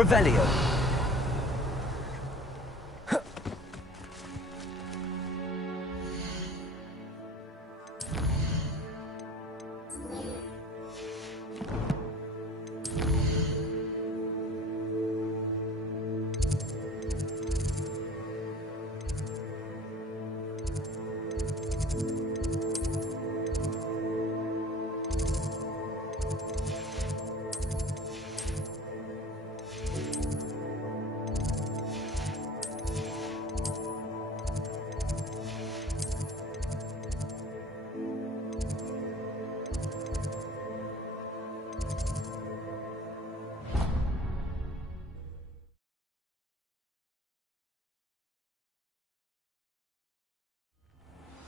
Revelio.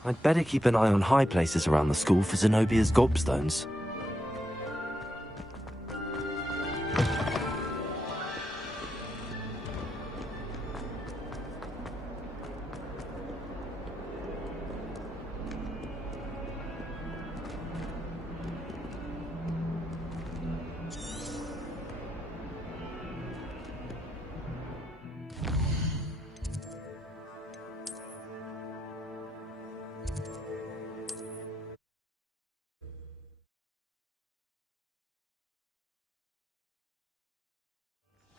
I'd better keep an eye on high places around the school for Zenobia's gobstones.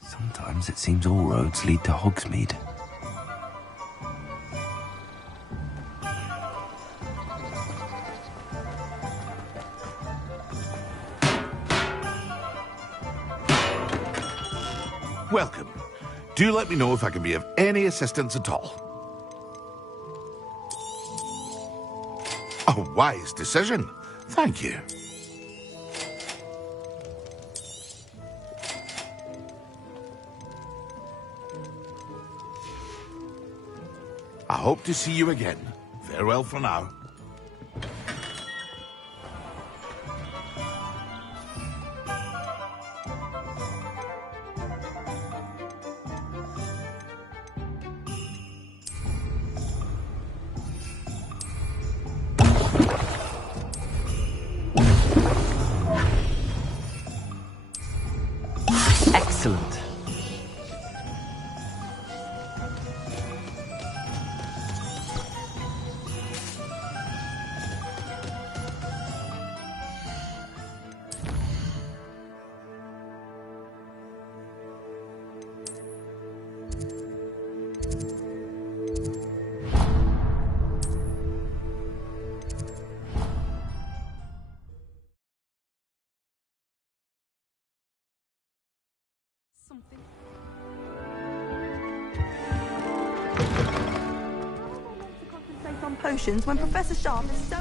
Sometimes it seems all roads lead to Hogsmeade. Welcome. Do let me know if I can be of any assistance at all. A wise decision. Thank you. I hope to see you again. Farewell for now. Excellent. Concentrate on potions when Professor Sharp is so...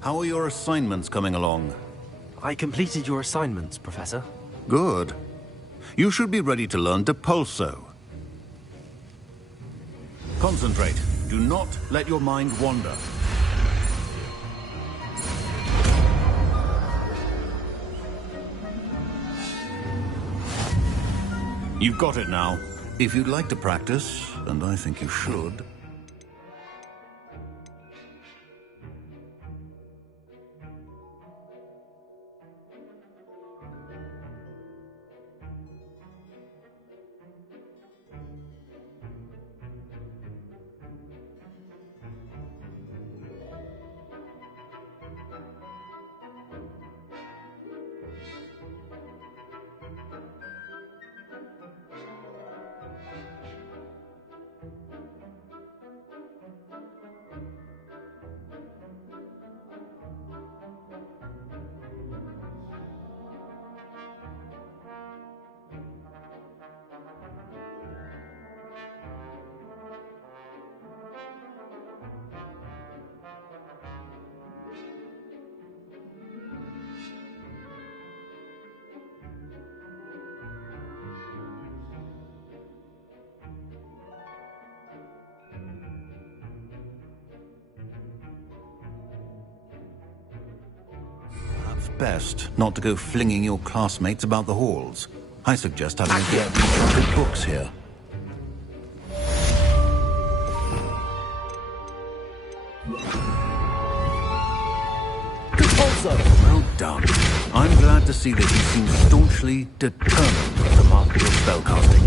How are your assignments coming along? I completed your assignments, Professor. Good. You should be ready to learn Depulso. Concentrate. Do not let your mind wander. You've got it now. If you'd like to practice, and I think you should... best not to go flinging your classmates about the halls. I suggest having a get at books here. Well done. I'm glad to see that you seem staunchly determined to master your spellcasting.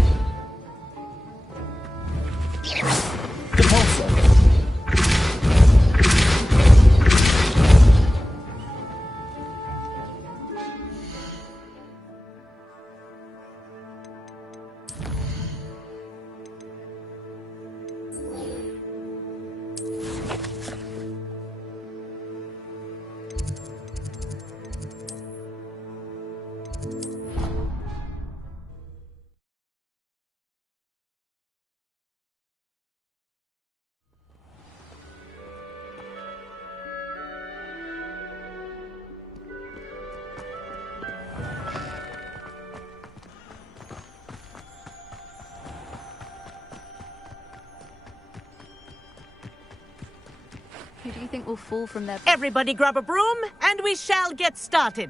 Who do you think will fall from their... Everybody grab a broom, and we shall get started.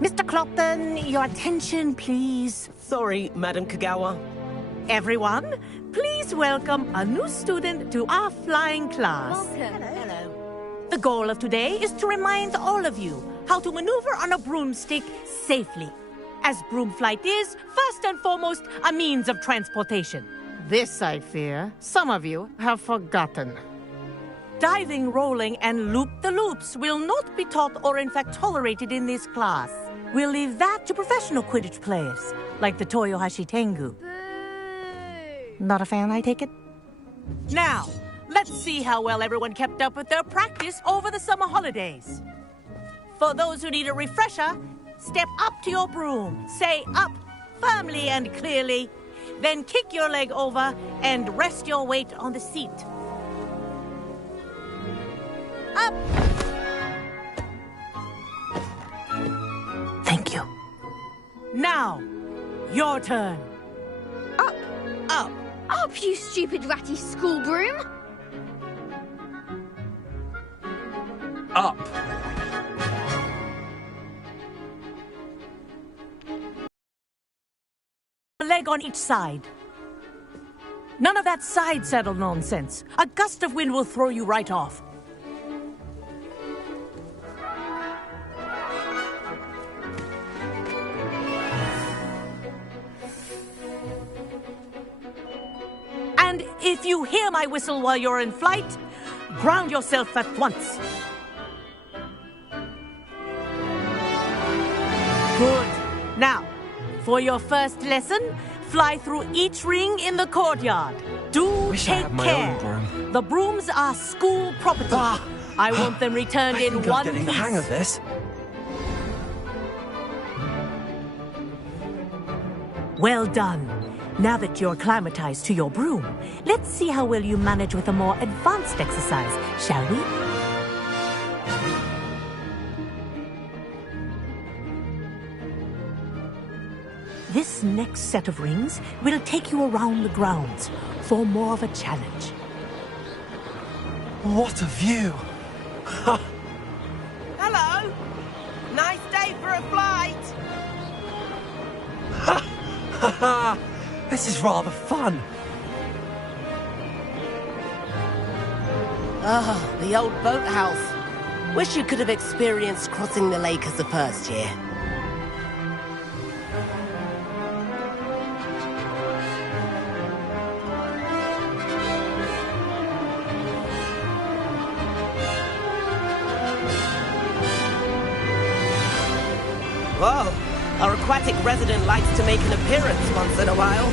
Mr. Clopton, your attention, please. Sorry, Madam Kagawa. Everyone, please welcome a new student to our flying class. Welcome. Hello. The goal of today is to remind all of you how to maneuver on a broomstick safely, as broom flight is, first and foremost, a means of transportation. This, I fear, some of you have forgotten. Diving, rolling, and loop-the-loops will not be taught or in fact tolerated in this class. We'll leave that to professional Quidditch players, like the Toyohashi Tengu. Not a fan, I take it? Now, let's see how well everyone kept up with their practice over the summer holidays. For those who need a refresher, step up to your broom, say up firmly and clearly, then kick your leg over and rest your weight on the seat. Up! Thank you. Now, your turn. Up! Up! Up, you stupid ratty school broom! Up! A leg on each side. None of that side saddle nonsense. A gust of wind will throw you right off. And if you hear my whistle while you're in flight, ground yourself at once. Good. Now, for your first lesson, fly through each ring in the courtyard. Do take care. The brooms are school property. I want them returned in one piece. I'm getting the hang of this. Well done. Now that you're acclimatized to your broom, let's see how well you manage with a more advanced exercise, shall we? This next set of rings will take you around the grounds for more of a challenge. What a view! Hello! Nice day for a flight! This is rather fun. Ah, the old boathouse. Wish you could have experienced crossing the lake as a first year. Whoa, our aquatic resident likes to make an appearance once in a while.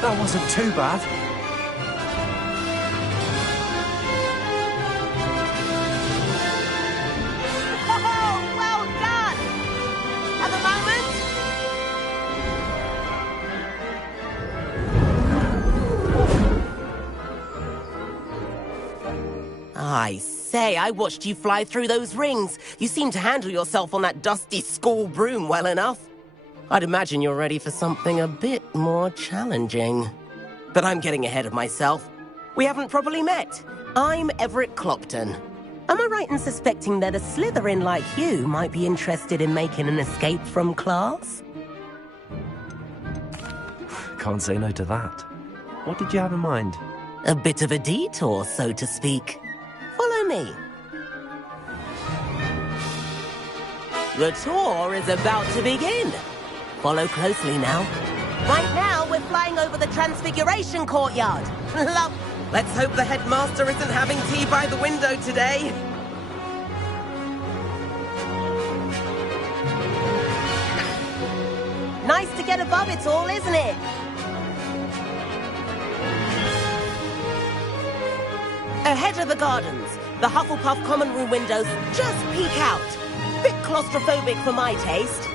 That wasn't too bad. Oh, well done! At the moment, I say, I watched you fly through those rings. You seem to handle yourself on that dusty school broom well enough. I'd imagine you're ready for something a bit more challenging. But I'm getting ahead of myself. We haven't properly met. I'm Everett Clopton. Am I right in suspecting that a Slytherin like you might be interested in making an escape from class? Can't say no to that. What did you have in mind? A bit of a detour, so to speak. Follow me. The tour is about to begin. Follow closely now. Right now, we're flying over the Transfiguration Courtyard. Love. Let's hope the headmaster isn't having tea by the window today. Nice to get above it all, isn't it? Ahead of the gardens, the Hufflepuff common room windows just peek out. Bit claustrophobic for my taste.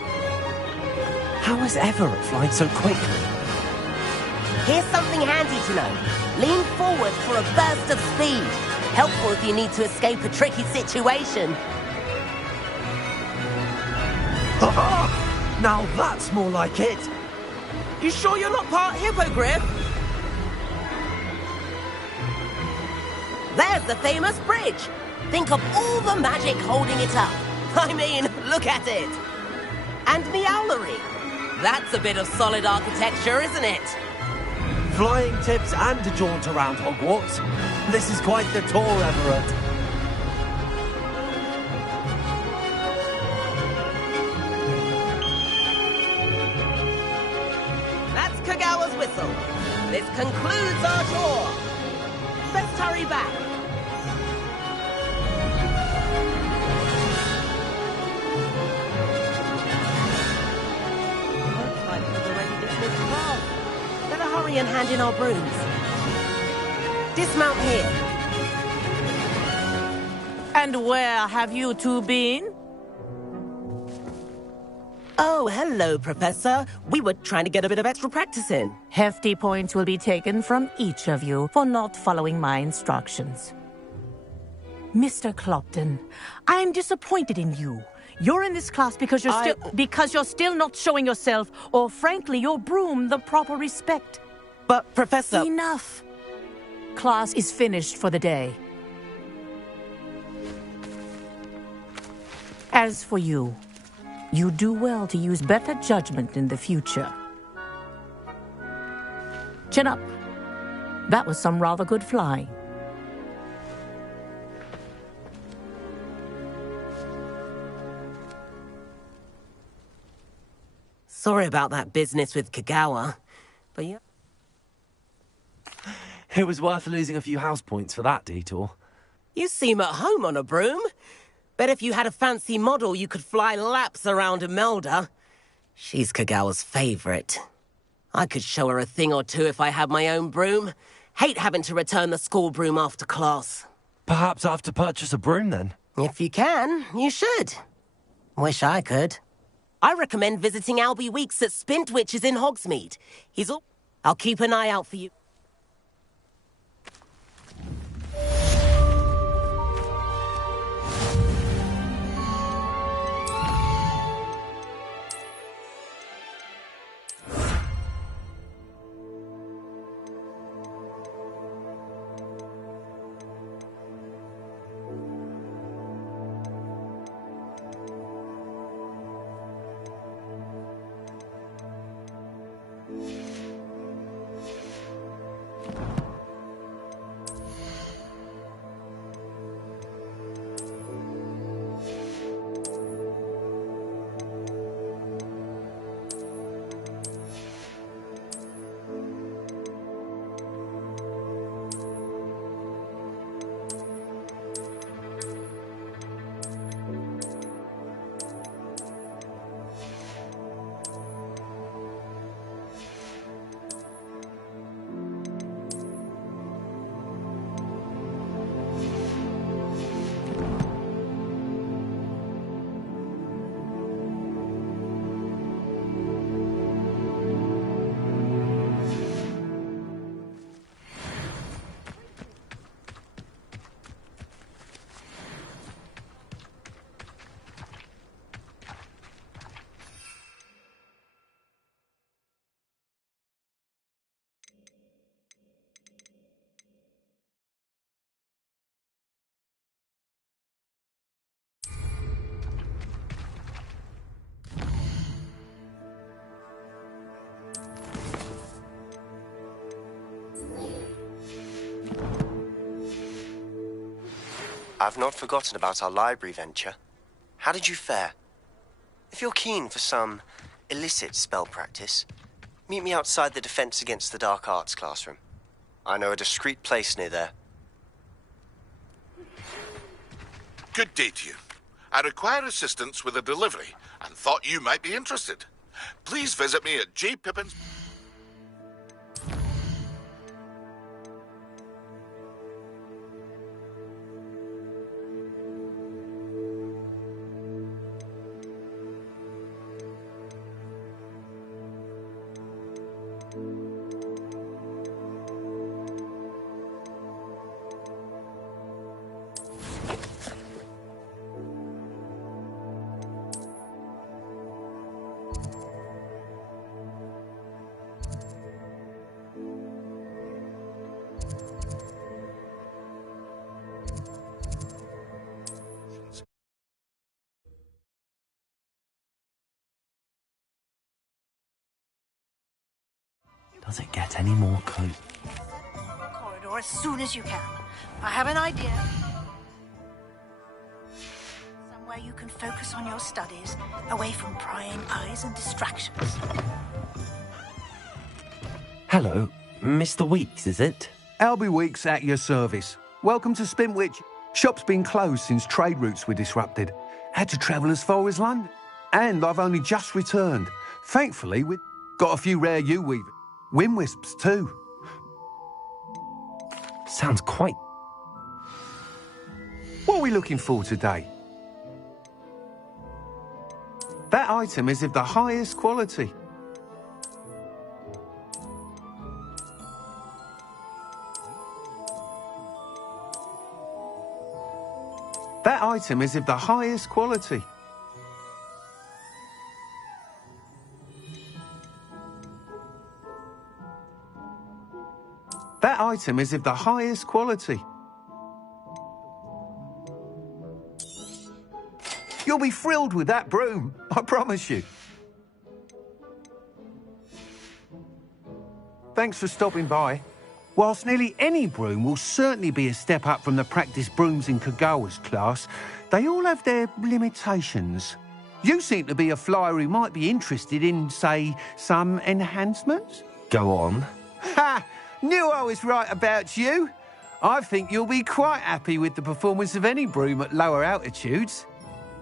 How is Everett flying so quickly? Here's something handy to know. Lean forward for a burst of speed. Helpful if you need to escape a tricky situation. Ha-ha! Now that's more like it! You sure you're not part hippogriff? There's the famous bridge. Think of all the magic holding it up. I mean, look at it. And the owlery. That's a bit of solid architecture, isn't it? Flying tips and a jaunt around Hogwarts. This is quite the tour, Everett. That's Kagawa's whistle. This concludes our tour. Best hurry back. Looks like we've already dismissed class. Better hurry and hand in our brooms. Dismount here. And where have you two been? Oh, hello, Professor. We were trying to get a bit of extra practice in. Hefty points will be taken from each of you for not following my instructions. Mr. Clopton, I am disappointed in you. You're in this class because you're still not showing yourself, or frankly, your broom the proper respect. But, Professor... Enough. Class is finished for the day. As for you, you do well to use better judgment in the future. Chin up. That was some rather good flying. Sorry about that business with Kagawa, but yeah. It was worth losing a few house points for that detour. You seem at home on a broom. Bet if you had a fancy model, you could fly laps around Imelda. She's Kagawa's favorite. I could show her a thing or two if I had my own broom. Hate having to return the school broom after class. Perhaps I have to purchase a broom then. If you can, you should. Wish I could. I recommend visiting Albie Weeks at Spintwitches in Hogsmeade. I'll keep an eye out for you. I've not forgotten about our library venture. How did you fare? If you're keen for some illicit spell practice, meet me outside the Defense Against the Dark Arts classroom. I know a discreet place near there. Good day to you. I require assistance with a delivery and thought you might be interested. Please visit me at J. Pippin's... Does it get any more cozy? Corridor as soon as you can. I have an idea. Somewhere you can focus on your studies, away from prying eyes and distractions. Hello, Mr. Weeks, is it? Albie Weeks at your service. Welcome to Spintwich. Shop's been closed since trade routes were disrupted. Had to travel as far as London. And I've only just returned. Thankfully, we've got a few rare U-weavers. Windwisps, too. Sounds quite... What are we looking for today? That item is of the highest quality. That item is of the highest quality. That item is of the highest quality. You'll be thrilled with that broom, I promise you. Thanks for stopping by. Whilst nearly any broom will certainly be a step up from the practice brooms in Kagawa's class, they all have their limitations. You seem to be a flyer who might be interested in, say, some enhancements? Go on. Ha! Knew I was right about you. I think you'll be quite happy with the performance of any broom at lower altitudes.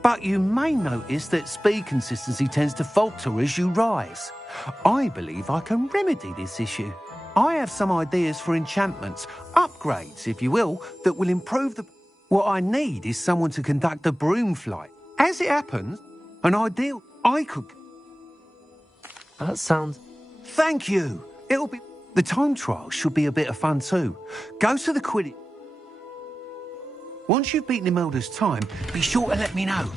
But you may notice that speed consistency tends to falter as you rise. I believe I can remedy this issue. I have some ideas for enchantments, upgrades, if you will, that will improve the... What I need is someone to conduct a broom flight. As it happens, an ideal I could... That sounds... Thank you. It'll be... The time trial should be a bit of fun too. Go to the Quidditch. Once you've beaten Imelda's time, be sure to let me know.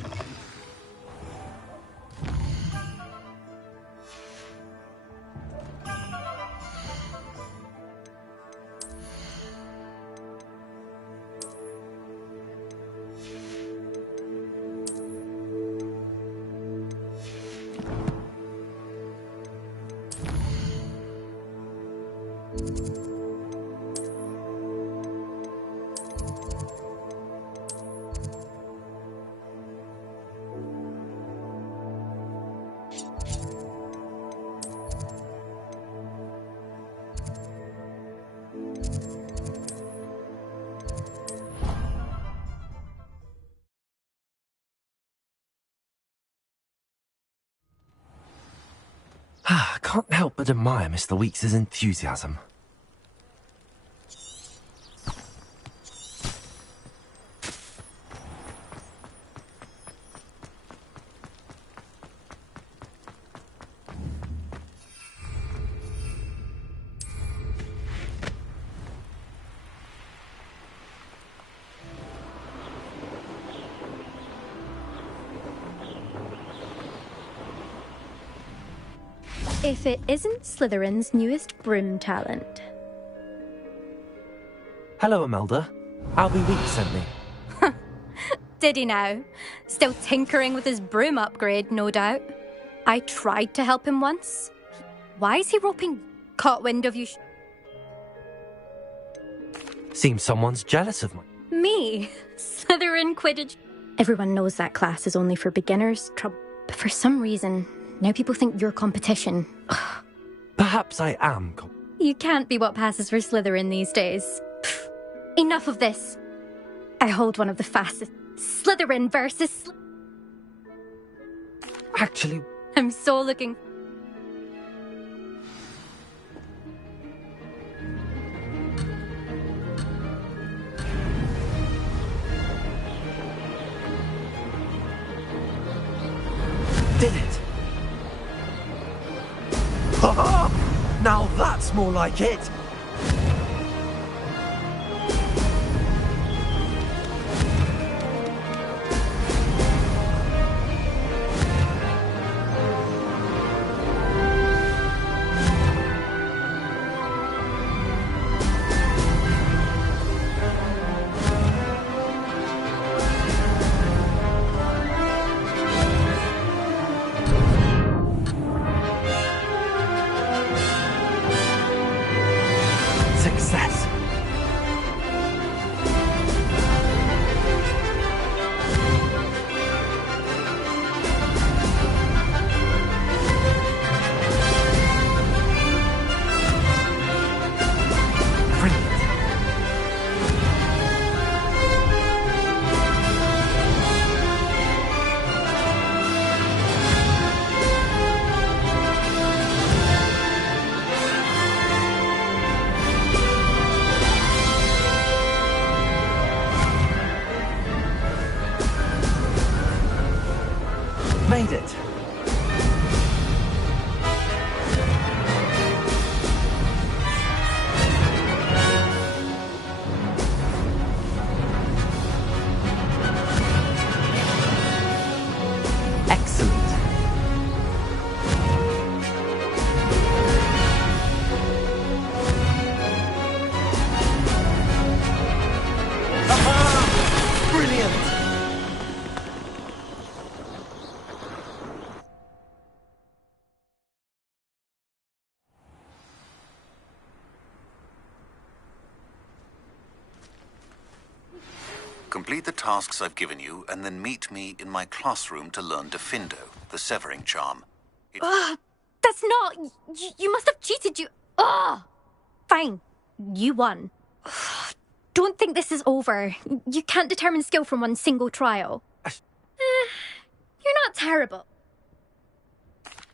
I can't help but admire Mr. Weeks' enthusiasm. If it isn't Slytherin's newest broom talent. Hello, Imelda. Albie Weeks sent me. Did he now? Still tinkering with his broom upgrade, no doubt. I tried to help him once. Why is he roping? Caught wind of you. Seems someone's jealous of me. Me, Slytherin Quidditch. Everyone knows that class is only for beginners. But for some reason, now people think you're competition. Perhaps I am. You can't be what passes for Slytherin these days. Enough of this. I hold one of the fastest. Slytherin versus... Actually... I'm so looking... Did it? Now that's more like it! Success. Brilliant. Made it. Excellent. Aha! Brilliant! Complete the tasks I've given you, and then meet me in my classroom to learn Diffindo, the severing charm. That's not... You must have cheated, you... Ugh! Fine. You won. Don't think this is over. You can't determine skill from one single trial. You're not terrible.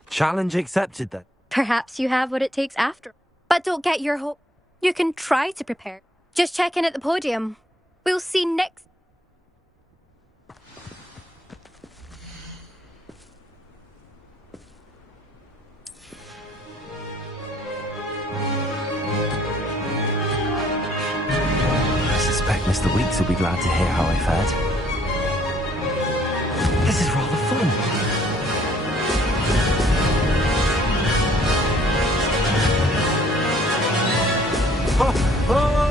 Challenge accepted then. Perhaps you have what it takes after. But don't get your hope. You can try to prepare. Just check in at the podium. We'll see next... I suspect Mr. Weeks will be glad to hear how I fared. This is rather fun. Oh, oh!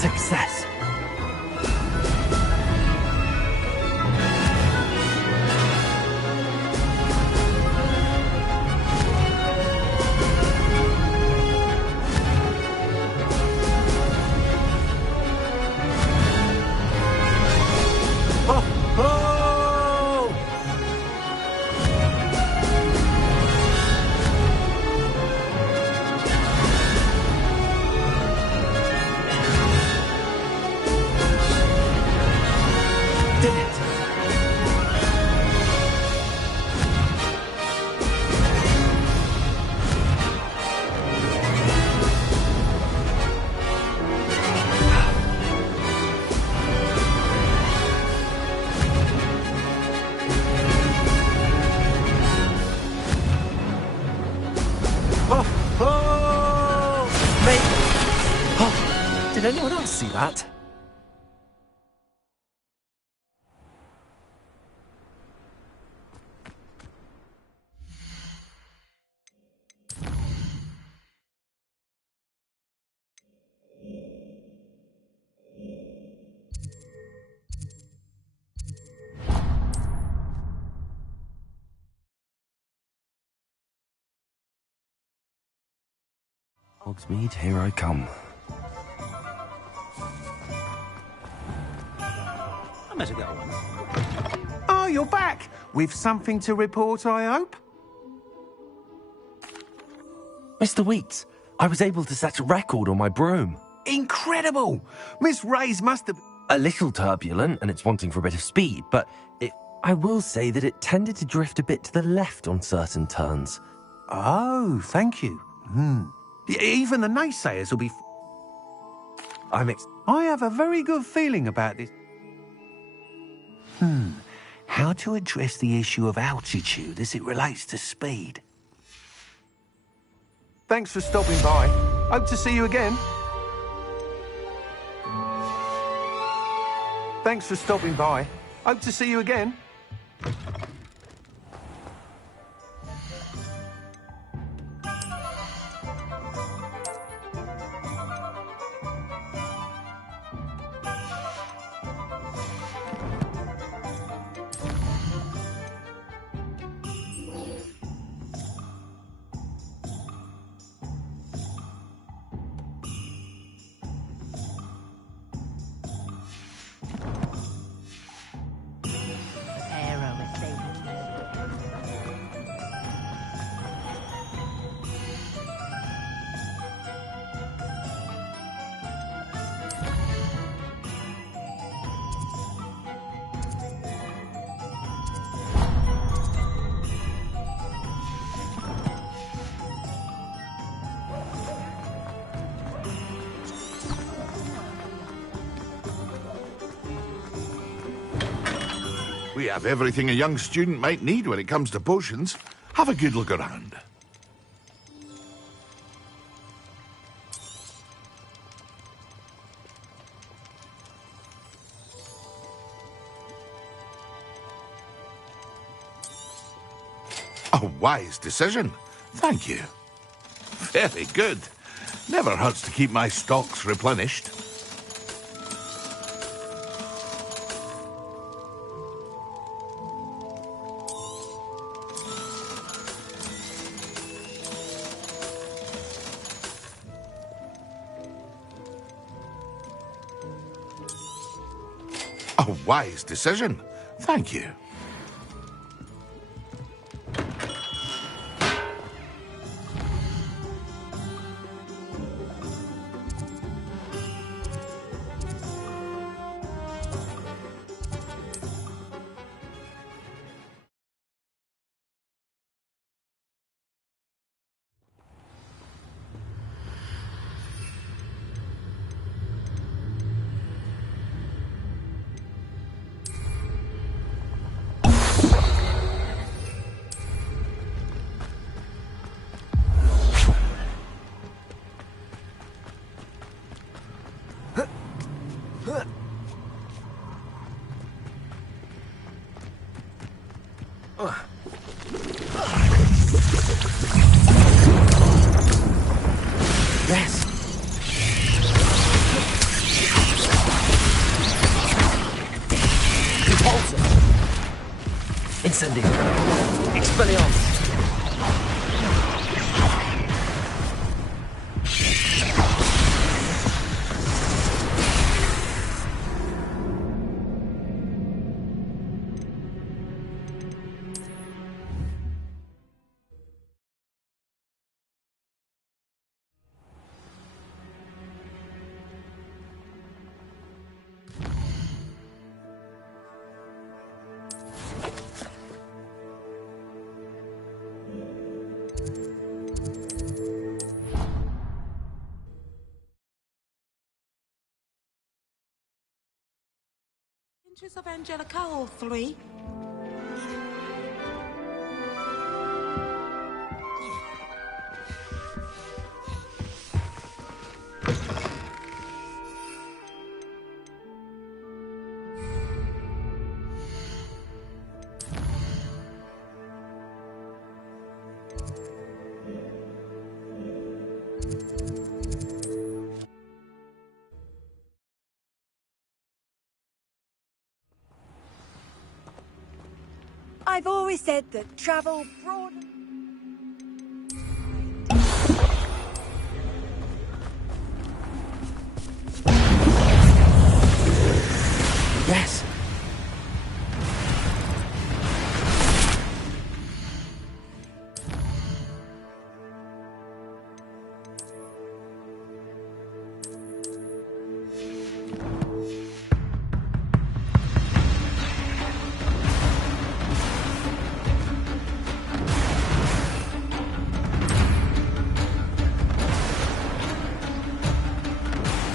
Success. Oh, oh! Did it? Oh, oh! Mate! Oh, did anyone else see that? Hogsmeade, here I come. I better go. Oh, you're back! With something to report, I hope? Mr. Weeks, I was able to set a record on my broom. Incredible! Miss Ray's must have... A little turbulent, and it's wanting for a bit of speed, but I will say that it tended to drift a bit to the left on certain turns. Oh, thank you. Even the naysayers will be... I have a very good feeling about this. How to address the issue of altitude as it relates to speed. Thanks for stopping by. Hope to see you again. Thanks for stopping by. Hope to see you again. We have everything a young student might need when it comes to potions. Have a good look around. A wise decision. Thank you. Very good. Never hurts to keep my stocks replenished. A wise decision. Thank you. Yes. Repulsor. Incendio. Expelliarmus. Adventures of Angelica, all three. I've always said that travel broad... Yes.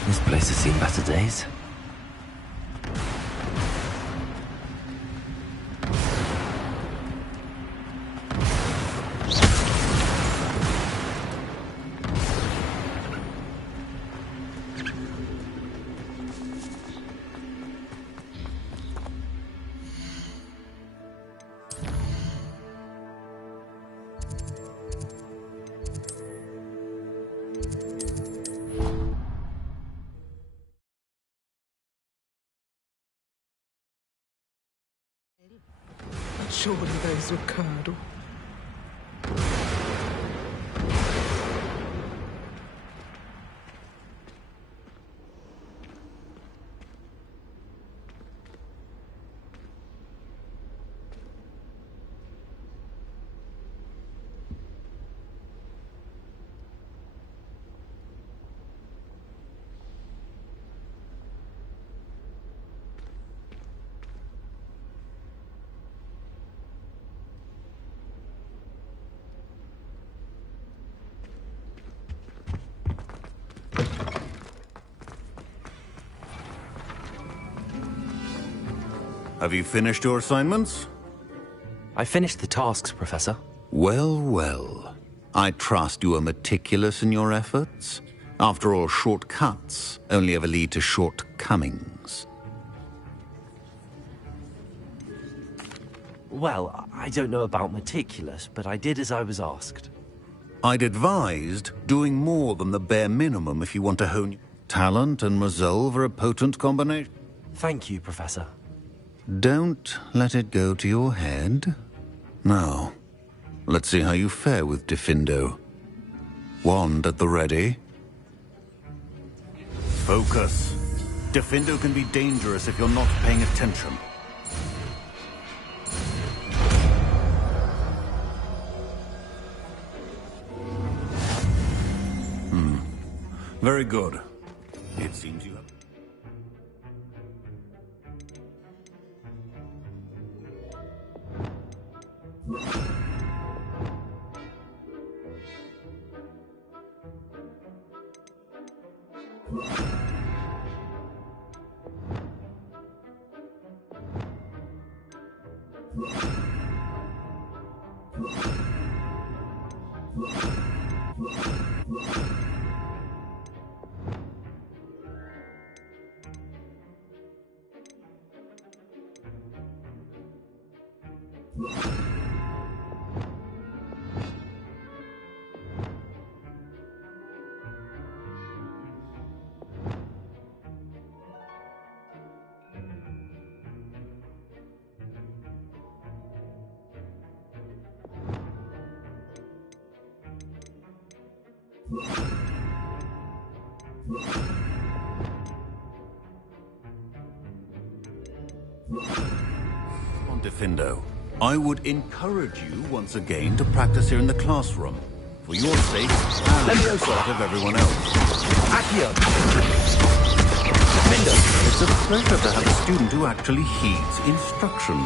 This place has seen better days. Surely those were curdle. Have you finished your assignments? I finished the tasks, Professor. Well, well. I trust you are meticulous in your efforts. After all, shortcuts only ever lead to shortcomings. Well, I don't know about meticulous, but I did as I was asked. I'd advised doing more than the bare minimum if you want to hone your talent and resolve are a potent combination. Thank you, Professor. Don't let it go to your head. Now, let's see how you fare with Diffindo. Wand at the ready. Focus. Diffindo can be dangerous if you're not paying attention. Very good. It seems you have... On Diffindo, I would encourage you once again to practice here in the classroom. For your sake, and the sake of everyone else. Accio! Diffindo, it's a pleasure to have a student who actually heeds instruction.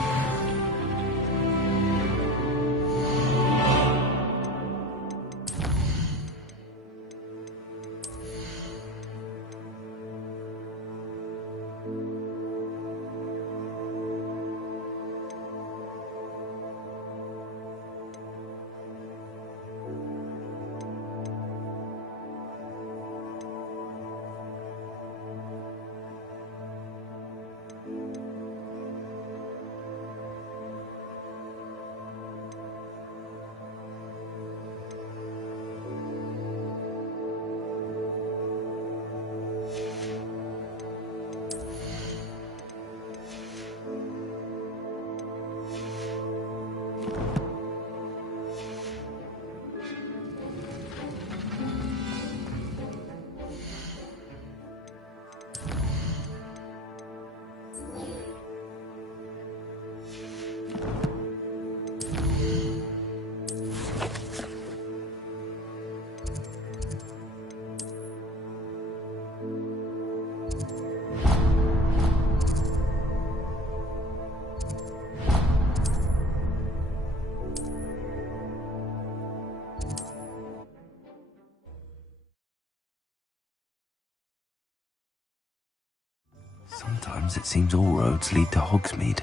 Sometimes it seems all roads lead to Hogsmeade.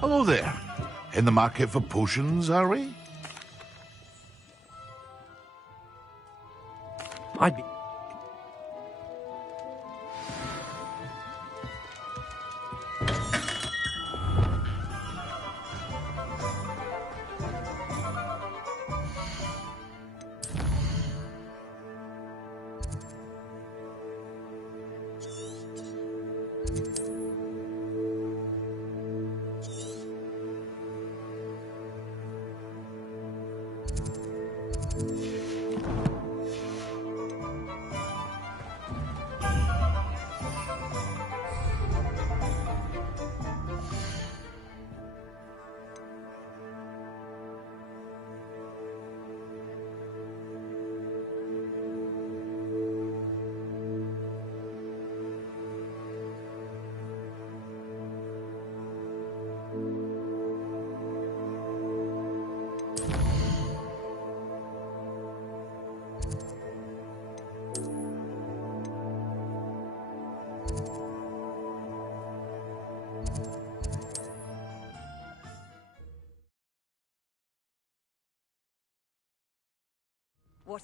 Hello there. In the market for potions, are we? I'd be...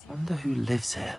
Wonder who lives here.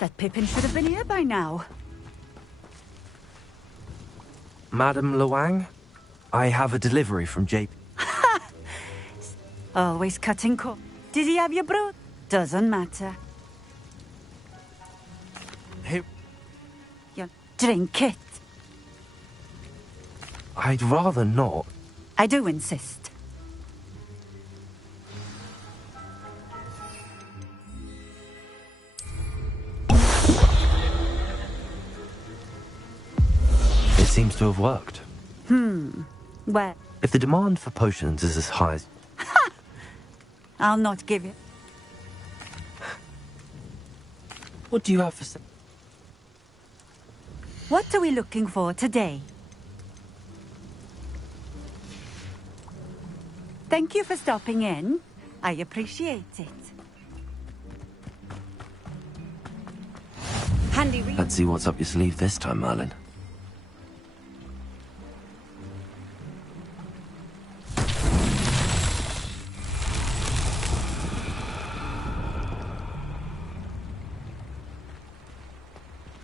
That Pippin should have been here by now. Madam Luang, I have a delivery from JP. Always cutting corners. Did he have your brood? Doesn't matter. Here. You drink it. I'd rather not. I do insist. It seems to have worked. Well, If the demand for potions is as high as... I'll not give it. What do you have for... What are we looking for today? Thank you for stopping in. I appreciate it. Handy read. Let's see what's up your sleeve this time, Merlin.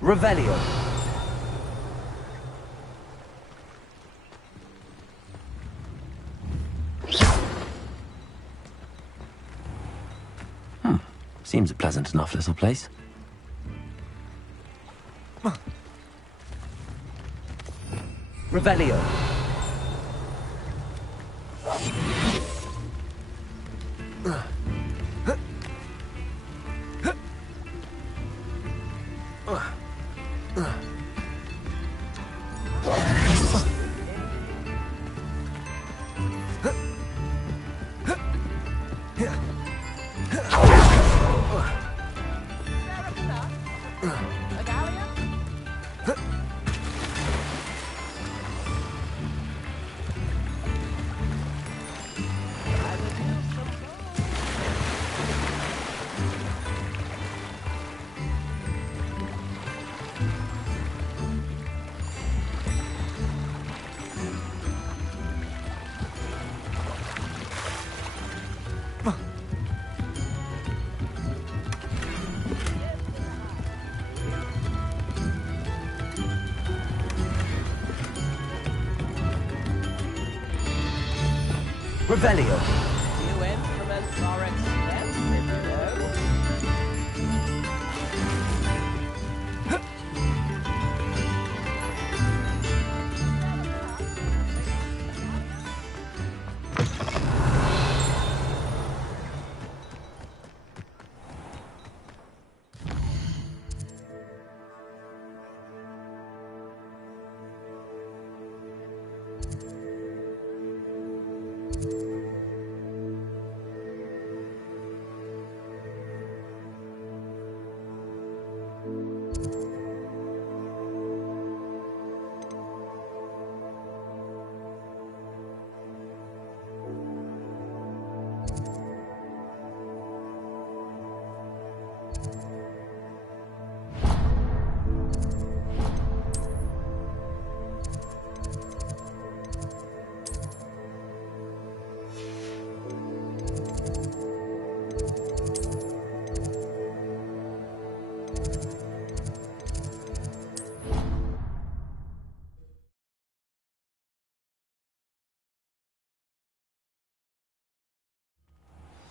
Revelio. Seems a pleasant enough little place. Revelio. Revelio. New instruments are expensive, you know.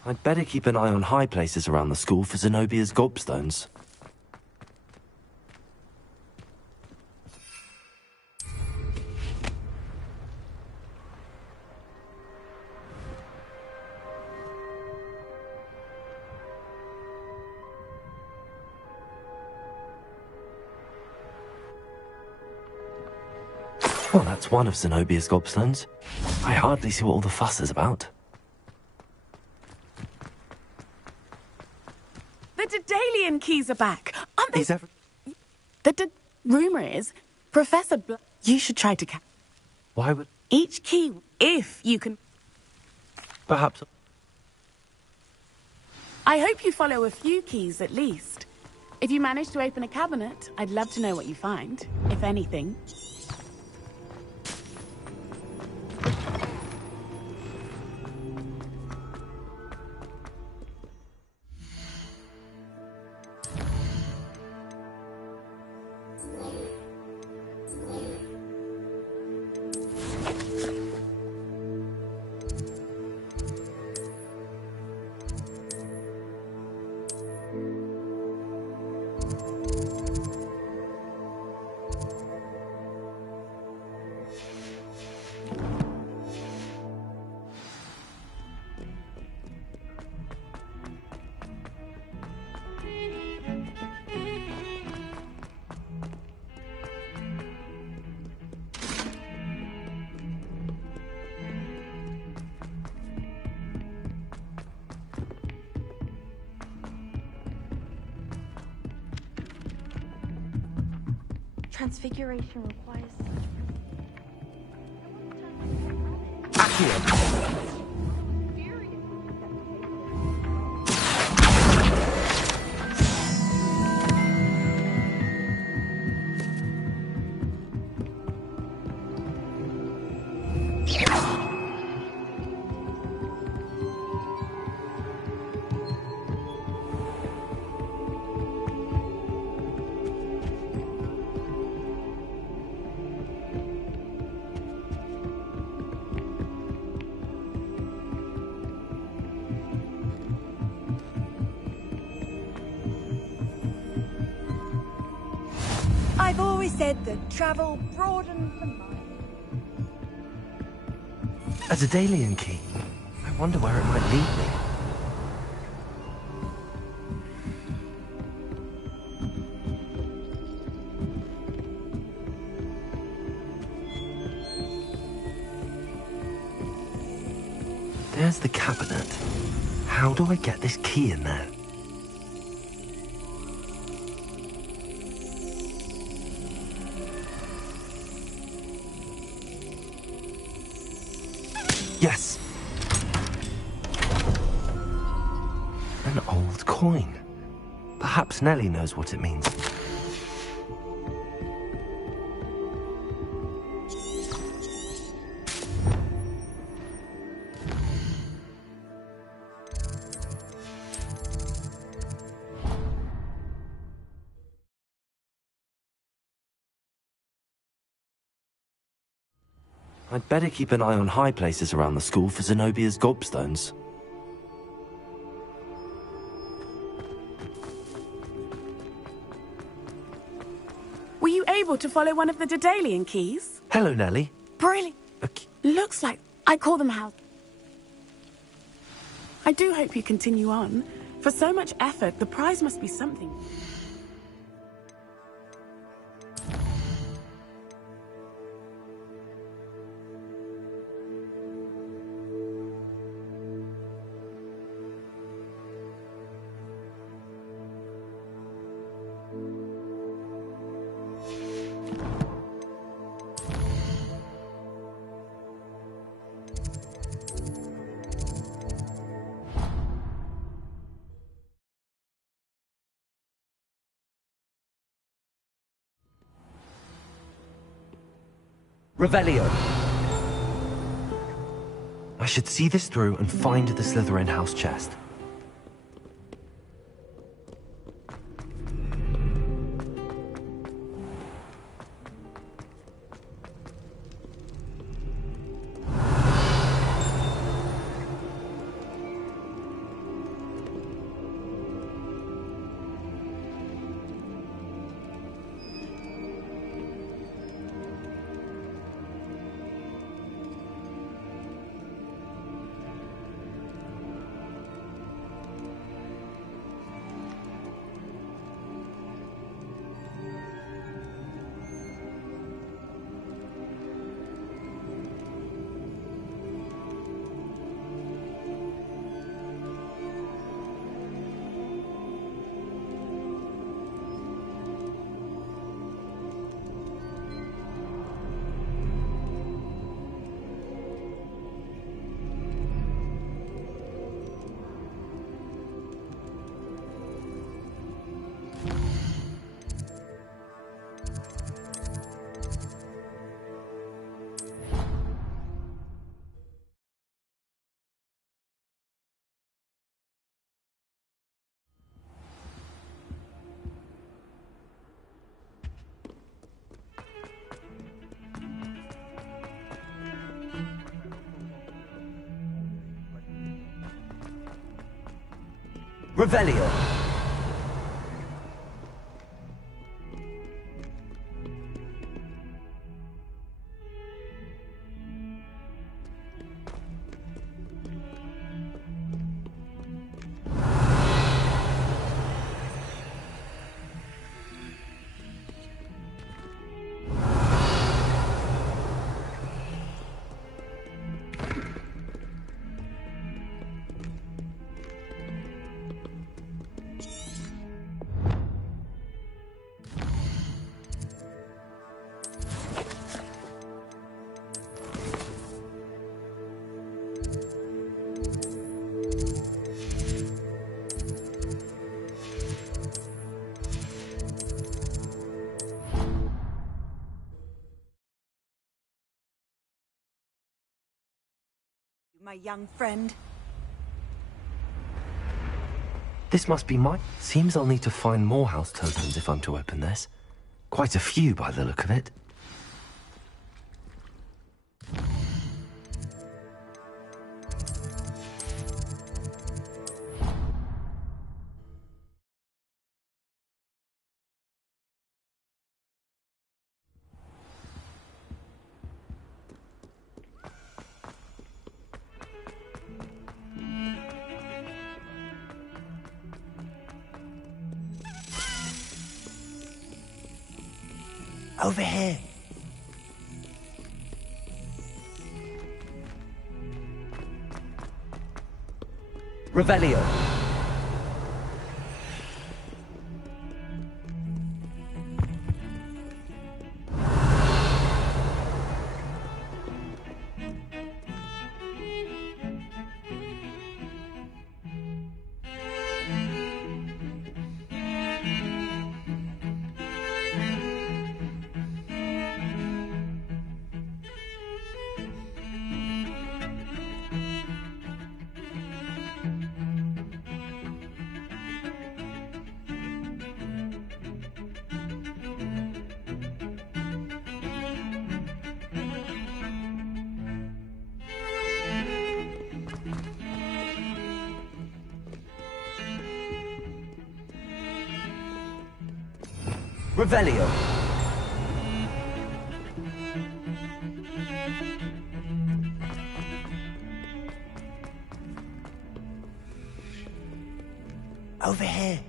I'd better keep an eye on high places around the school for Zenobia's gobstones. Well, that's one of Zenobia's gobstones. I hardly see what all the fuss is about. The Daedalian keys are back. Aren't they? Is ever... Rumor is, Professor you should try to Why would... each key, if you can... Perhaps... I hope you follow a few keys at least. If you manage to open a cabinet, I'd love to know what you find, if anything. Transfiguration requires... I've always said that travel broadens the mind. A Daedalian key. I wonder where it might lead me. There's the cabinet. How do I get this key in there? Yes. An old coin. Perhaps Nellie knows what it means. I'd better keep an eye on high places around the school for Zenobia's gobstones. Were you able to follow one of the Daedalian keys? Hello, Nellie. Brilliant. Looks like I call them house. I do hope you continue on. For so much effort, the prize must be something. Revelio. I should see this through and find the Slytherin house chest. Revelio. My young friend. This must be mine. Seems I'll need to find more house tokens if I'm to open this. Quite a few by the look of it. Over here. Revelio. Revelio. Over here.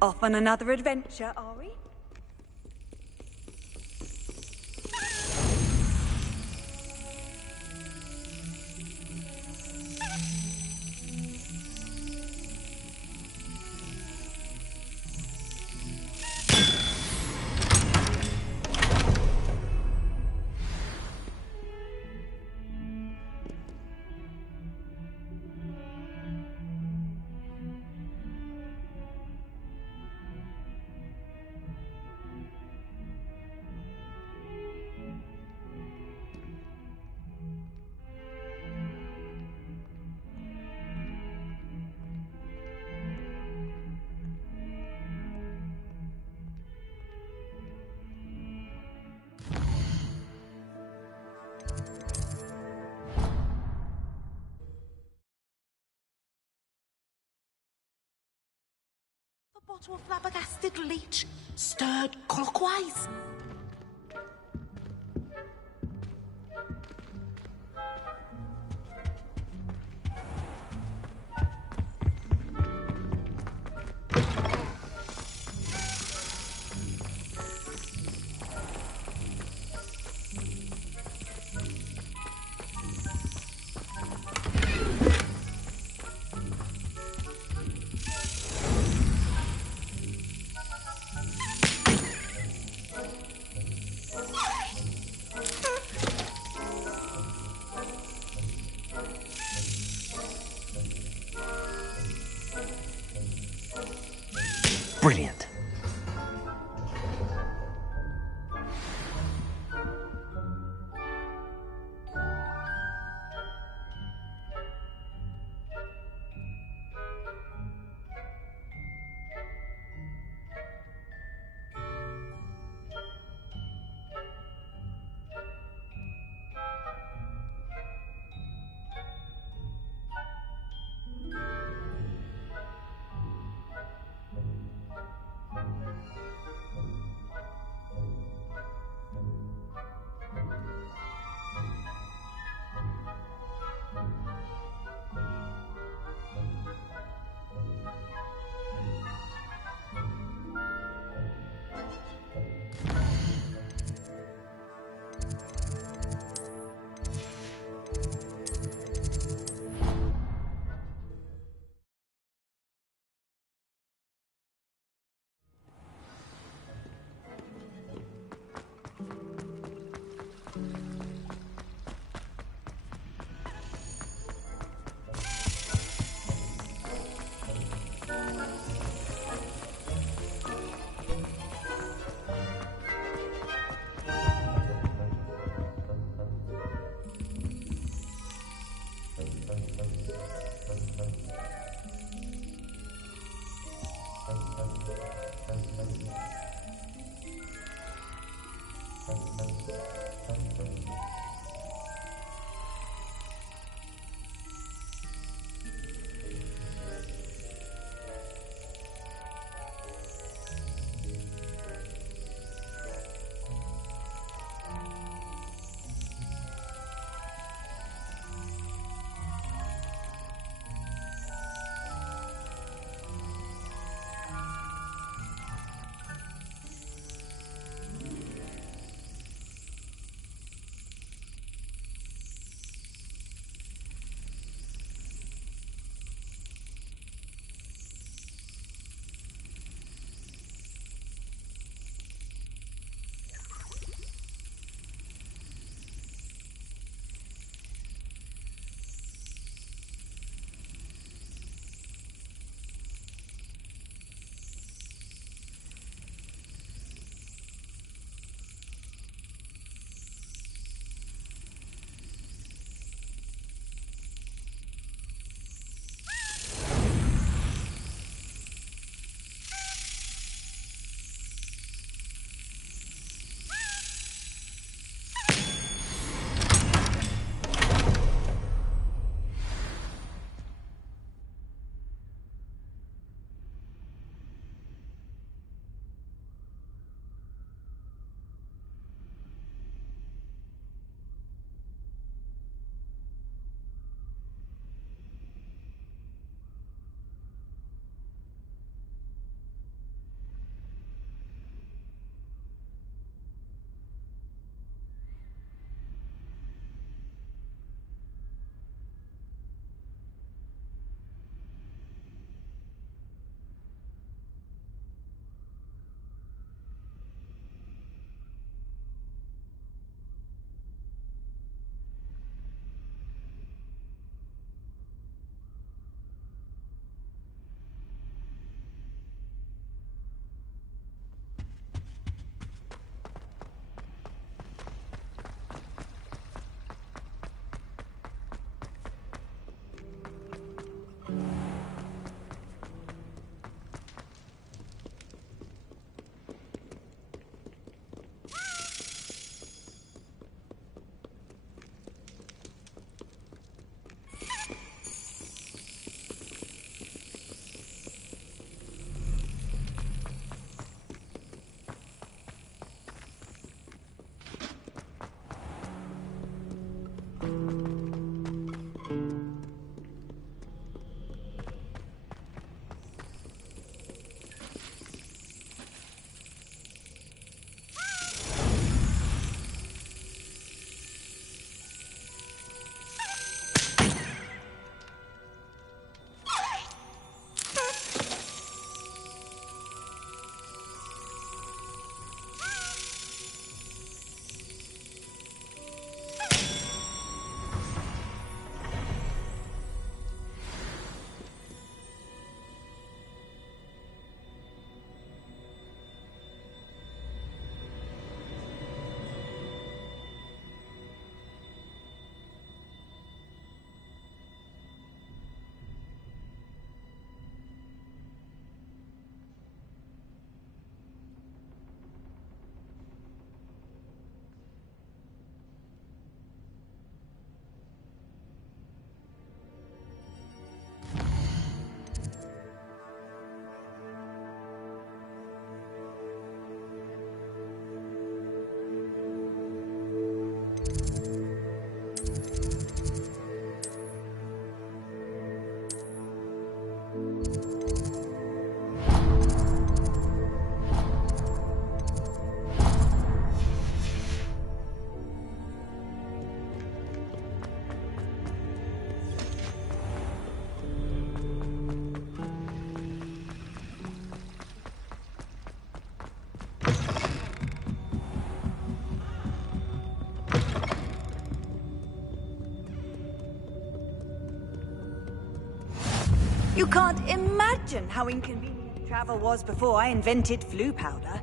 Off on another adventure, are we? A bottle of flabbergasted leech, stirred clockwise. Brilliant. You can't imagine how inconvenient travel was before I invented flu powder.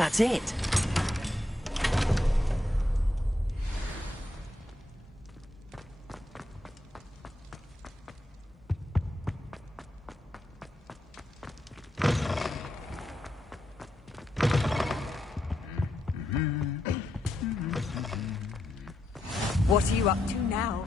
That's it. What are you up to now?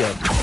ya.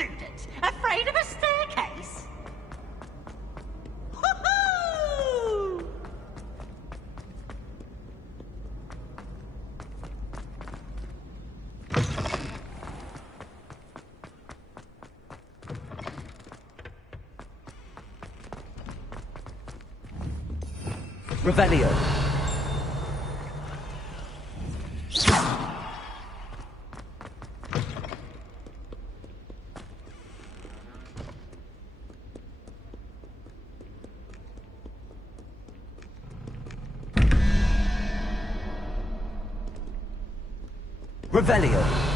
student, afraid of a staircase? Hoo-hoo! Revelio. Revelio.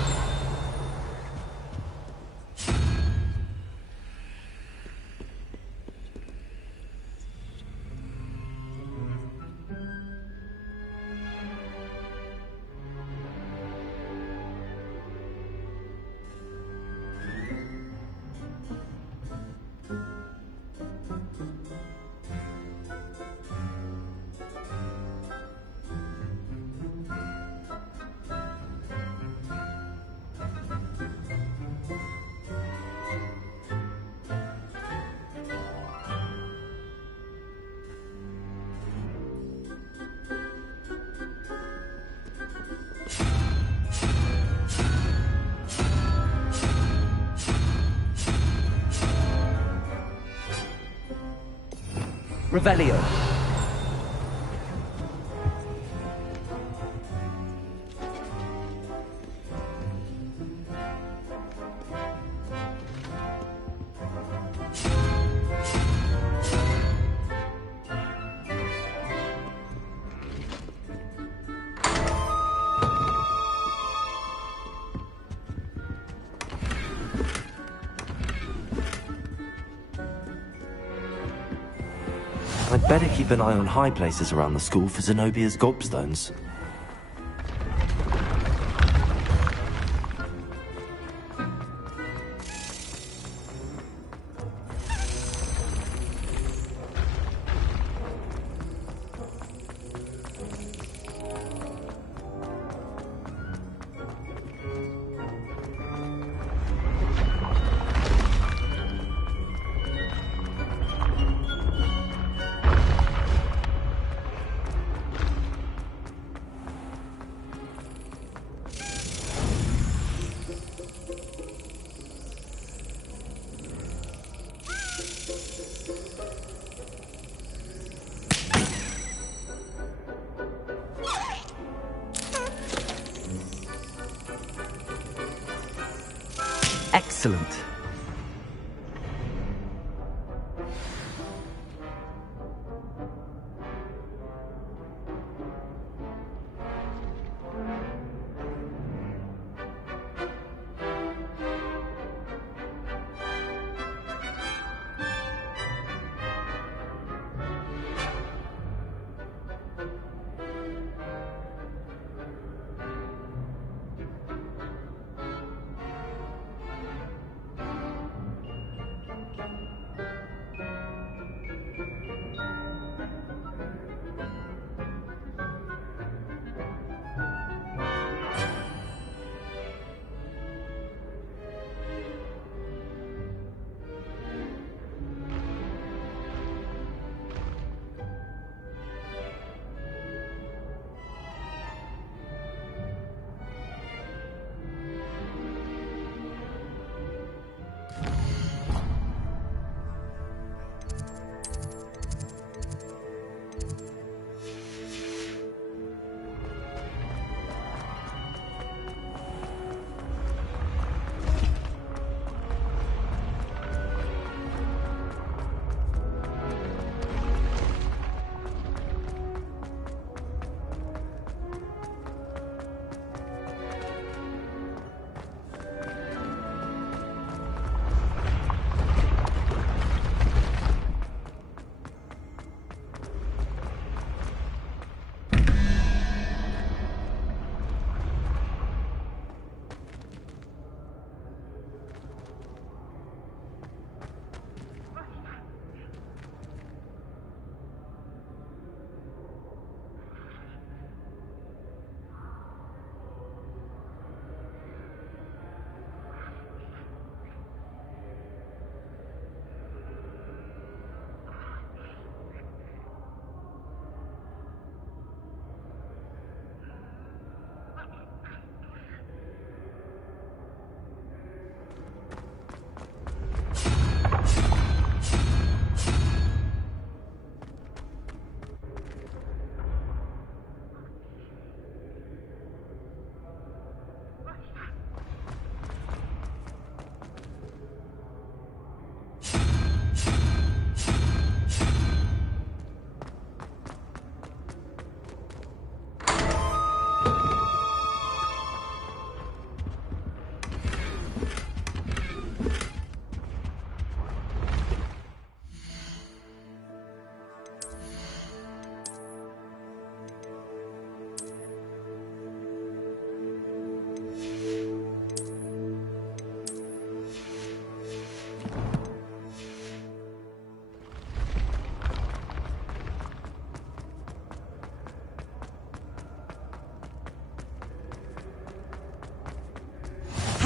Revelio. I'd better keep an eye on high places around the school for Zenobia's gobstones. Excellent.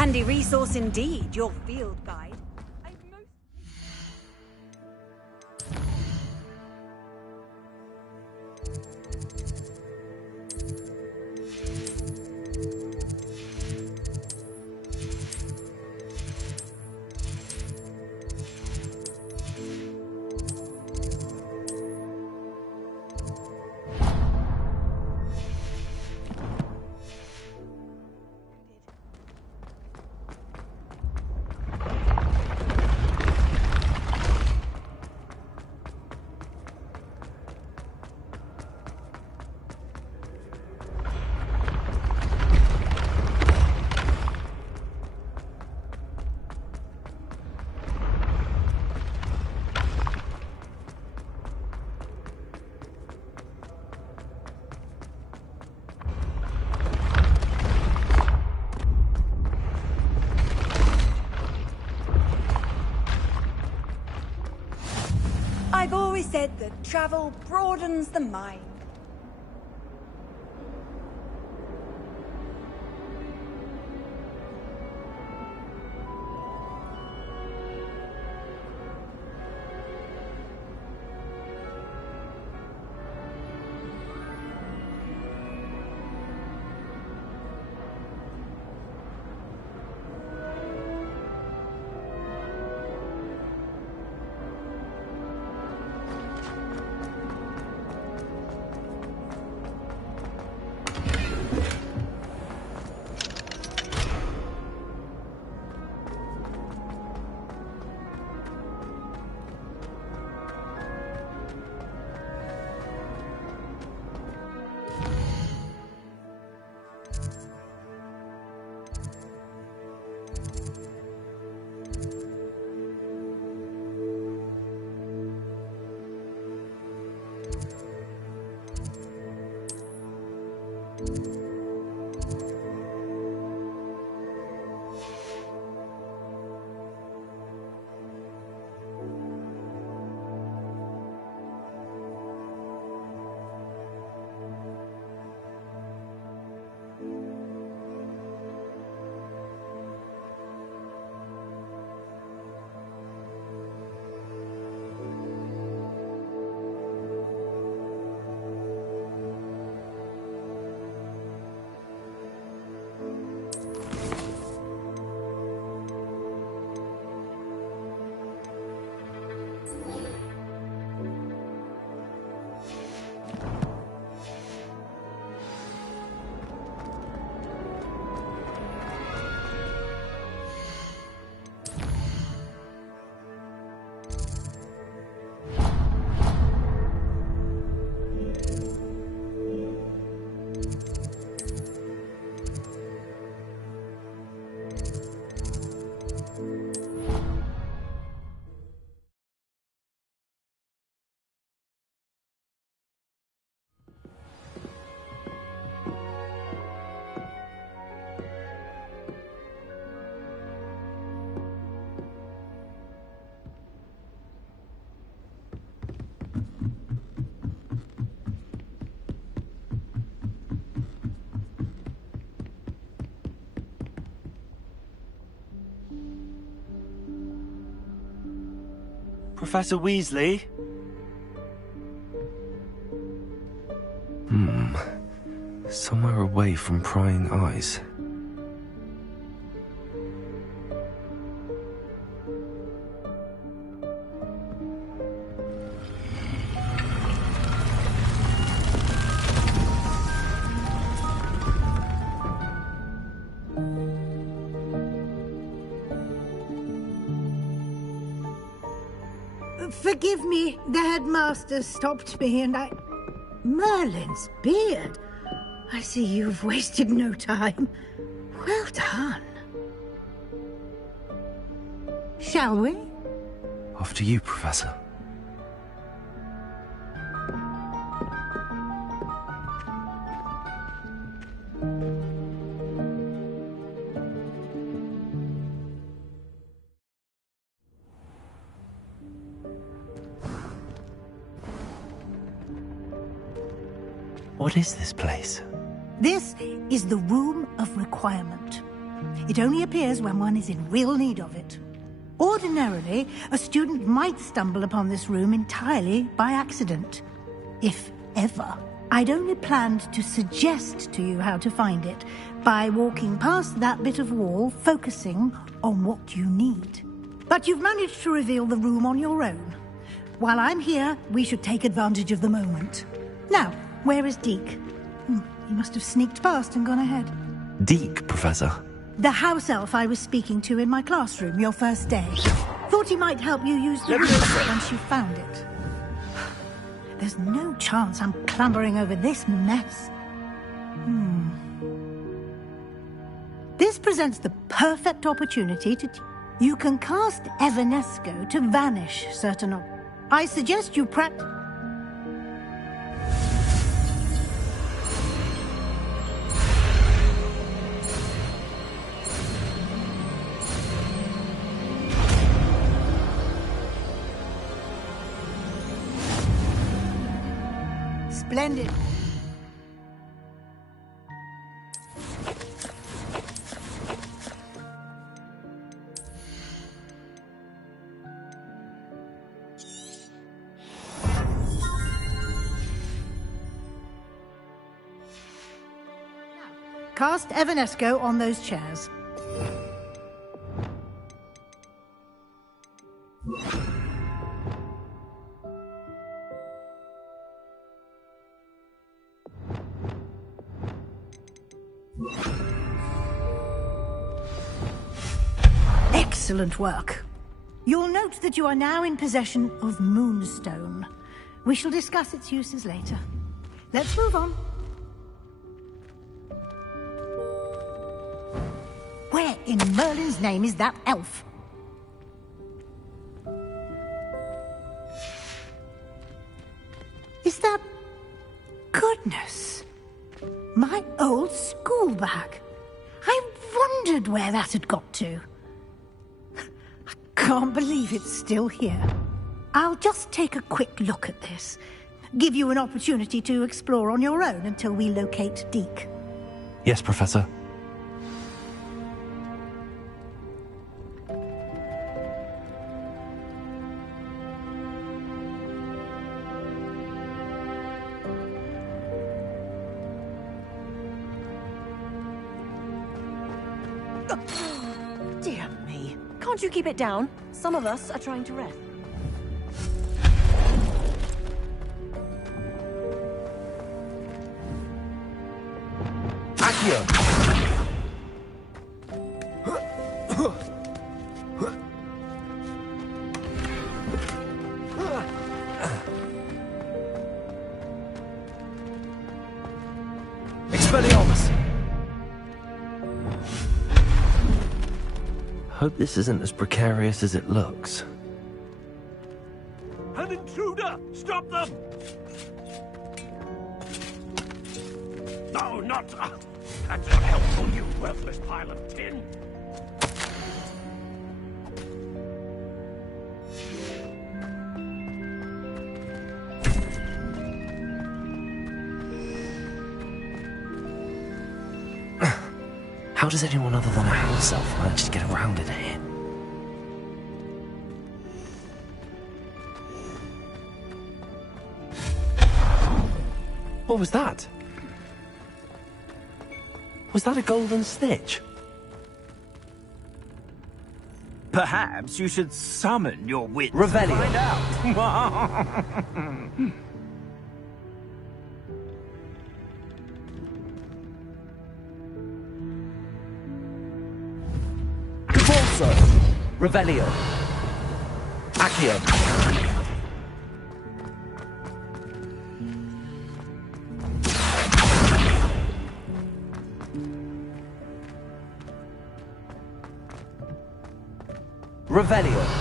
Handy resource indeed, your field guide. I've always said that travel broadens the mind. Professor Weasley? Somewhere away from prying eyes. Forgive me, the headmaster stopped me and I... Merlin's beard. I see you've wasted no time. Well done. Shall we? After you, Professor. What is this place? This is the Room of Requirement. It only appears when one is in real need of it. Ordinarily, a student might stumble upon this room entirely by accident. If ever. I'd only planned to suggest to you how to find it by walking past that bit of wall, focusing on what you need. But you've managed to reveal the room on your own. While I'm here, we should take advantage of the moment. Now, where is Deke? He must have sneaked past and gone ahead. Deke, Professor. The house elf I was speaking to in my classroom your first day. Thought he might help you use the room once you found it. There's no chance I'm clambering over this mess. This presents the perfect opportunity to... You can cast Evanesco to vanish certain objects. I suggest you practice... Splendid. Cast Evanesco on those chairs. Excellent work. You'll note that you are now in possession of Moonstone. We shall discuss its uses later. Let's move on. Where in Merlin's name is that elf? Is that... Goodness. My old school bag. I wondered where that had got to. I can't believe it's still here. I'll just take a quick look at this. Give you an opportunity to explore on your own until we locate Deke. Yes, Professor. Dear me. Can't you keep it down? Some of us are trying to rest. Expelliarmus! Hope this isn't as precarious as it looks. An intruder! Stop them! No, not... that's not helpful, you worthless pile of tin! How does anyone other than a house elf manage to get around in here? What was that? Was that a golden snitch? Perhaps you should summon your wits Revelio. to find out. Revelio. Accio. Revelio.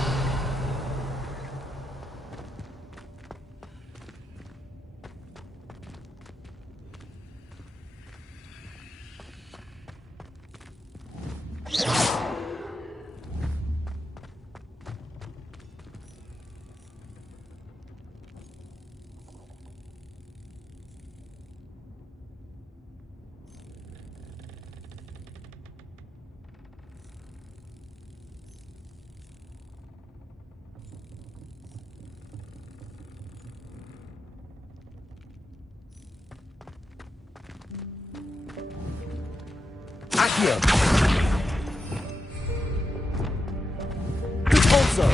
Accio. Repulso.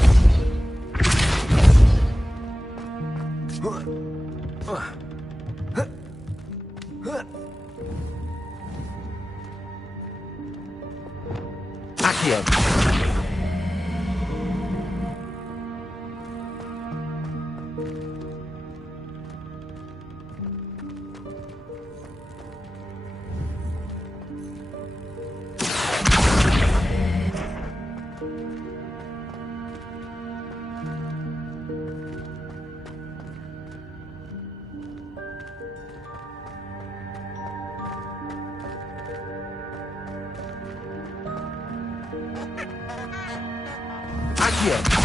Accio.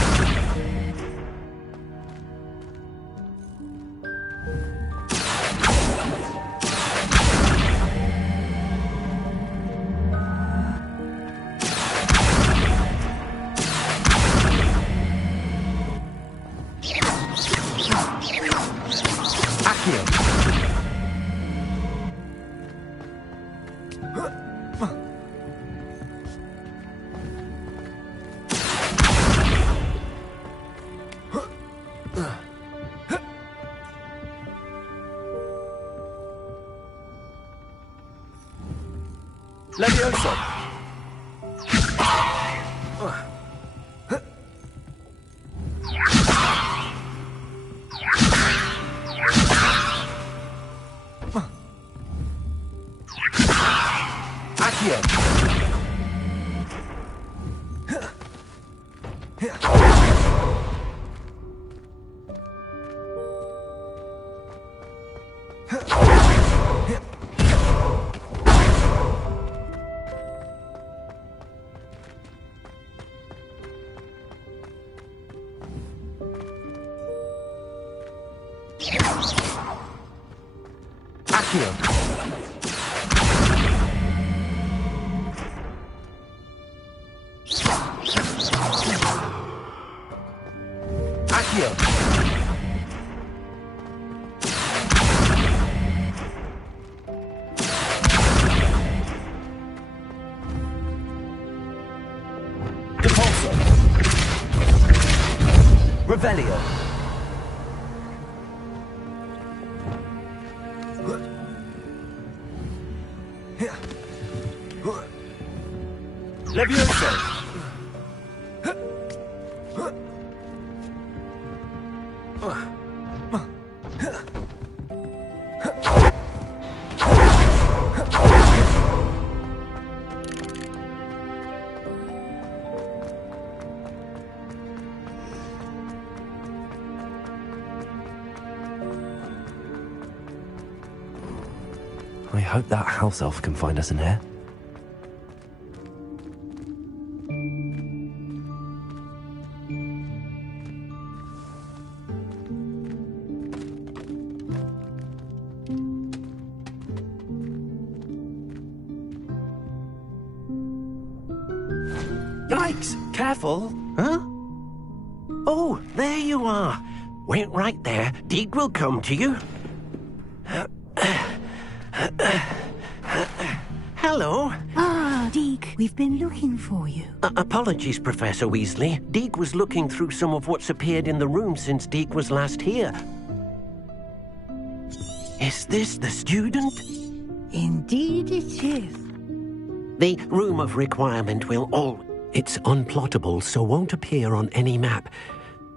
Levioso. Accio. Accio. Repulso. Revelio. Levioso. I hope that house elf can find us in here. Yikes! Careful! Huh? Oh, there you are. Wait right there. Deek will come to you. Hello. Ah, Deke, we've been looking for you. Apologies, Professor Weasley. Deek was looking through some of what's appeared in the room since Deek was last here. Is this the student? Indeed it is. The room of requirement will all... It's unplottable, so won't appear on any map.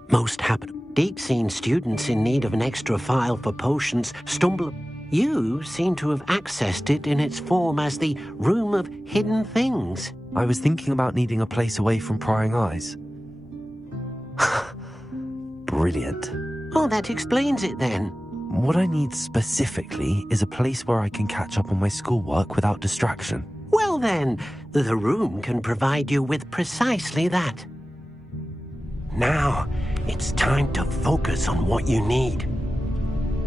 Most happen. Deek's seen students in need of an extra file for potions stumble... You seem to have accessed it in its form as the Room of Hidden Things. I was thinking about needing a place away from prying eyes. Brilliant. Oh, that explains it then. What I need specifically is a place where I can catch up on my schoolwork without distraction. Well then, the room can provide you with precisely that. Now, it's time to focus on what you need.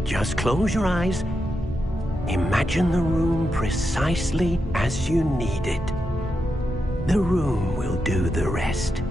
Just close your eyes. Imagine the room precisely as you need it. The room will do the rest.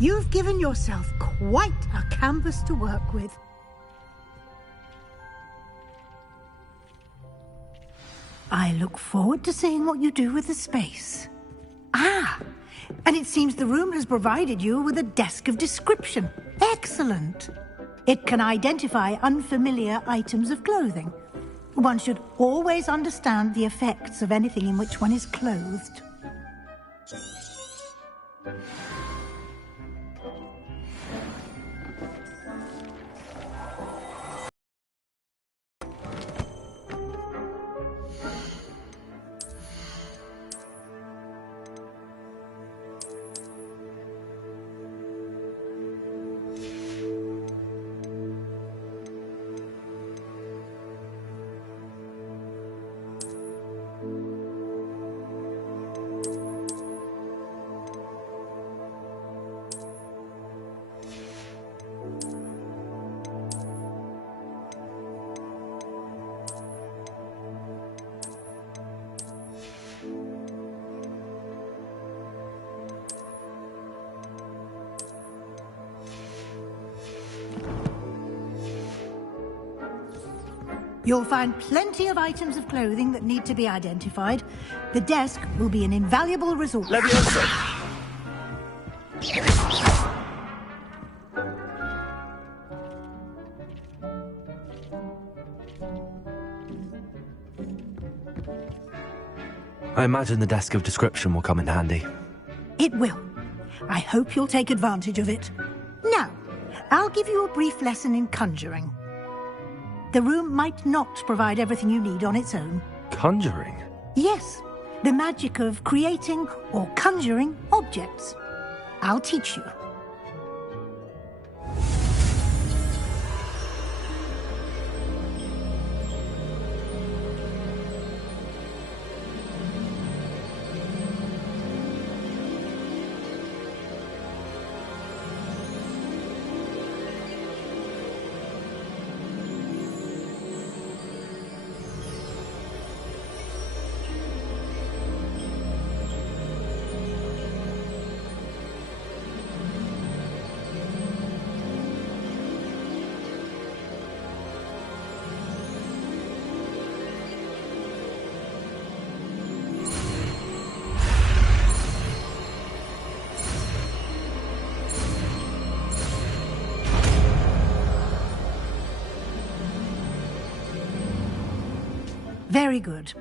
You've given yourself quite a canvas to work with. I look forward to seeing what you do with the space. Ah, and it seems the room has provided you with a desk of description. Excellent. It can identify unfamiliar items of clothing. One should always understand the effects of anything in which one is clothed. You'll find plenty of items of clothing that need to be identified. The desk will be an invaluable resource. I imagine the desk of description will come in handy. It will. I hope you'll take advantage of it. Now, I'll give you a brief lesson in conjuring. The room might not provide everything you need on its own. Conjuring? Yes, the magic of creating or conjuring objects. I'll teach you. Very good.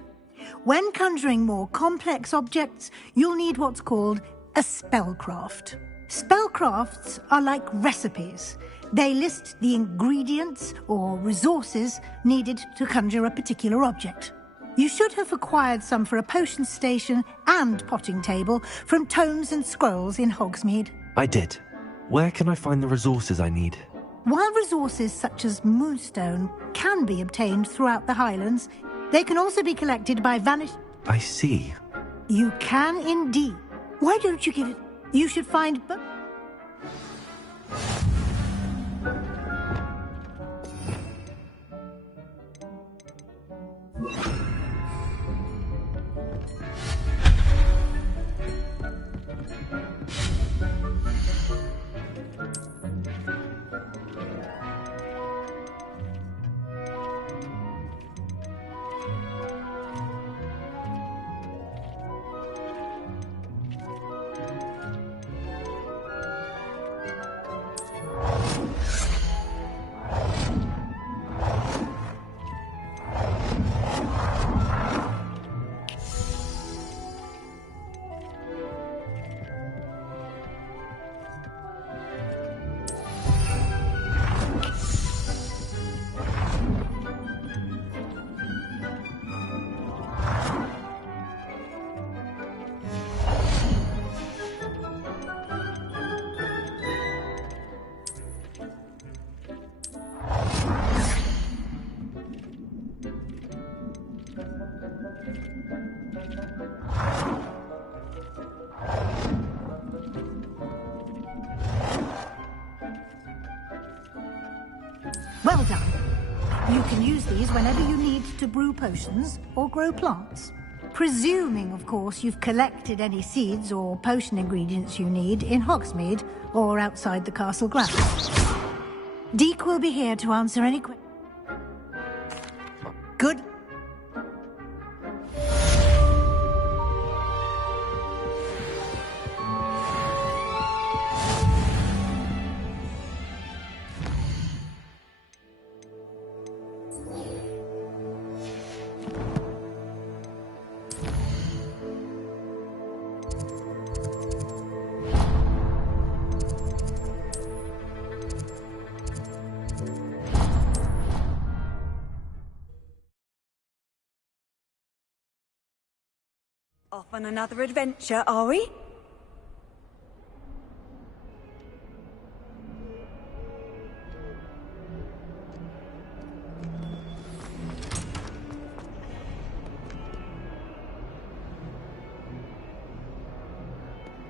When conjuring more complex objects, you'll need what's called a spellcraft. Spellcrafts are like recipes. They list the ingredients or resources needed to conjure a particular object. You should have acquired some for a potion station and potting table from tomes and scrolls in Hogsmeade. I did. Where can I find the resources I need? While resources such as moonstone can be obtained throughout the Highlands, they can also be collected by I see. You can indeed. Why don't you give it... You should find... Well done. You can use these whenever you need to brew potions or grow plants. Presuming, of course, you've collected any seeds or potion ingredients you need in Hogsmeade or outside the castle grounds. Deke will be here to answer any questions. Good. Off on another adventure, are we?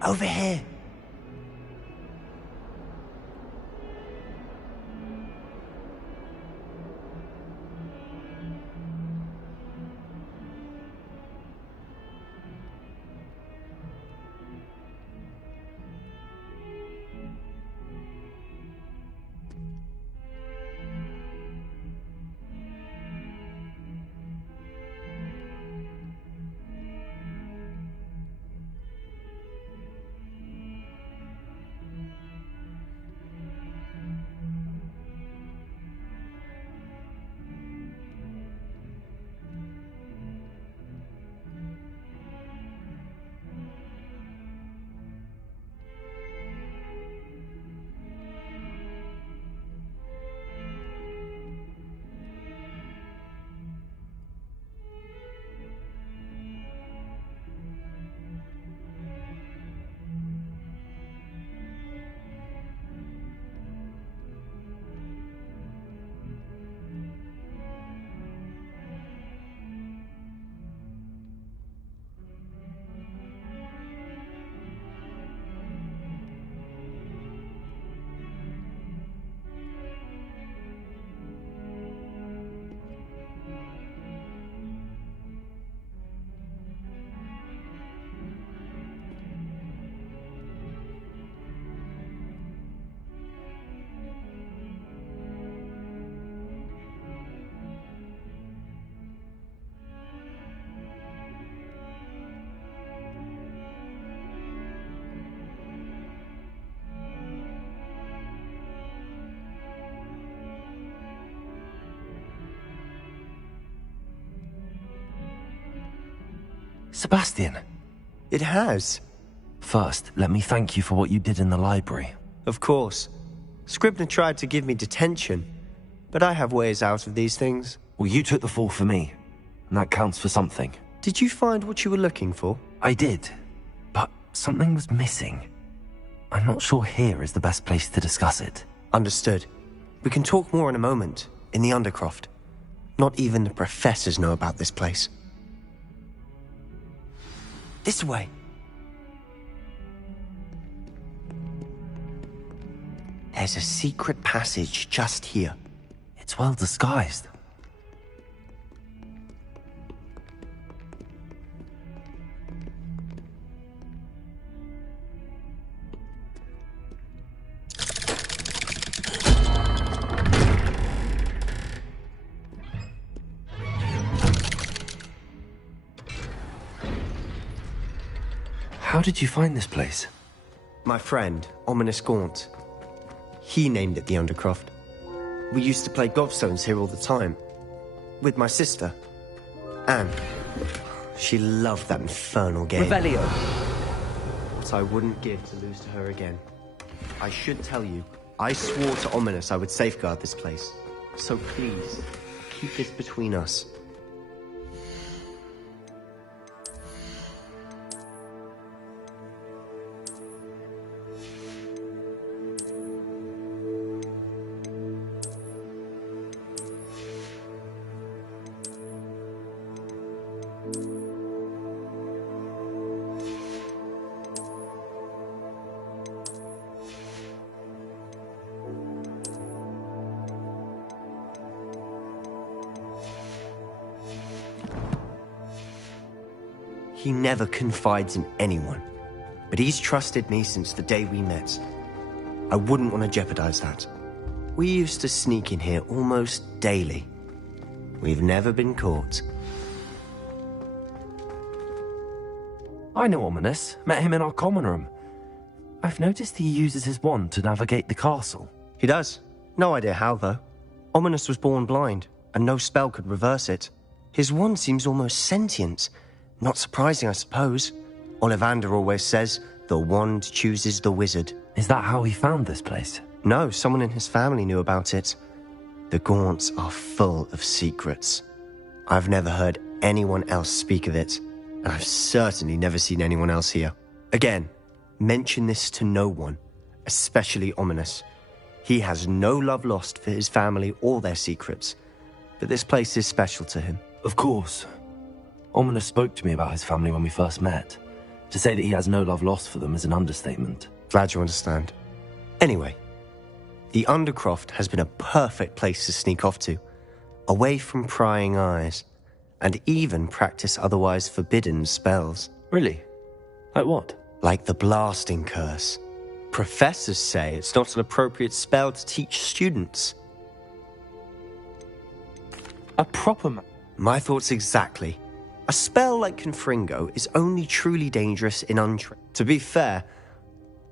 Over here. Sebastian. It has. First, let me thank you for what you did in the library. Of course. Scribner tried to give me detention, but I have ways out of these things. Well, you took the fall for me, and that counts for something. Did you find what you were looking for? I did, but something was missing. I'm not sure here is the best place to discuss it. Understood. We can talk more in a moment, in the Undercroft. Not even the professors know about this place. This way. There's a secret passage just here. It's well disguised. How did you find this place? My friend, Ominous Gaunt. He named it the Undercroft. We used to play gobstones here all the time. With my sister, Anne. She loved that infernal game. Revelio. What I wouldn't give to lose to her again. I should tell you, I swore to Ominous I would safeguard this place. So please, keep this between us. he never confides in anyone. But he's trusted me since the day we met. I wouldn't want to jeopardize that. We used to sneak in here almost daily. We've never been caught. I know Ominous. Met him in our common room. I've noticed he uses his wand to navigate the castle. He does. No idea how, though. Ominous was born blind, and no spell could reverse it. His wand seems almost sentient. Not surprising, I suppose. Ollivander always says, the wand chooses the wizard. Is that how he found this place? No, someone in his family knew about it. The Gaunts are full of secrets. I've never heard anyone else speak of it, and I've certainly never seen anyone else here. Again, mention this to no one, especially Ominous. He has no love lost for his family or their secrets, but this place is special to him. Of course. Ominous spoke to me about his family when we first met. To say that he has no love lost for them is an understatement. Glad you understand. Anyway, the Undercroft has been a perfect place to sneak off to, away from prying eyes, and even practice otherwise forbidden spells. Really? Like what? Like the blasting curse. Professors say it's not an appropriate spell to teach students. A proper My thoughts exactly. A spell like Confringo is only truly dangerous in untrained. To be fair,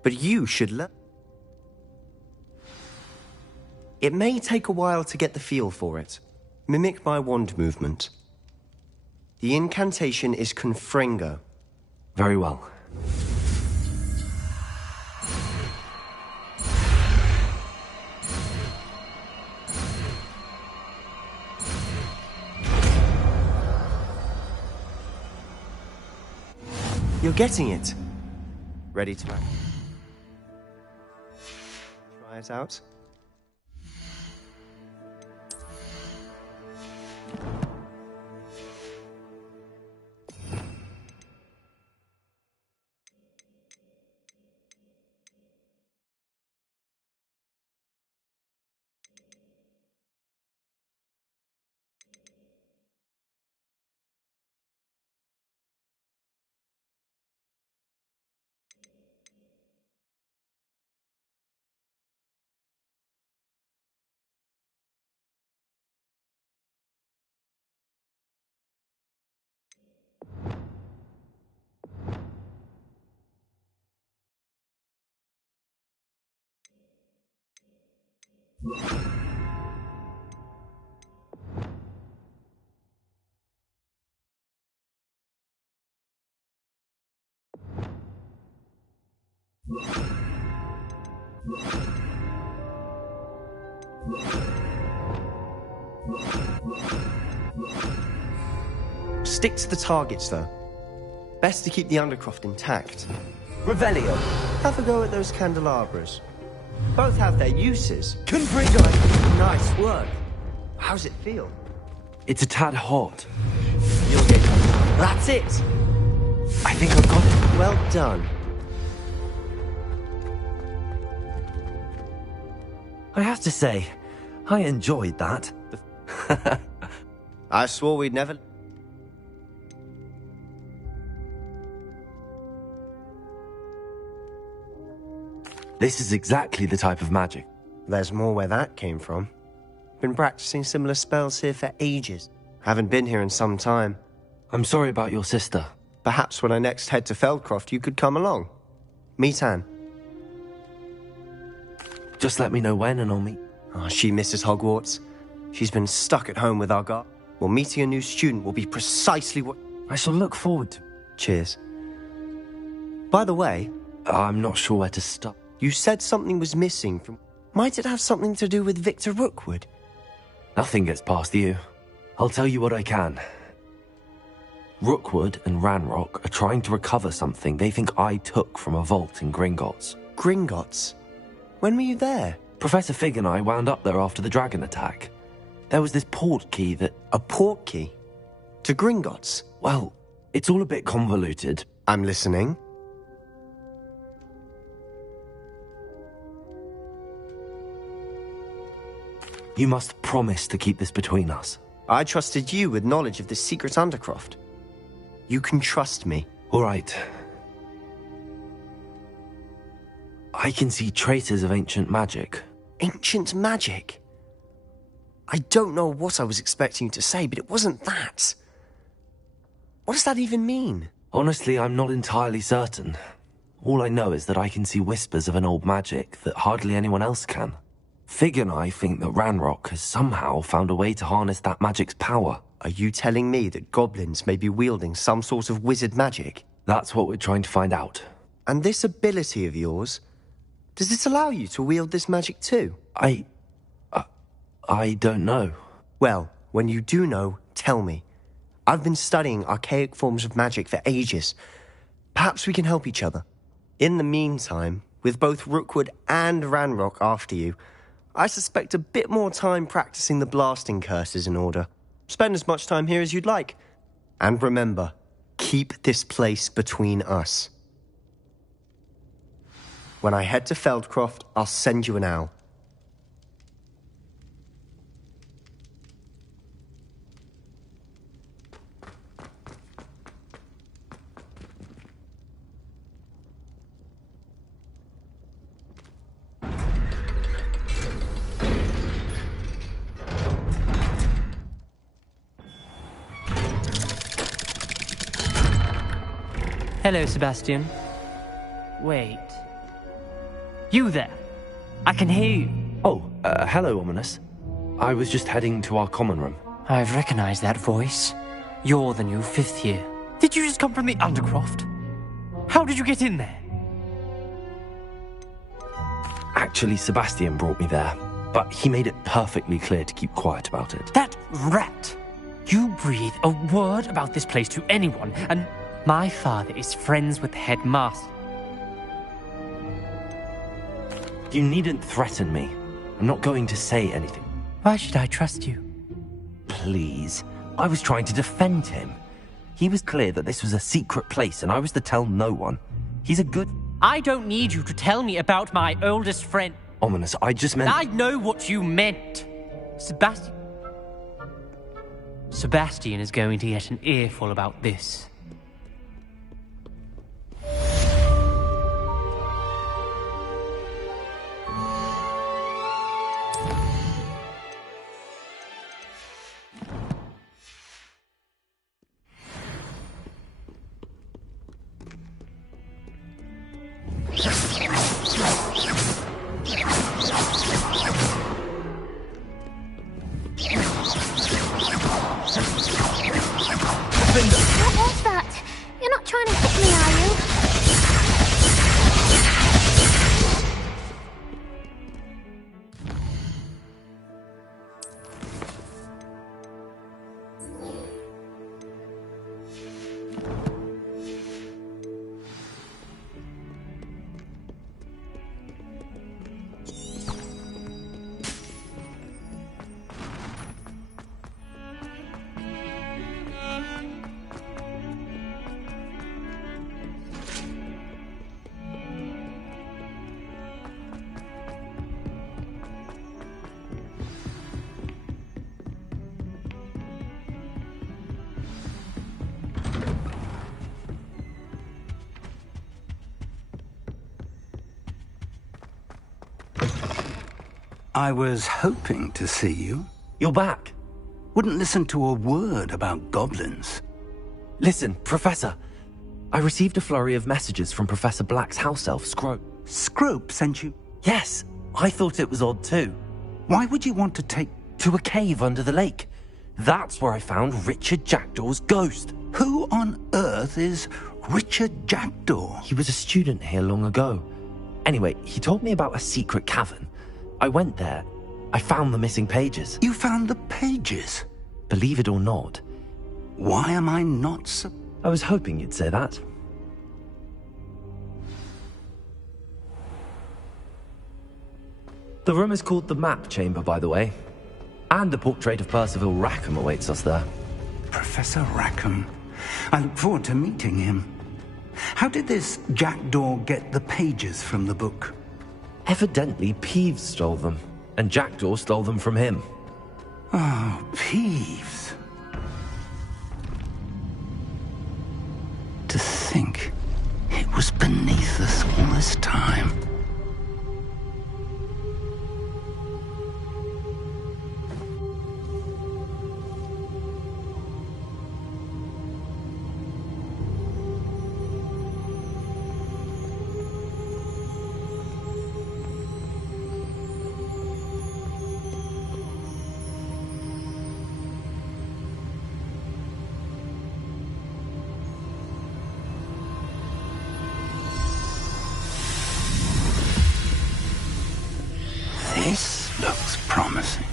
but you should learn. It may take a while to get the feel for it. Mimic my wand movement. The incantation is Confringo. Very well. You're getting it. Ready to try it out? Stick to the targets, though. Best to keep the Undercroft intact. Revelio. Have a go at those candelabras. Both have their uses. Confringo. Nice work. How's it feel? It's a tad hot. You'll get... That's it! I think I've got it. Well done. I have to say, I enjoyed that. I swore we'd never... This is exactly the type of magic. There's more where that came from. Been practicing similar spells here for ages. Haven't been here in some time. I'm sorry about your sister. Perhaps when I next head to Feldcroft, you could come along. Meet Anne. Just let me know when and I'll meet. Oh, she misses Hogwarts. She's been stuck at home with our guard. Well, meeting a new student will be precisely what... I shall look forward to. Cheers. By the way... I'm not sure where to start. You said something was missing from... Might it have something to do with Victor Rookwood? Nothing gets past you. I'll tell you what I can. Rookwood and Ranrock are trying to recover something they think I took from a vault in Gringotts. Gringotts? When were you there? Professor Fig and I wound up there after the dragon attack. There was this port key that... A port key? To Gringotts? Well, it's all a bit convoluted. I'm listening. You must promise to keep this between us. I trusted you with knowledge of the secret Undercroft. You can trust me. All right. I can see traces of ancient magic. Ancient magic? I don't know what I was expecting you to say, but it wasn't that. What does that even mean? Honestly, I'm not entirely certain. All I know is that I can see whispers of an old magic that hardly anyone else can. Fig and I think that Ranrock has somehow found a way to harness that magic's power. Are you telling me that goblins may be wielding some sort of wizard magic? That's what we're trying to find out. And this ability of yours, does it allow you to wield this magic too? I don't know. Well, when you do know, tell me. I've been studying archaic forms of magic for ages. Perhaps we can help each other. In the meantime, with both Rookwood and Ranrock after you, I suspect a bit more time practicing the blasting curse is in order. Spend as much time here as you'd like. And remember, keep this place between us. When I head to Feldcroft, I'll send you an owl. Hello, Sebastian. Wait. You there? I can hear you. Oh, hello, Ominous. I was just heading to our common room. I've recognized that voice. You're the new 5th year. Did you just come from the Undercroft? How did you get in there? Actually, Sebastian brought me there, but he made it perfectly clear to keep quiet about it. That rat! You breathe a word about this place to anyone, and my father is friends with the headmaster. You needn't threaten me. I'm not going to say anything. Why should I trust you? Please. I was trying to defend him. He was clear that this was a secret place and I was to tell no one. He's a good... I don't need you to tell me about my oldest friend. Ominous, I just meant... I know what you meant. Sebastian is going to get an earful about this. What was that? You're not trying to hit me, are you? I was hoping to see you. You're back. Wouldn't listen to a word about goblins. Listen, Professor. I received a flurry of messages from Professor Black's house elf, Scrope. Scrope sent you? Yes, I thought it was odd too. Why would you want to take... To a cave under the lake. That's where I found Richard Jackdaw's ghost. Who on earth is Richard Jackdaw? He was a student here long ago. Anyway, he told me about a secret cavern. I went there. I found the missing pages. You found the pages? Believe it or not. Why am I not so... I was hoping you'd say that. The room is called the Map Chamber, by the way. And a portrait of Percival Rackham awaits us there. Professor Rackham. I look forward to meeting him. How did this Jackdaw get the pages from the book? Evidently, Peeves stole them, and Jackdaw stole them from him. Oh, Peeves. was beneath us all this time. This looks promising.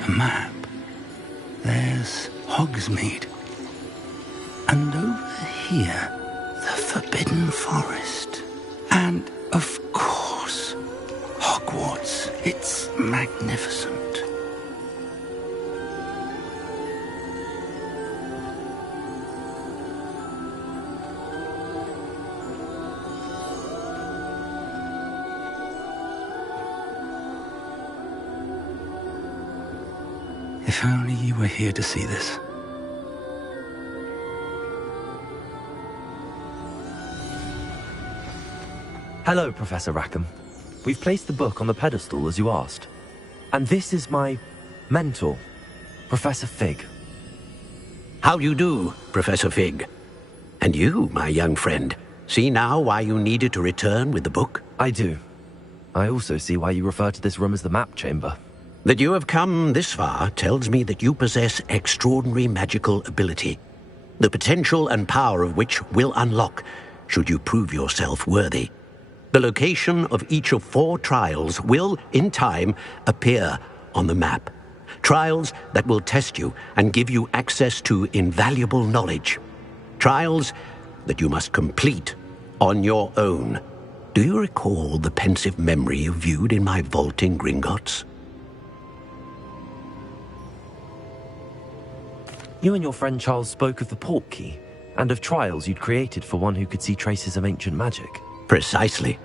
A map. There's Hogsmeade. And over here, the Forbidden Forest. And, of course, Hogwarts. It's magnificent. If only you were here to see this. Hello, Professor Rackham. We've placed the book on the pedestal as you asked. And this is my mentor, Professor Fig. How do you do, Professor Fig? And you, my young friend, see now why you needed to return with the book? I do. I also see why you refer to this room as the map chamber. That you have come this far tells me that you possess extraordinary magical ability, the potential and power of which will unlock should you prove yourself worthy. The location of each of 4 trials will, in time, appear on the map. Trials that will test you and give you access to invaluable knowledge. Trials that you must complete on your own. Do you recall the pensive memory you viewed in my vault in Gringotts? You and your friend Charles spoke of the portkey, and of trials you'd created for one who could see traces of ancient magic. Precisely.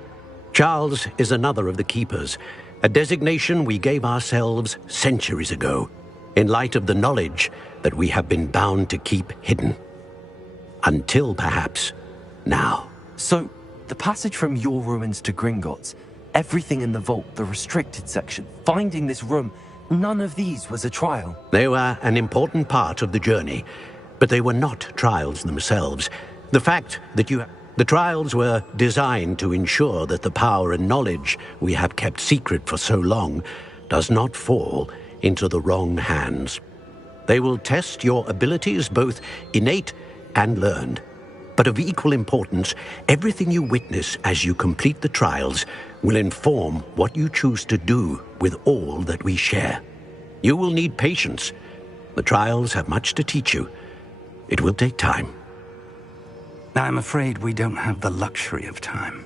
Charles is another of the Keepers, a designation we gave ourselves centuries ago, in light of the knowledge that we have been bound to keep hidden. Until, perhaps, now. So, the passage from your ruins to Gringotts, everything in the vault, the restricted section, finding this room, none of these was a trial. They were an important part of the journey, but they were not trials themselves. The fact that the trials were designed to ensure that the power and knowledge we have kept secret for so long does not fall into the wrong hands. They will test your abilities, both innate and learned. But of equal importance, everything you witness as you complete the trials will inform what you choose to do with all that we share. You will need patience. The trials have much to teach you. It will take time. I'm afraid we don't have the luxury of time.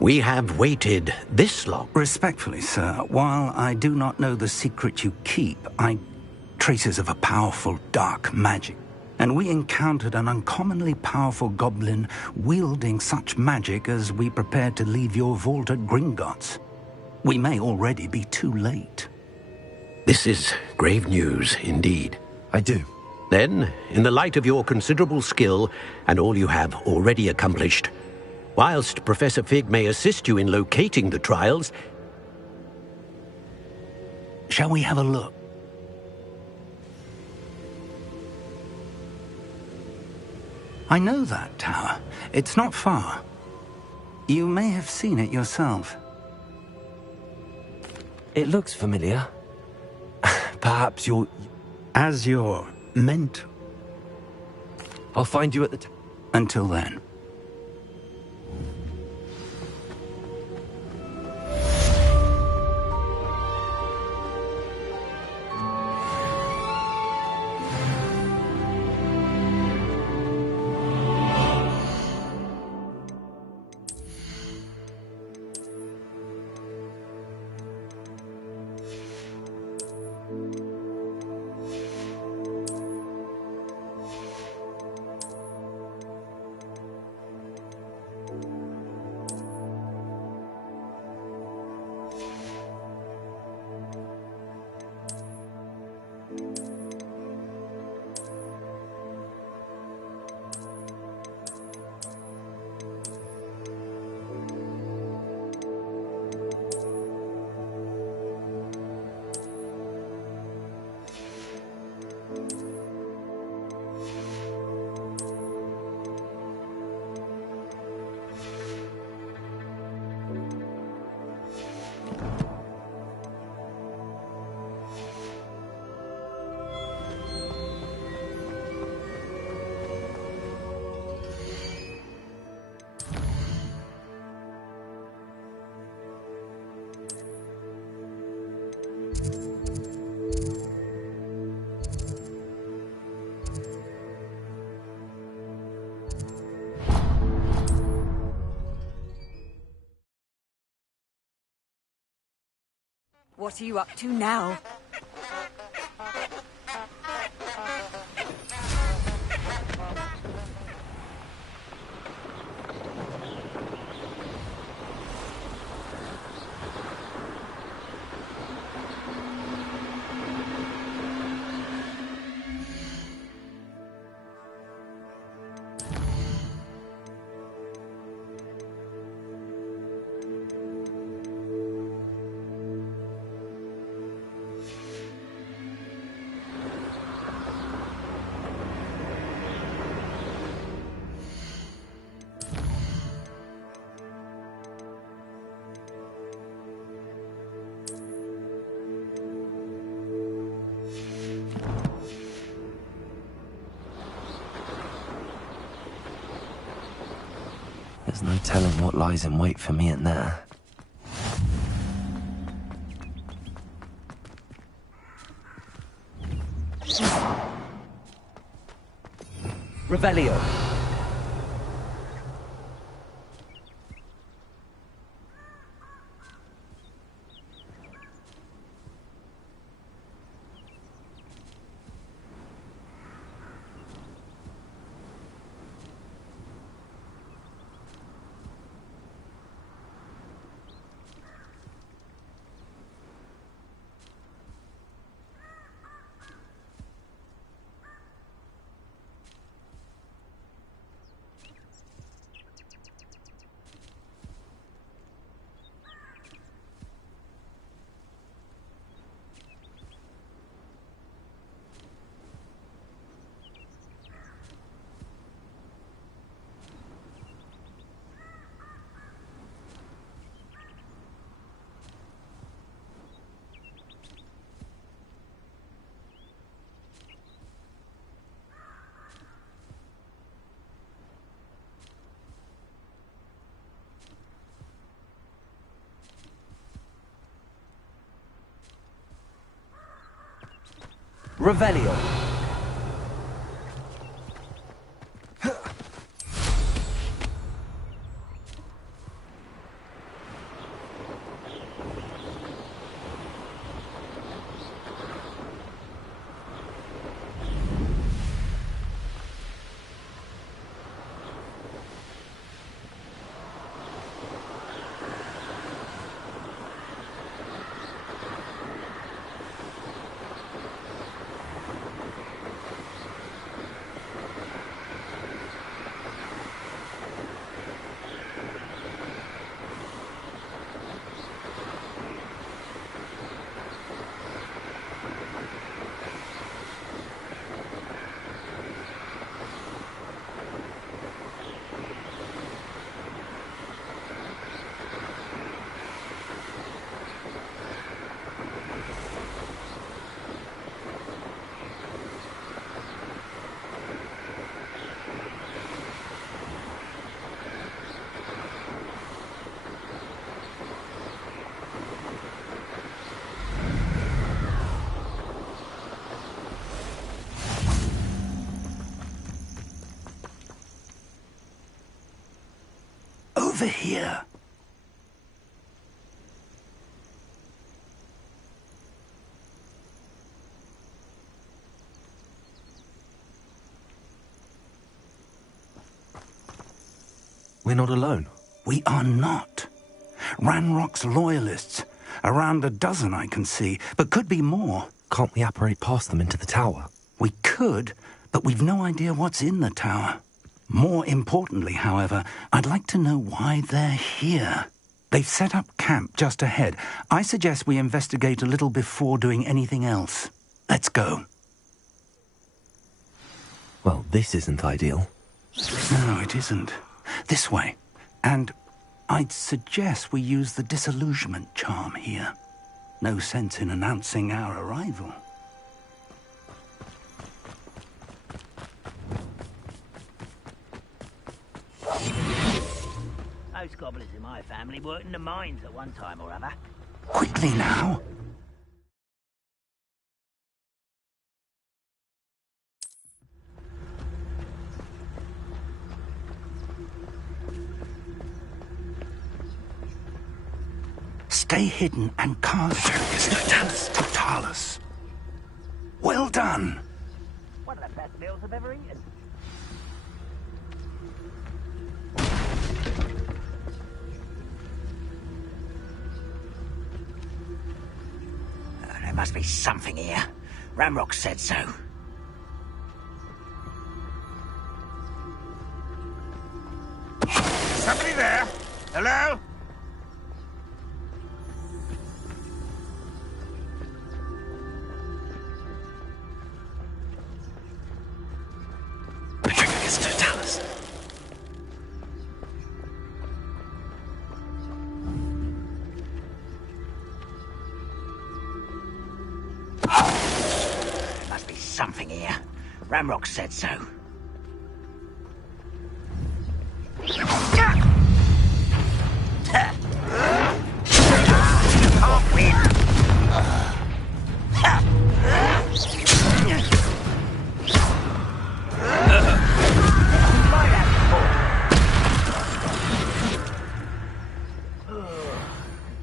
We have waited this long. Respectfully, sir, while I do not know the secret you keep, traces of a powerful dark magic. And we encountered an uncommonly powerful goblin wielding such magic as we prepared to leave your vault at Gringotts. We may already be too late. This is grave news indeed. I do. Then, in the light of your considerable skill and all you have already accomplished, whilst Professor Fig may assist you in locating the trials, shall we have a look? I know that tower. It's not far. You may have seen it yourself. It looks familiar. Perhaps you're... As your mentor. I'll find you at the... Until then. What are you up to now? There's no telling what lies in wait for me in there. Revelio. Revelio. Over here. We're not alone. We are not. Ranrock's loyalists. Around a dozen I can see, but could be more. Can't we apparate past them into the tower? We could, but we've no idea what's in the tower. More importantly, however, I'd like to know why they're here. They've set up camp just ahead. I suggest we investigate a little before doing anything else. Let's go. Well, this isn't ideal. No, it isn't. This way. And I'd suggest we use the disillusionment charm here. No sense in announcing our arrival. Those gobblers in my family worked in the mines at one time or other. Quickly now. Stay hidden and cast Totalis. Well done. One of the best meals I've ever eaten. There must be something here. Ramrock said so. Somebody there? Hello? Totalis. There must be something here. Ramrock said so. Can't win.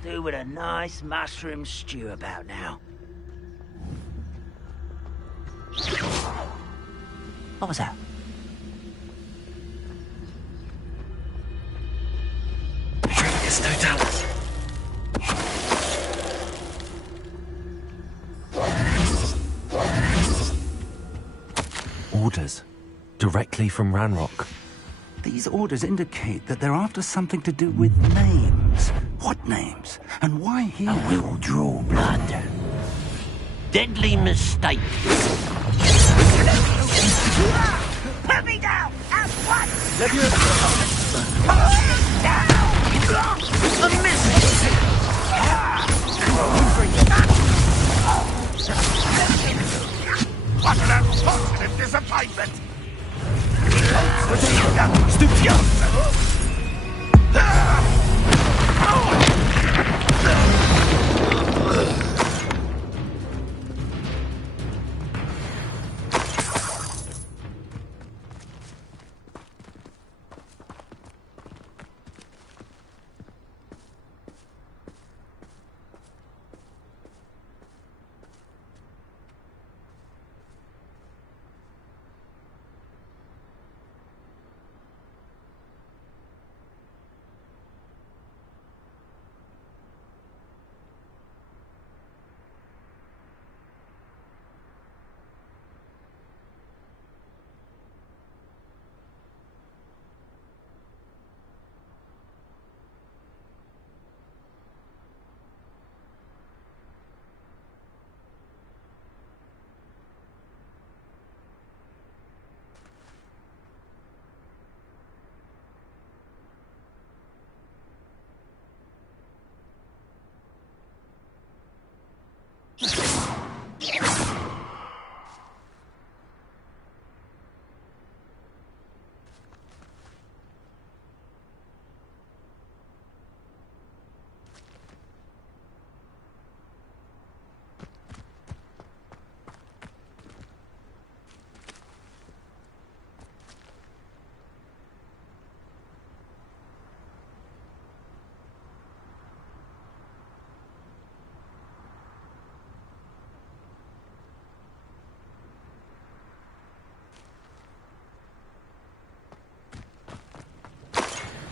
Do with a nice mushroom stew about now. What was that? Totalis. Orders. Directly from Ranrock. These orders indicate that they're after something to do with names. What names? And why here? A will draw blood. Deadly mistake. Put me down at once! A miss! What an unfortunate disappointment!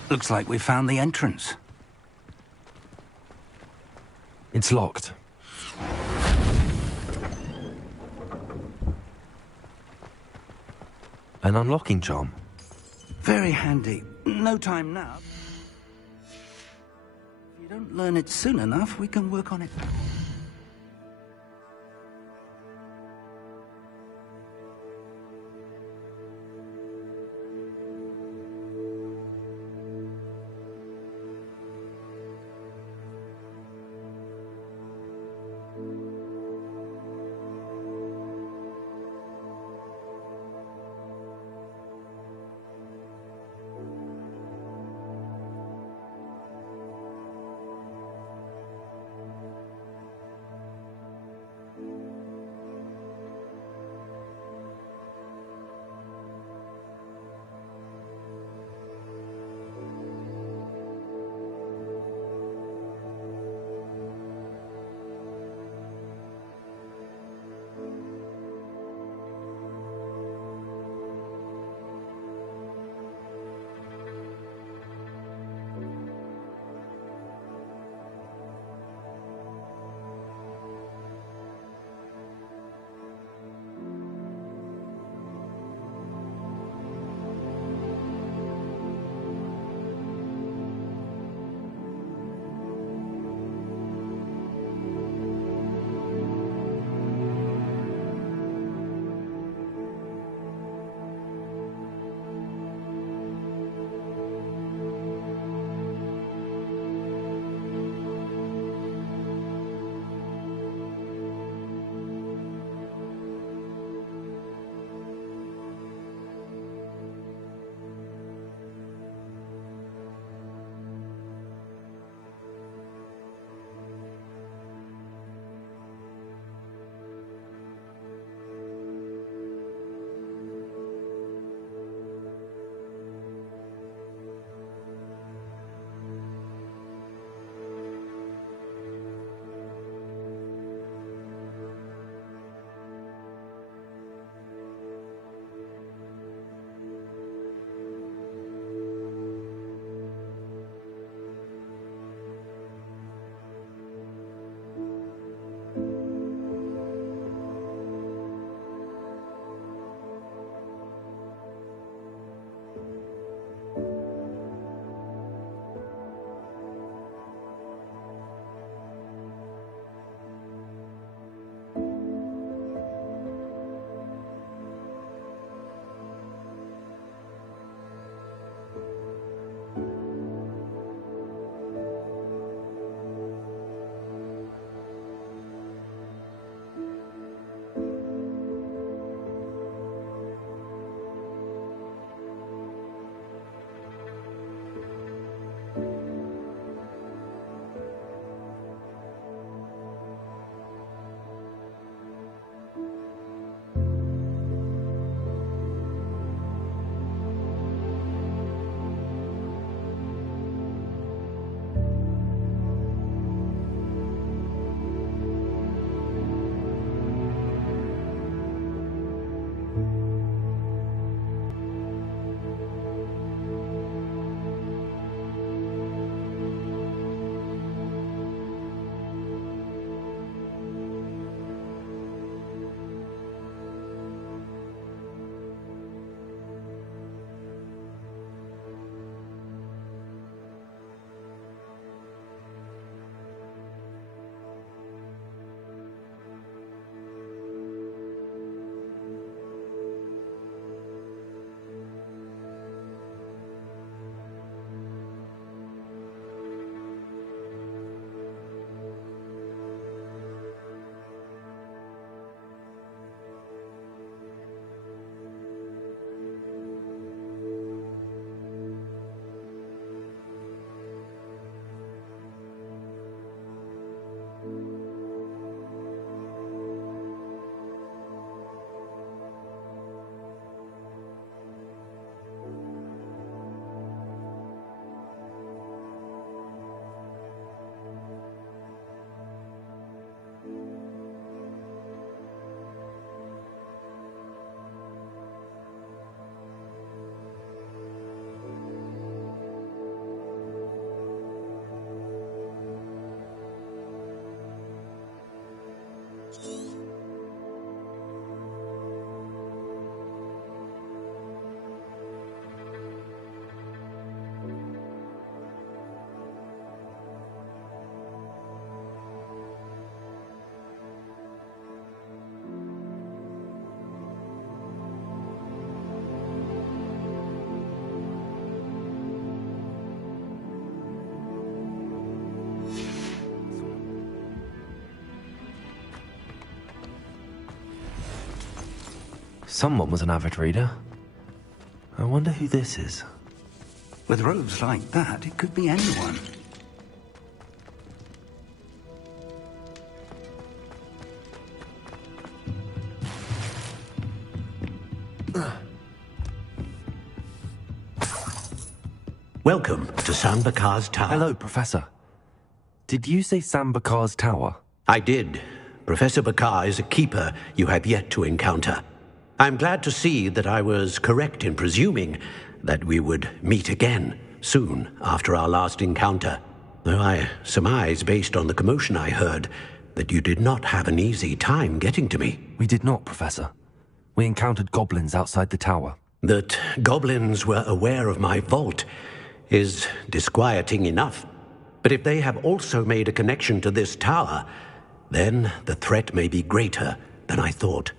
Looks like we found the entrance. It's locked. An unlocking charm. Very handy. No time now. If you don't learn it soon enough, we can work on it. Someone was an avid reader. I wonder who this is. With robes like that, it could be anyone. Welcome to Sambakar's Tower. Hello, Professor. Did you say Sambakar's Tower? I did. Professor Bakar is a keeper you have yet to encounter. I'm glad to see that I was correct in presuming that we would meet again soon after our last encounter. Though I surmise, based on the commotion I heard, that you did not have an easy time getting to me. We did not, Professor. We encountered goblins outside the tower. That goblins were aware of my vault is disquieting enough. But if they have also made a connection to this tower, then the threat may be greater than I thought.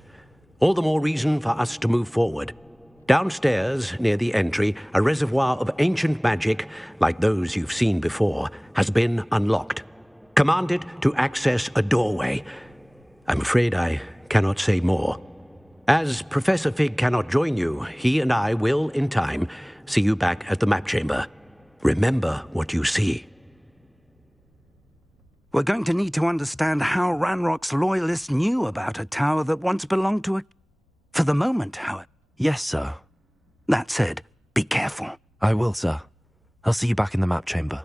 All the more reason for us to move forward. Downstairs, near the entry, a reservoir of ancient magic, like those you've seen before, has been unlocked. Commanded to access a doorway. I'm afraid I cannot say more. As Professor Fig cannot join you, he and I will, in time, see you back at the map chamber. Remember what you see. We're going to need to understand how Ranrock's loyalists knew about a tower that once belonged to a... For the moment, Howard. Yes, sir. That said, be careful. I will, sir. I'll see you back in the map chamber.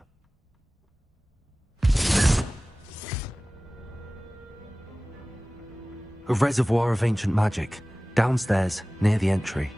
A reservoir of ancient magic, downstairs, near the entry.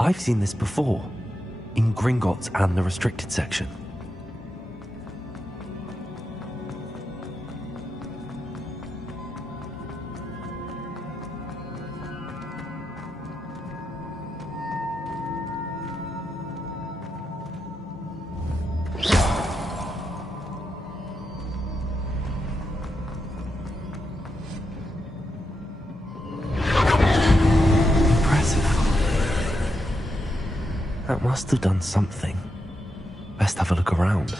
I've seen this before, in Gringotts and the restricted section. That must have done something. Best have a look around.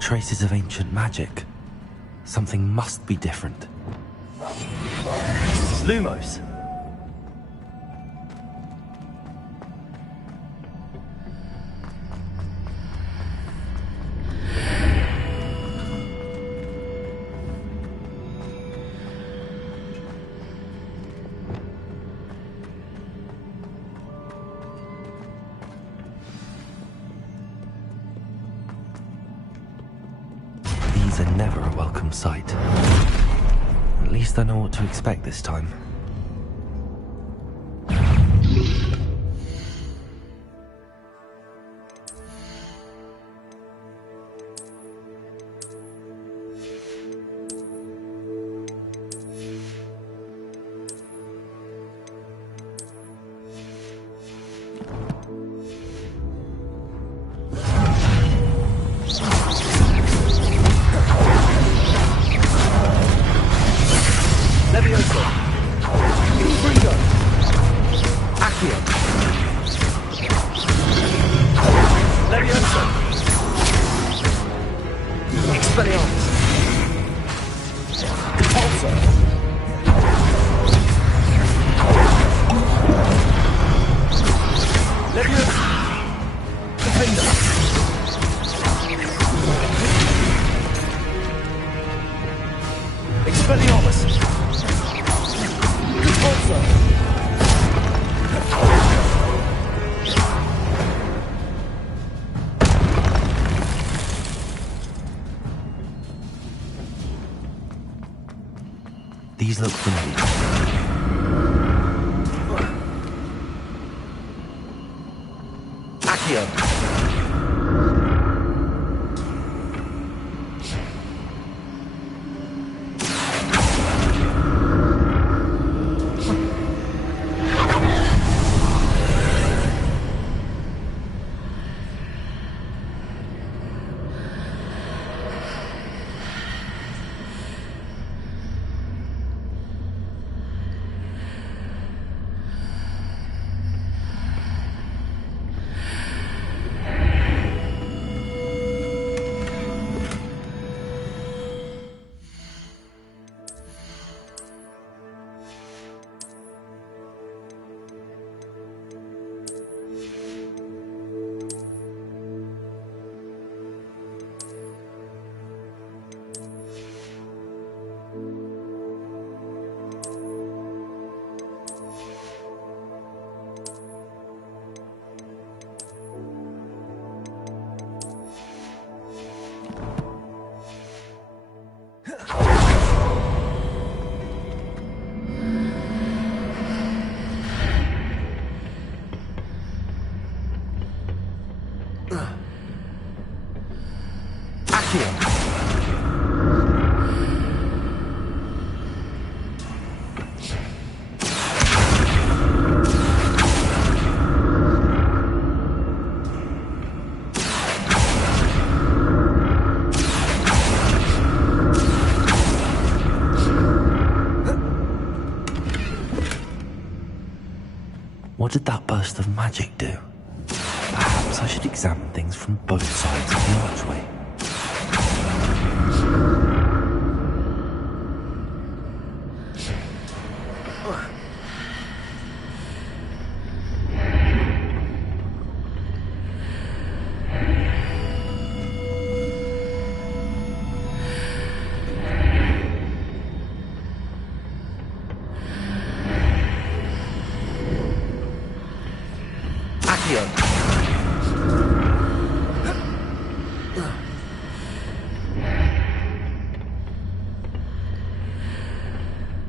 Traces of ancient magic. Something must be different. Lumos. Goblins are never a welcome sight. At least I know what to expect this time. These look familiar. Accio! What did that burst of magic do? Perhaps I should examine things from both sides of the archway.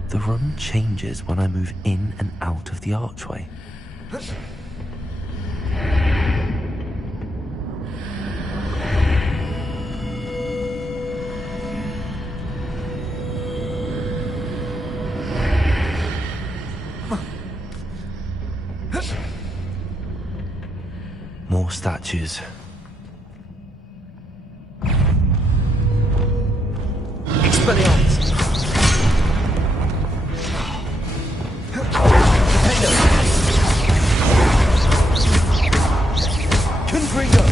The room changes when I move in and out of the archway. More statues. Expelliarmus! Confringo!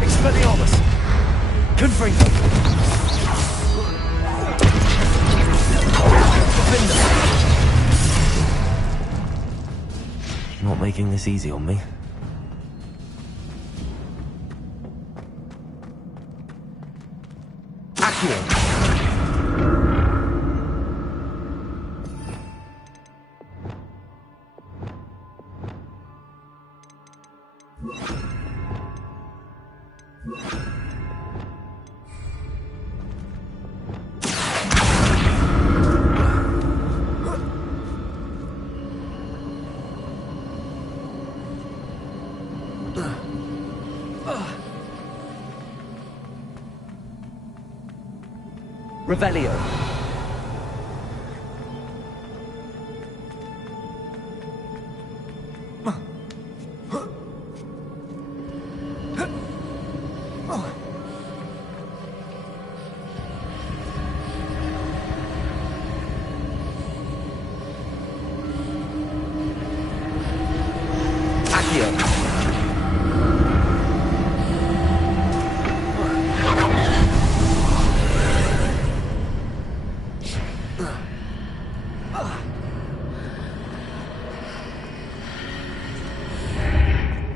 Expelliarmus! Confringo! Not making this easy on me. Accio! Revelio.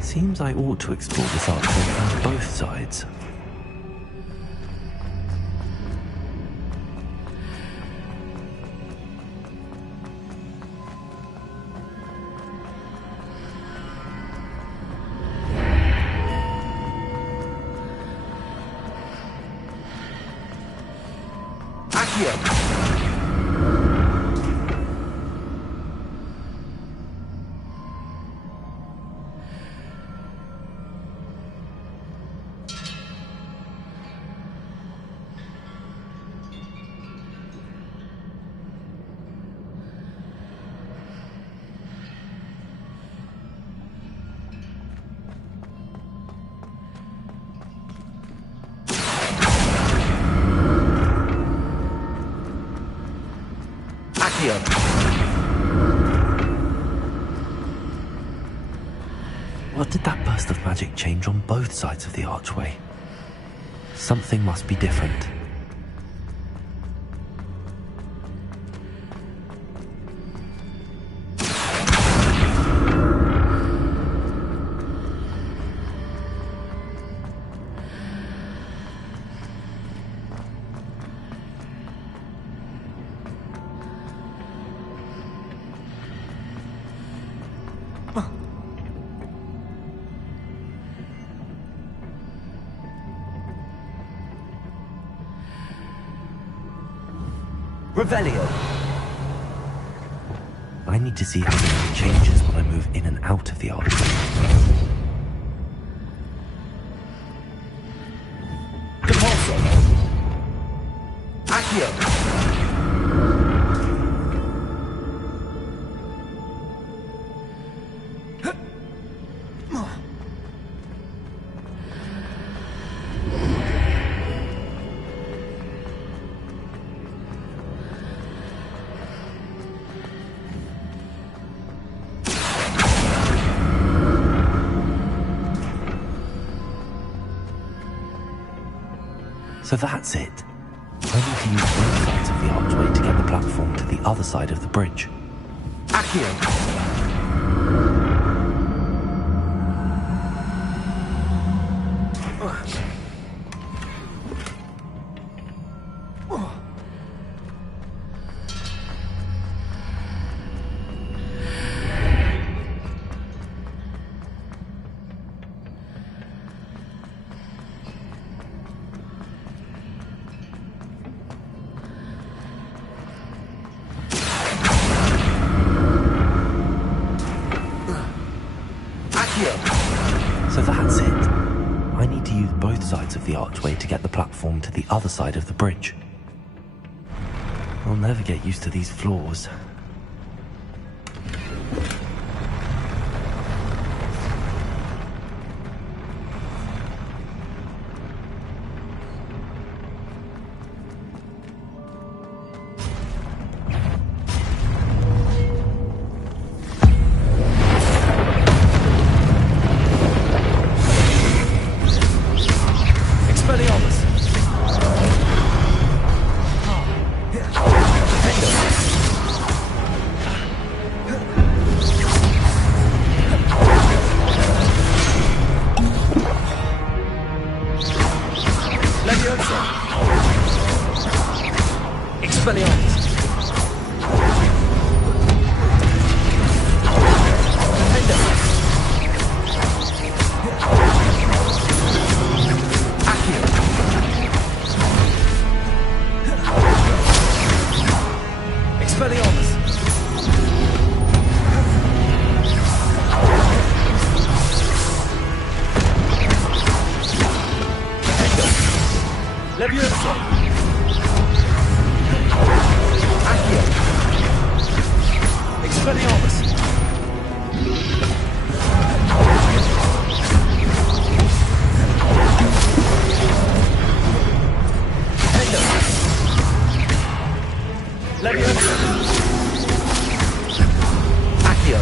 Seems I ought to explore this archway from both sides. What did that burst of magic change on both sides of the archway? Something must be different. Revelio. I need to see how it changes when I move in and out of the archway. So that's it. I need to use both sides of the archway to get the platform to the other side of the bridge. Accio! So that's it. I need to use both sides of the archway to get the platform to the other side of the bridge. I'll never get used to these floors. Levioso! Accio! Expelliarmus! Hendo! Levioso! Accio!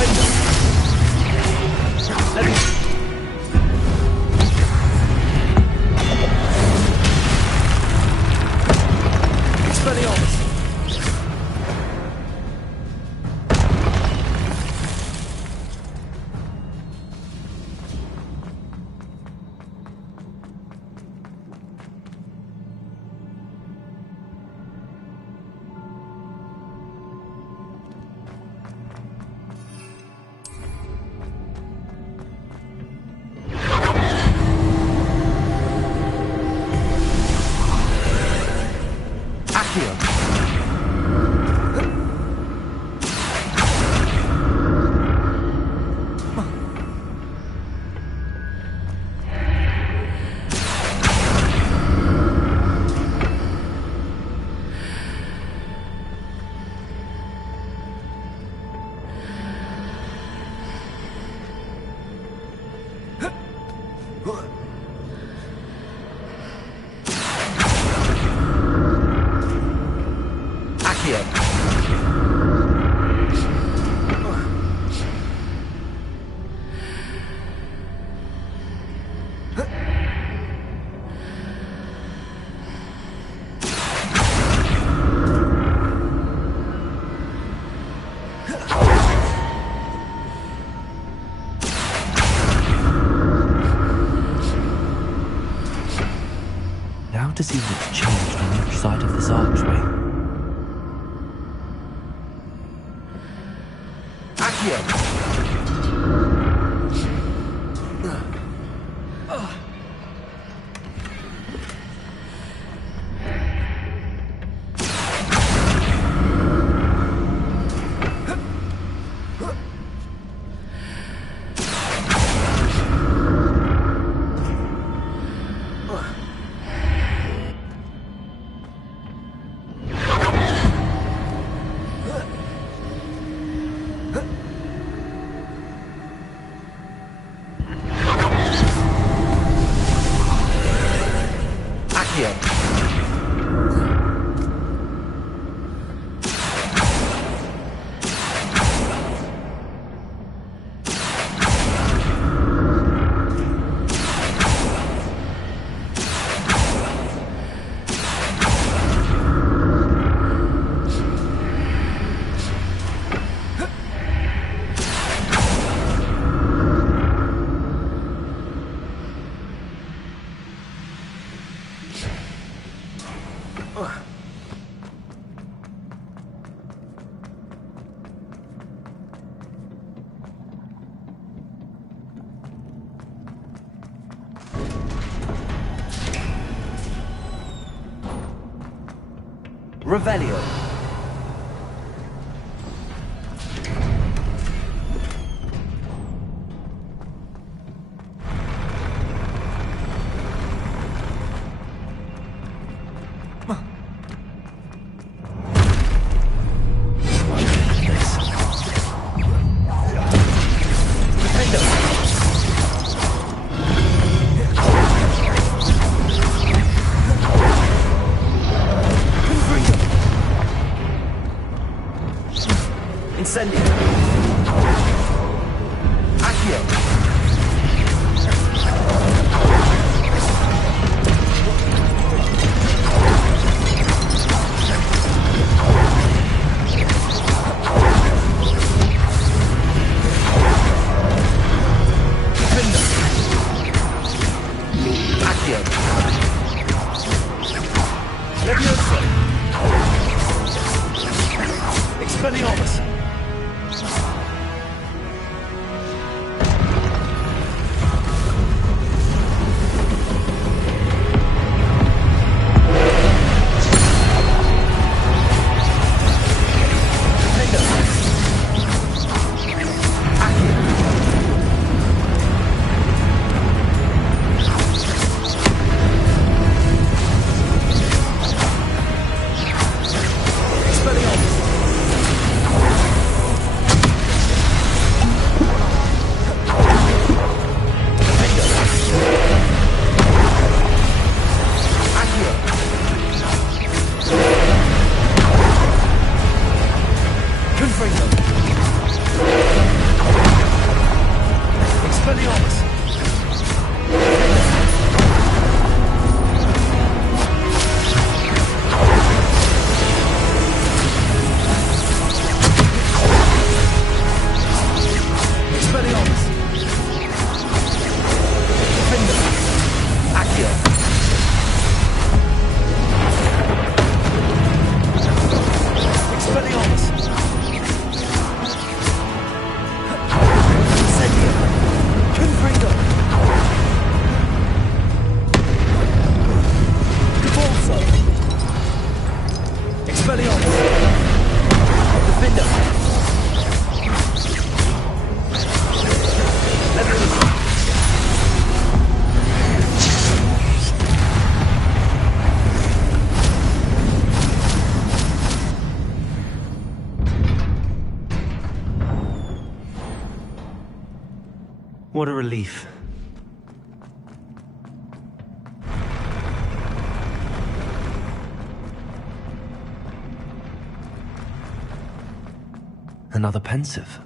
Hendo! Levioso! Expelliarmus! Accio! Now to see what's changed on each side of this archway. Accio! Revelio. Incendio. Accio. Accio. Levioso. Expelliarmus. Expelliarmus! What a relief. Another pensive.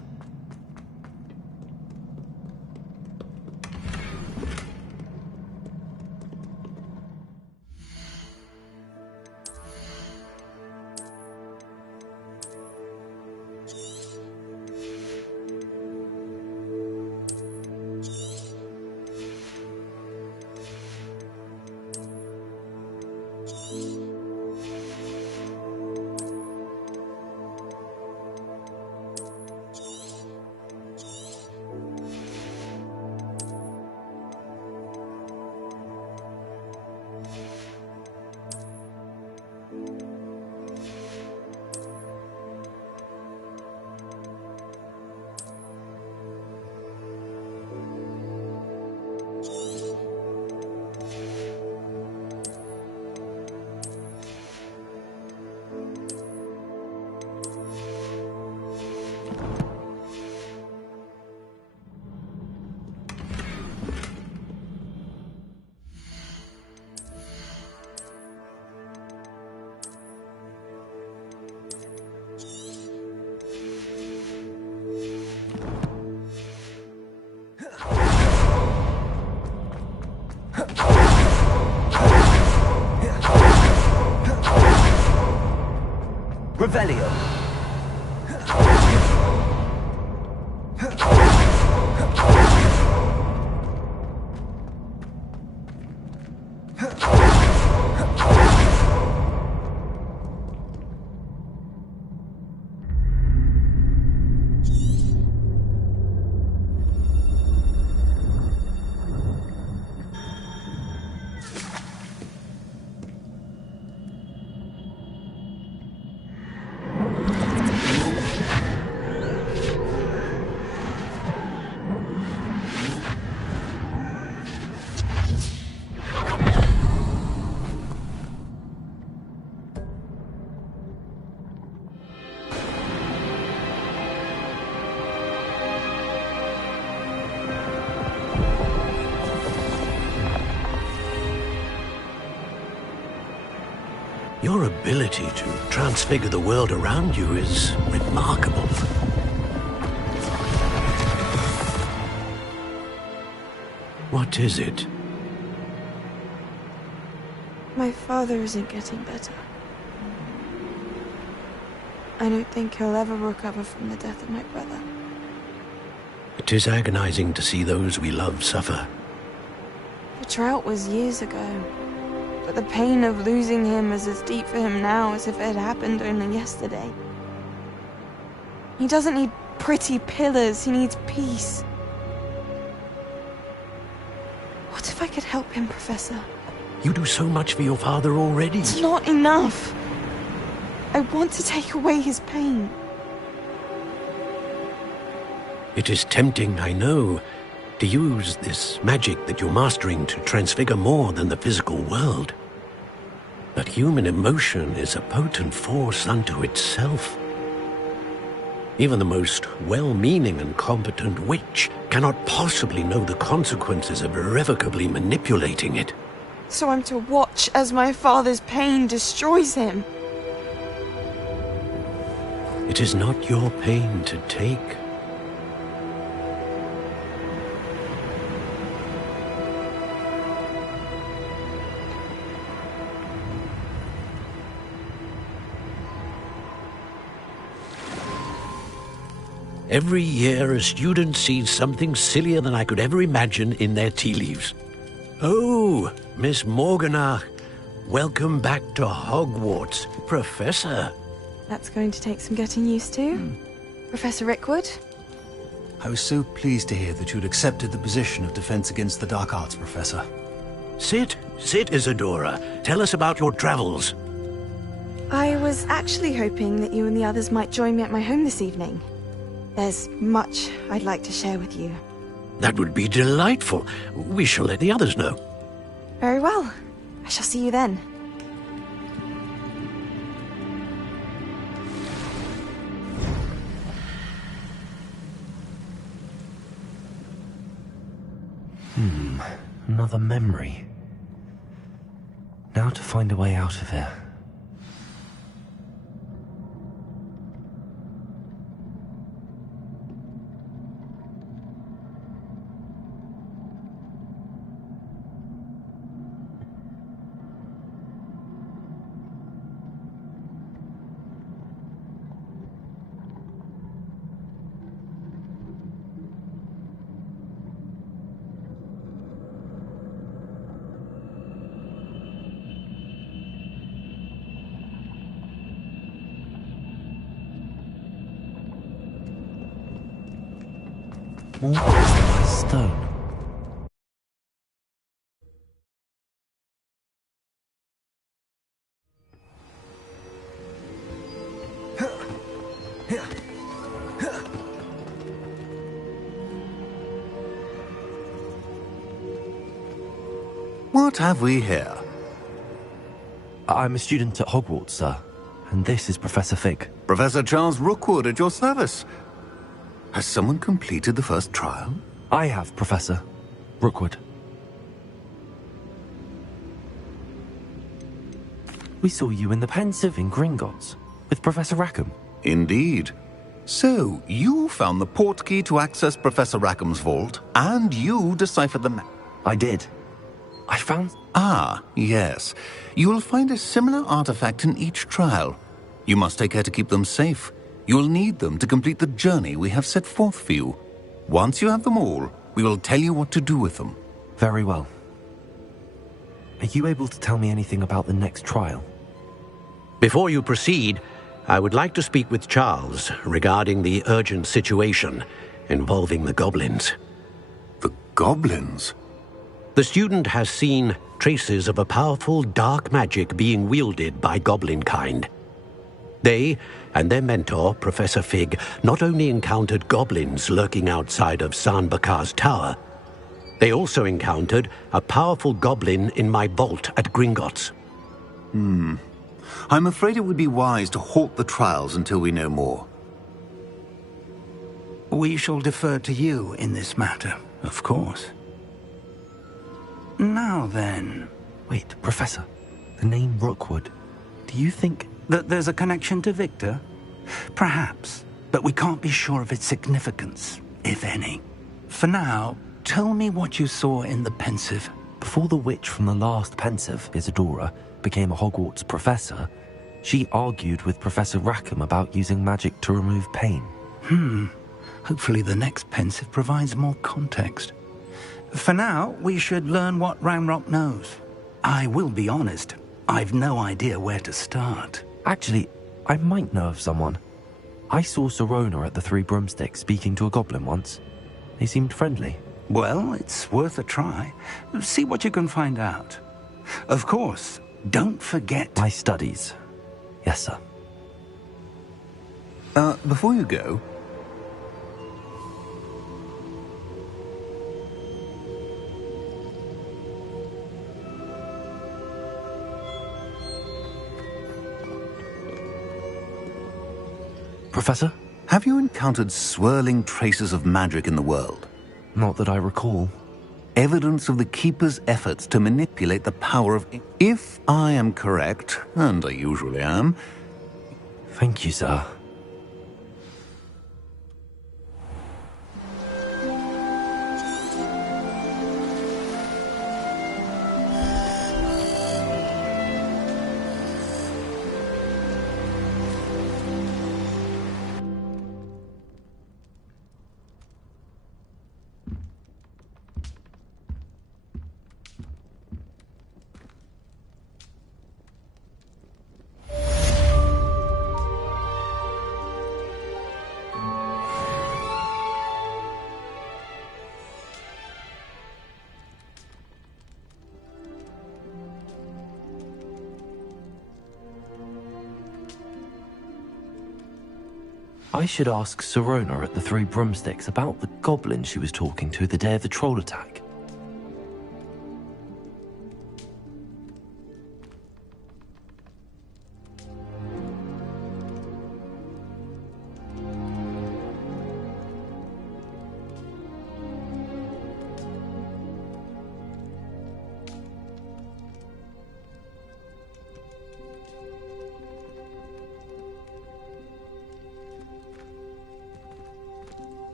Revelio. Your ability to transfigure the world around you is remarkable. What is it? My father isn't getting better. I don't think he'll ever recover from the death of my brother. It is agonizing to see those we love suffer. The drought was years ago, but the pain of losing him is as deep for him now as if it had happened only yesterday. He doesn't need pretty pillars, he needs peace. What if I could help him, Professor? You do so much for your father already. It's not enough. I want to take away his pain. It is tempting, I know, to use this magic that you're mastering to transfigure more than the physical world. But human emotion is a potent force unto itself. Even the most well-meaning and competent witch cannot possibly know the consequences of irrevocably manipulating it. So I'm to watch as my father's pain destroys him. It is not your pain to take. Every year, a student sees something sillier than I could ever imagine in their tea leaves. Oh, Miss Morganach, welcome back to Hogwarts, Professor. That's going to take some getting used to. Professor Rickwood? I was so pleased to hear that you'd accepted the position of Defense Against the Dark Arts, Professor. Sit, Isadora. Tell us about your travels. I was actually hoping that you and the others might join me at my home this evening. There's much I'd like to share with you. That would be delightful. We shall let the others know. Very well. I shall see you then. Another memory. Now to find a way out of here. More stone. What have we here? I'm a student at Hogwarts, sir, and this is Professor Fig. Professor Charles Rookwood at your service. Has someone completed the first trial? I have, Professor Rookwood. We saw you in the Pensive in Gringotts with Professor Rackham. Indeed. So, you found the portkey to access Professor Rackham's vault, and you deciphered the map. I did. I found... Ah, yes. You will find a similar artifact in each trial. You must take care to keep them safe. You will need them to complete the journey we have set forth for you. Once you have them all, we will tell you what to do with them. Very well. Are you able to tell me anything about the next trial? Before you proceed, I would like to speak with Charles regarding the urgent situation involving the goblins. The goblins? The student has seen traces of a powerful dark magic being wielded by goblin kind. They and their mentor, Professor Fig, not only encountered goblins lurking outside of San Bakar's tower, they also encountered a powerful goblin in my vault at Gringotts. I'm afraid it would be wise to halt the trials until we know more. We shall defer to you in this matter, of course. Now then... Wait, Professor. The name Rookwood. Do you think... that there's a connection to Victor? Perhaps, but we can't be sure of its significance, if any. For now, tell me what you saw in the Pensive. Before the witch from the last Pensive, Isadora, became a Hogwarts professor, she argued with Professor Rackham about using magic to remove pain. Hopefully the next Pensive provides more context. For now, we should learn what Ranrock knows. I will be honest, I've no idea where to start. Actually, I might know of someone. I saw Serona at the Three Broomsticks speaking to a goblin once. They seemed friendly. Well, it's worth a try. See what you can find out. Of course, don't forget... my studies. Yes, sir. Before you go... Professor? Have you encountered swirling traces of magic in the world? Not that I recall. Evidence of the Keeper's efforts to manipulate the power of... If I am correct, and I usually am... Thank you, sir. I should ask Sirona at the Three Broomsticks about the goblin she was talking to the day of the troll attack.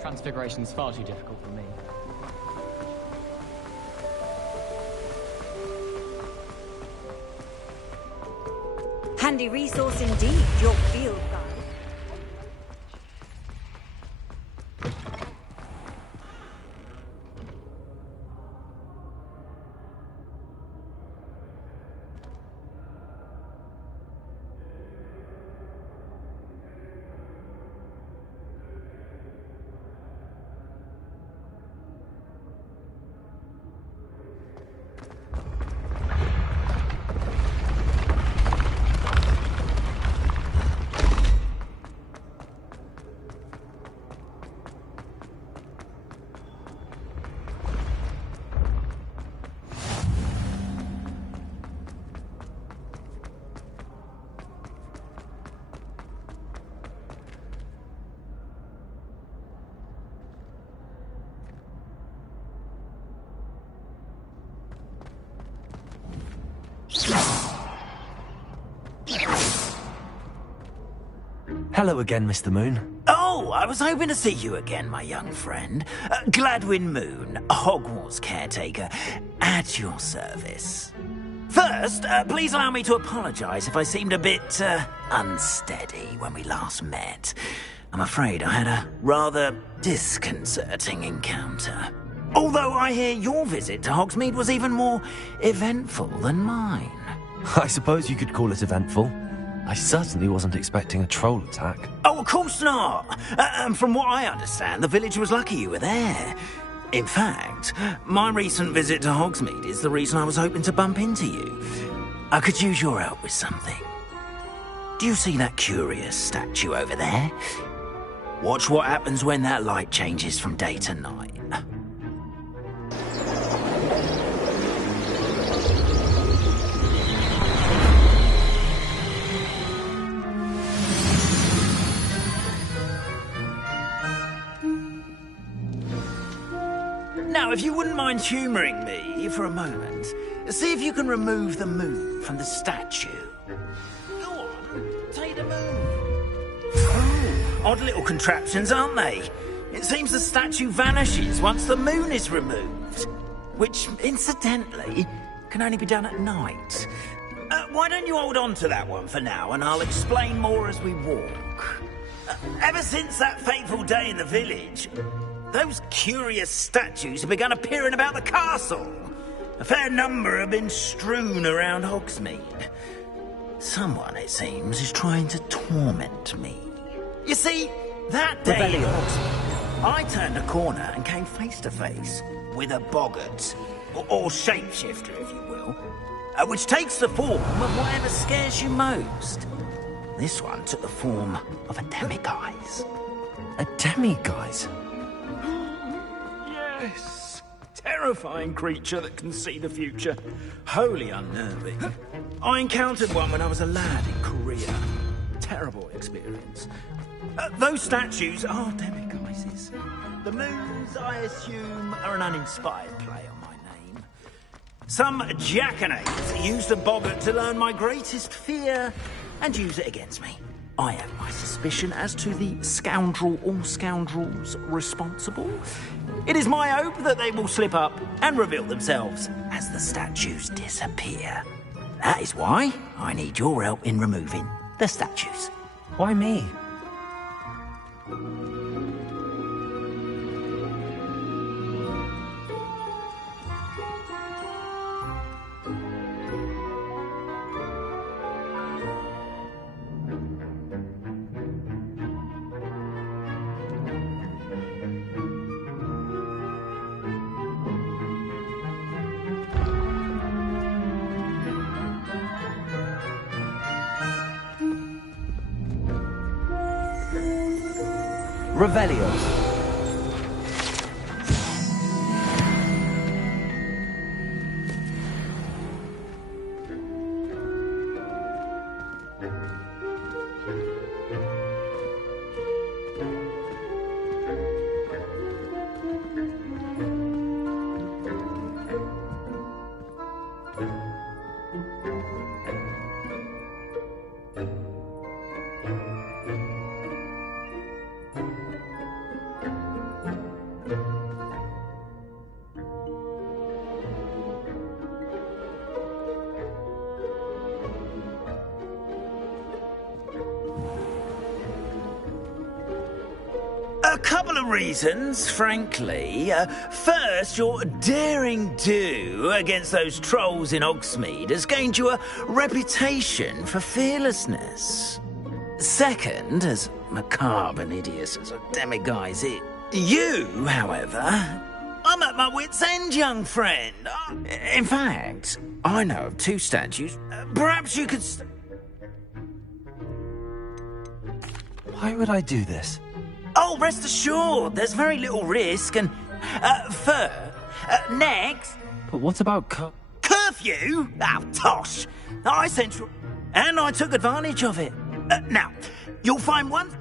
Transfiguration's far too difficult for me. Handy resource indeed, your field guide. Hello again, Mr. Moon. Oh, I was hoping to see you again, my young friend. Gladwin Moon, Hogwarts caretaker, at your service. First, please allow me to apologise if I seemed a bit unsteady when we last met. I'm afraid I had a rather disconcerting encounter. Although I hear your visit to Hogsmeade was even more eventful than mine. I suppose you could call it eventful. I certainly wasn't expecting a troll attack. Oh, of course not. And from what I understand, the village was lucky you were there. In fact, my recent visit to Hogsmeade is the reason I was hoping to bump into you. I could use your help with something. Do you see that curious statue over there? Watch what happens when that light changes from day to night. Now, if you wouldn't mind humouring me for a moment, see if you can remove the moon from the statue. Go on, take the moon. Oh, odd little contraptions, aren't they? It seems the statue vanishes once the moon is removed. Which, incidentally, can only be done at night. Why don't you hold on to that one for now, and I'll explain more as we walk. Ever since that fateful day in the village, those curious statues have begun appearing about the castle. A fair number have been strewn around Hogsmeade. Someone, it seems, is trying to torment me. You see, that day in Hogsmeade, I turned a corner and came face to face with a boggart, or shapeshifter, if you will, which takes the form of whatever scares you most. This one took the form of a demiguise. A demiguise? Yes. Terrifying creature that can see the future. Wholly unnerving. I encountered one when I was a lad in Korea. Terrible experience. Those statues are demiguises. The moons, I assume, are an uninspired play on my name. Some jackanapes used a boggart to learn my greatest fear and use it against me. I have my suspicion as to the scoundrel or scoundrels responsible. It is my hope that they will slip up and reveal themselves as the statues disappear. That is why I need your help in removing the statues. Why me? Revelio. A couple of reasons, frankly. First, your daring do against those trolls in Hogsmeade has gained you a reputation for fearlessness. Second, as macabre and hideous as a demiguise is, you, however, I'm at my wit's end, young friend. In fact, I know of 2 statues. Perhaps you could... Why would I do this? Oh, rest assured, there's very little risk, and, next... But what about curfew? Oh, tosh! I sent you... And I took advantage of it. Now, you'll find one...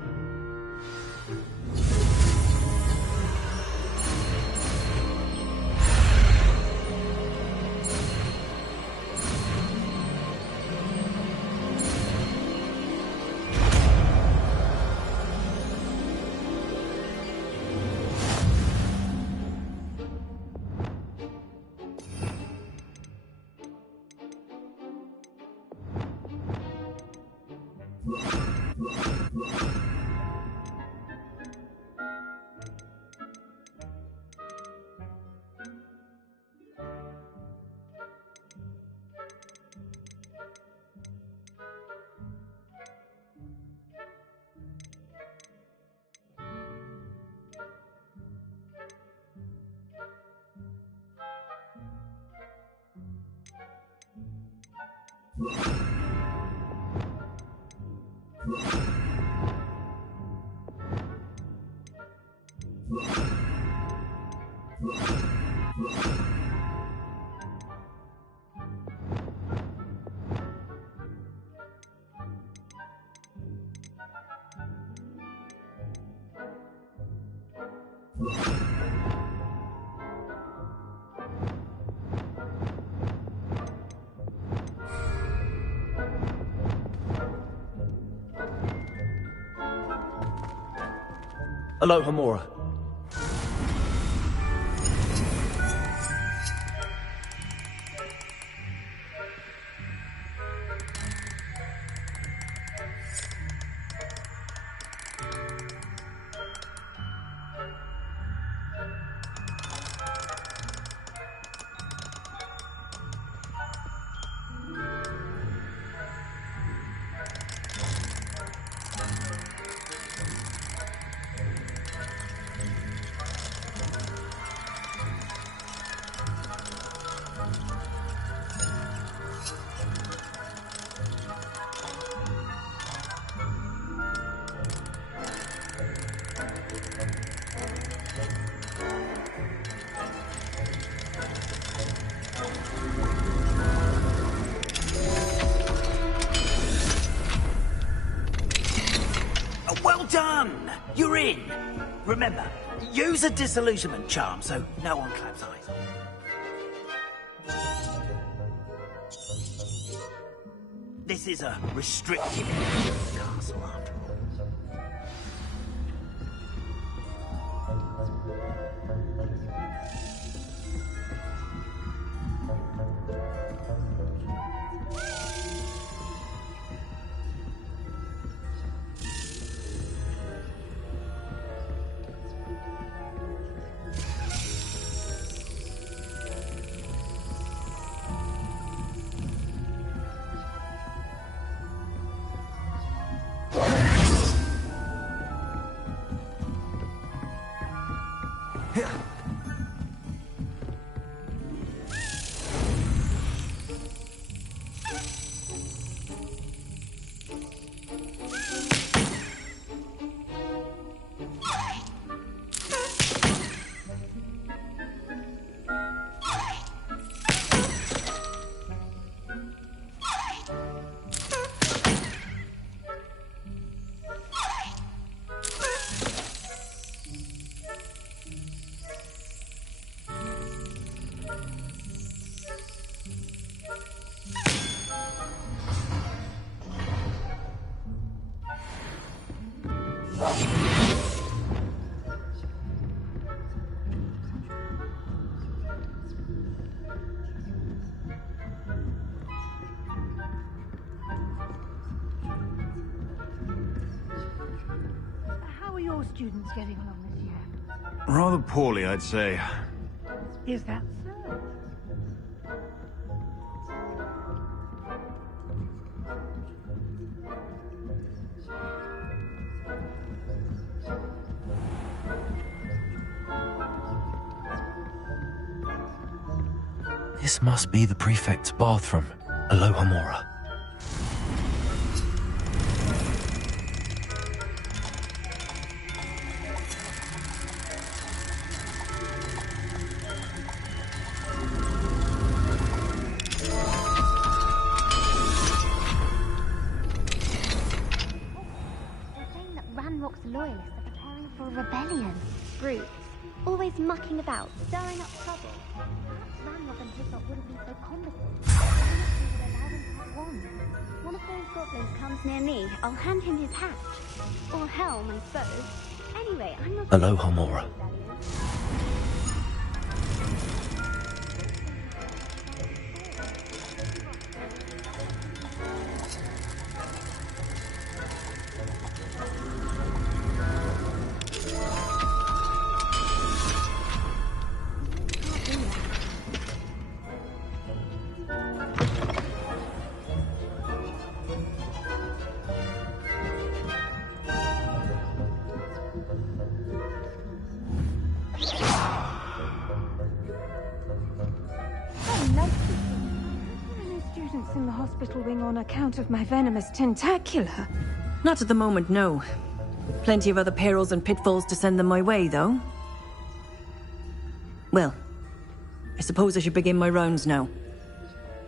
Aloha Mora. Well done! You're in. Remember, use a disillusionment charm so no one claps eyes. This is a restricted castle after all. How are your students getting along this year? Rather poorly, I'd say. Is that so? This must be the prefect's bathroom. Aloha Mora. Ranrock's loyalists are preparing for a rebellion. Brutes, always mucking about, stirring up trouble. Perhaps Ranrock and his lot wouldn't be so competent. Honestly, would allow them to have one. One of those goblins comes near me, I'll hand him his hat. Or helm, I suppose. Anyway, I'm not... Aloha Mora. In the hospital wing on account of my venomous tentacular. Not at the moment, no. Plenty of other perils and pitfalls to send them my way, though. Well, I suppose I should begin my rounds now.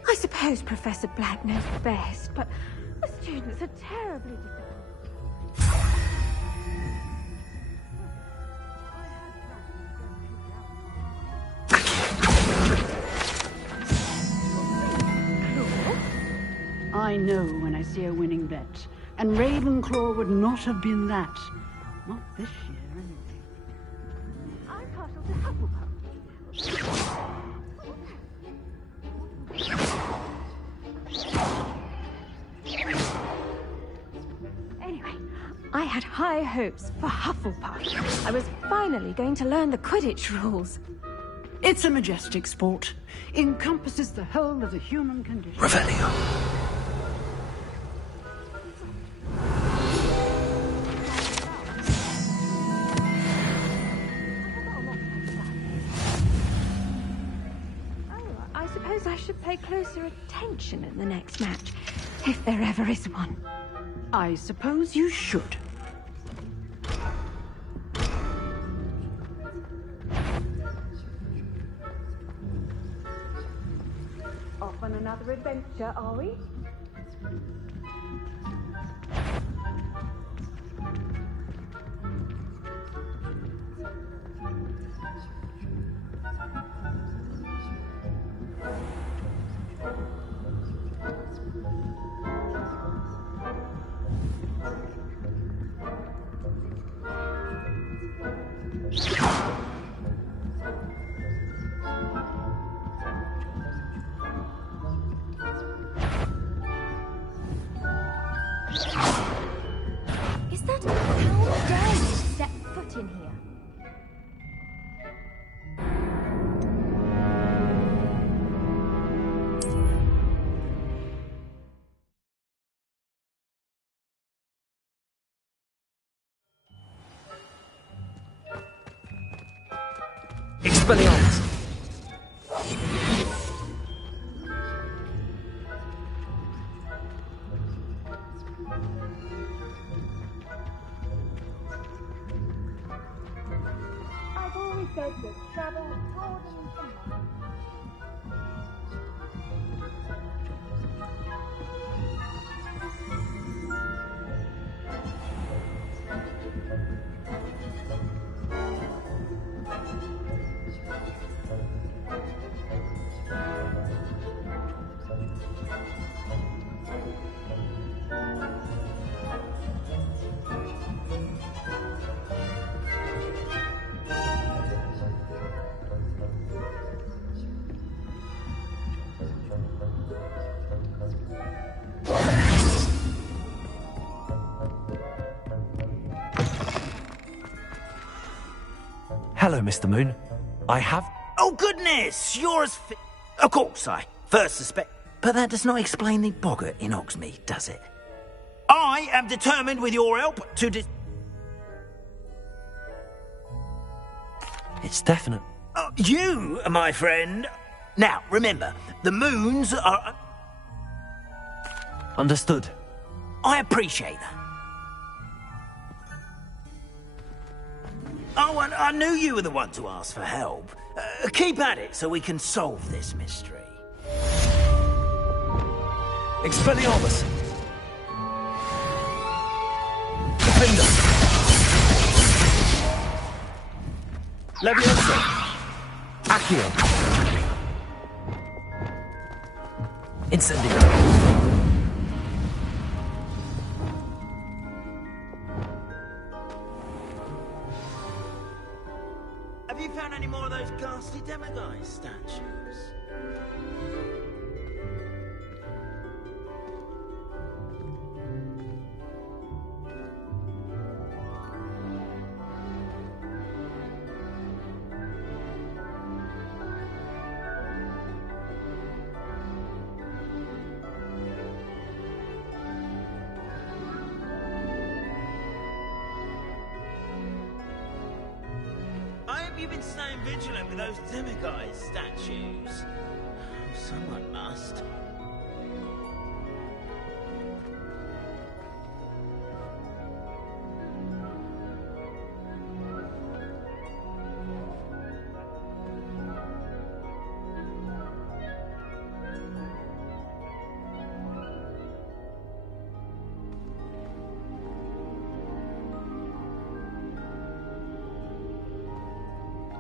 I suppose Professor Black knows best, but the students are terribly disappointed. I know when I see a winning bet, and Ravenclaw would not have been that. Not this year, anyway. I'm partial to Hufflepuff. Anyway, I had high hopes for Hufflepuff. I was finally going to learn the Quidditch rules. It's a majestic sport. Encompasses the whole of the human condition. Revelio. I suppose I should pay closer attention in the next match, if there ever is one. I suppose you should. Off on another adventure, are we? Is that how dare you step foot in here? Expelliarmus! I've always said that travel broadens the mind. Hello, Mr. Moon. I have... Oh, goodness! You're as fit... Of course, I first suspect... But that does not explain the boggart in Hogsmeade, does it? I am determined, with your help, to It's definite. You, my friend... Now, remember, the moons are... Understood. I appreciate that. Oh, and I knew you were the one to ask for help. Keep at it so we can solve this mystery. Expelliarmus! Defender! Leviosa! Accio! Incendio! Have you found any more of those ghastly demiguise statues? You've been staying vigilant with those demiguise statues. Someone must.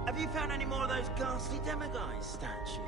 Have you found any more of those ghastly demiguise statues?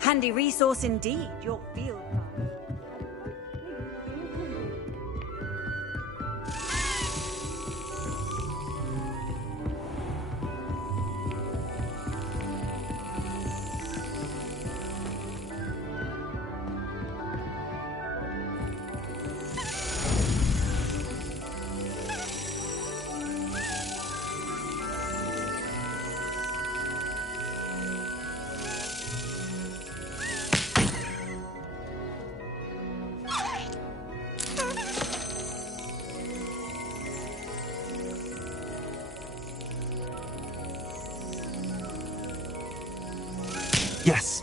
Handy resource indeed, your field guide. Yes.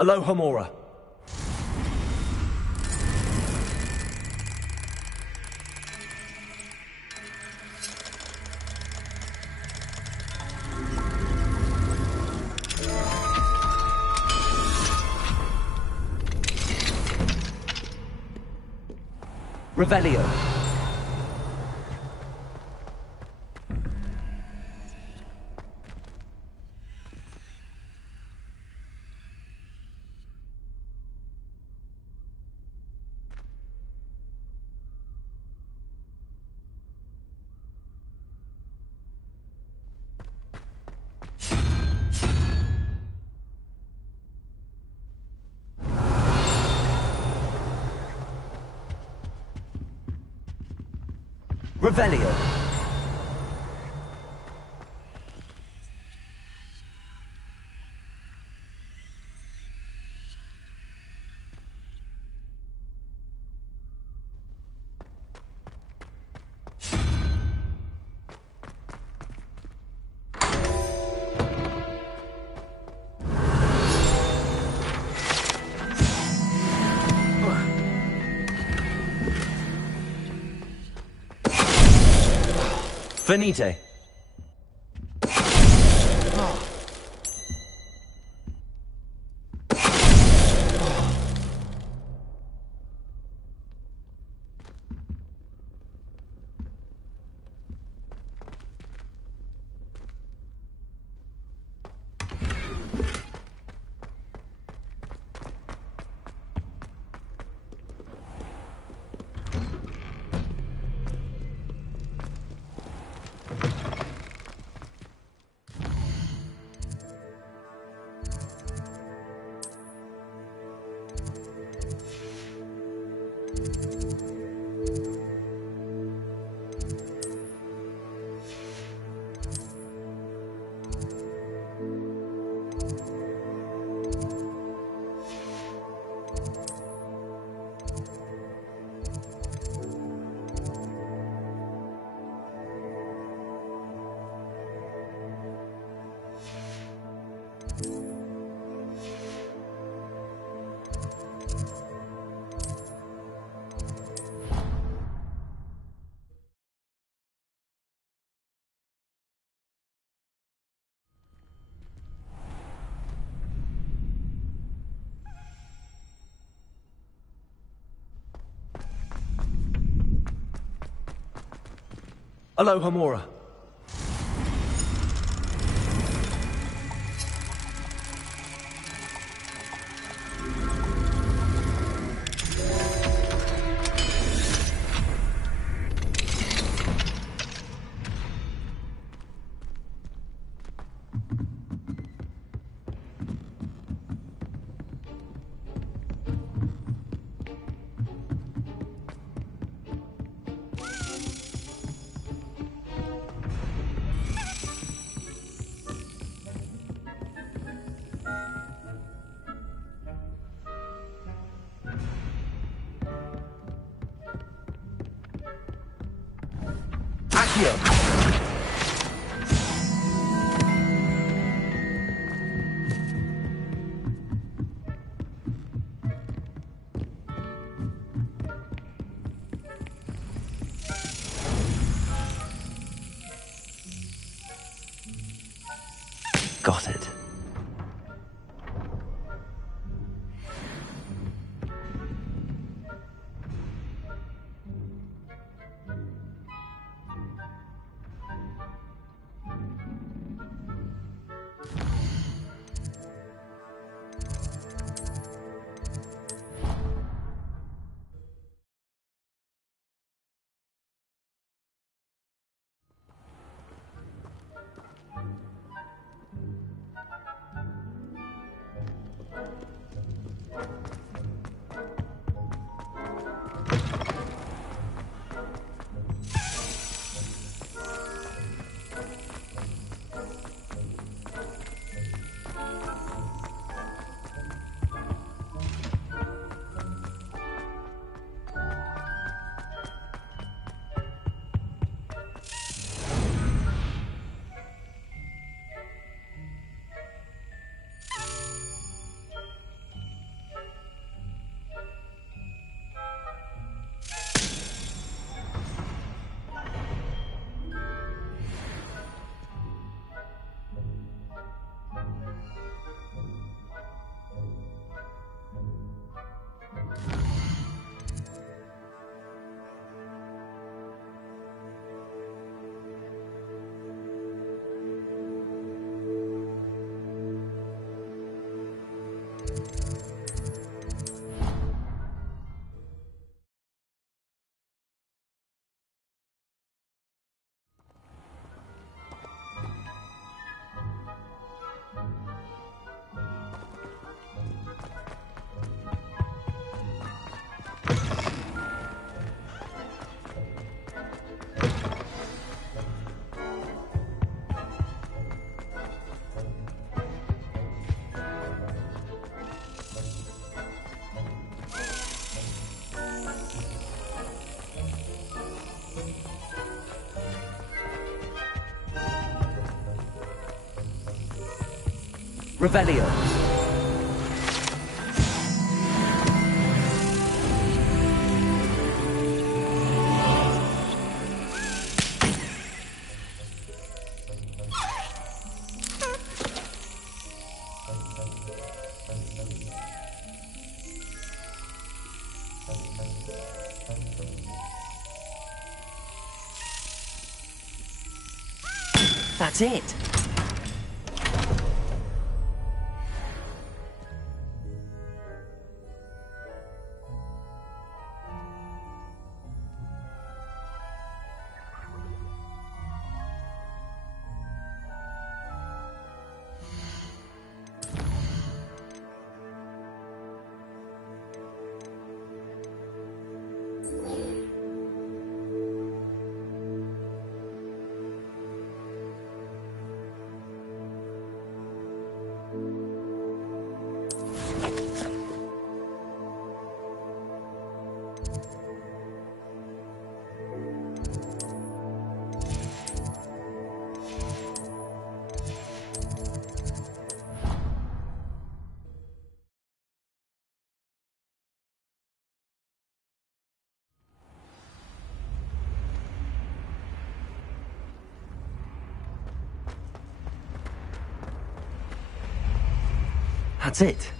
Aloha Mora. Revelio. Revelio. Finite. Aloha Mora. Got it. Revelio. That's it. That's it.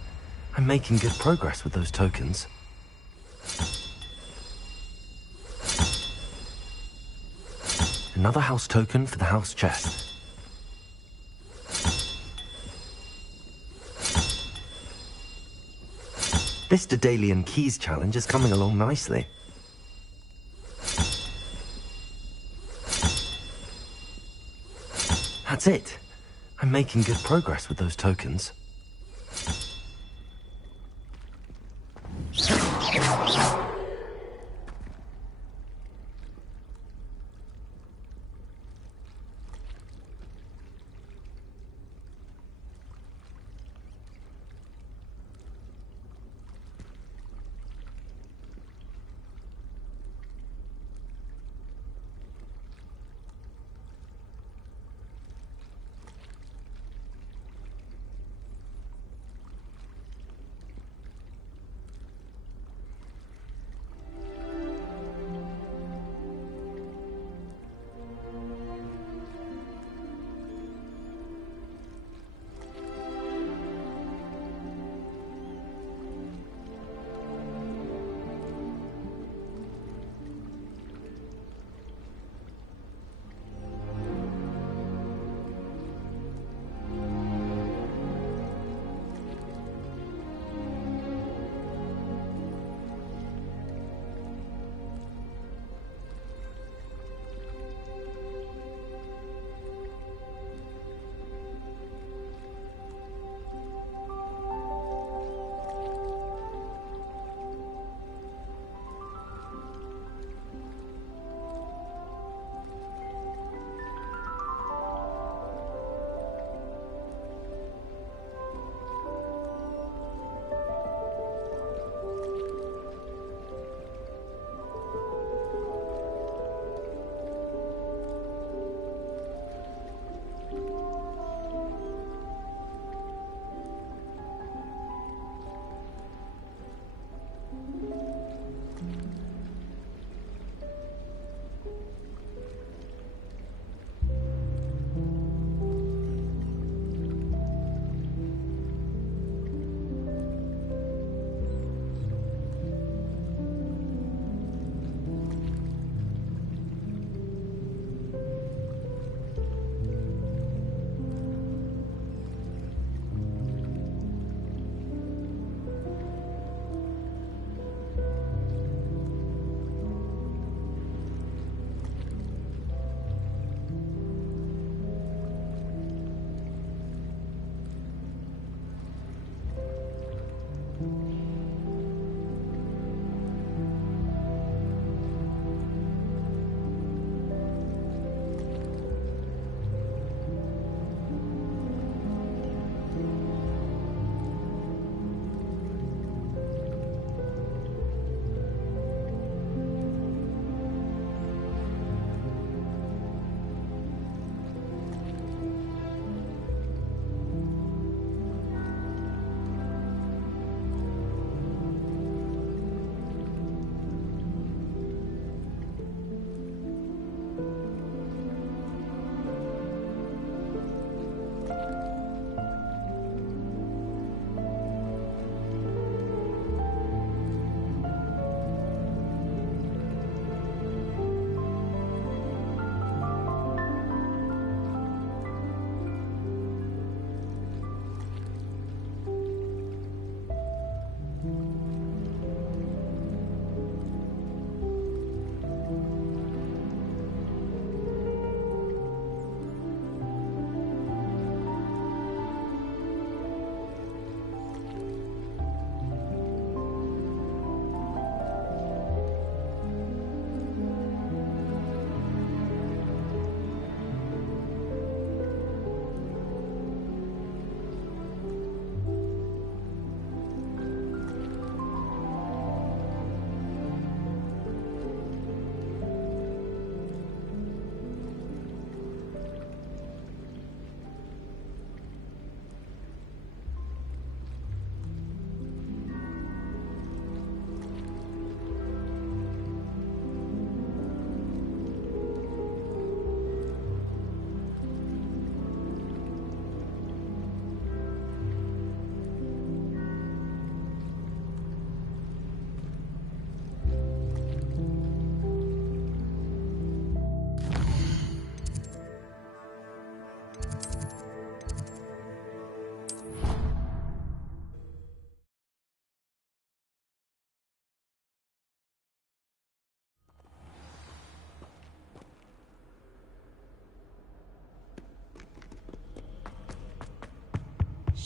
I'm making good progress with those tokens. Another house token for the house chest. This Daedalian Keys challenge is coming along nicely. That's it. I'm making good progress with those tokens.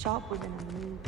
sharp within a move.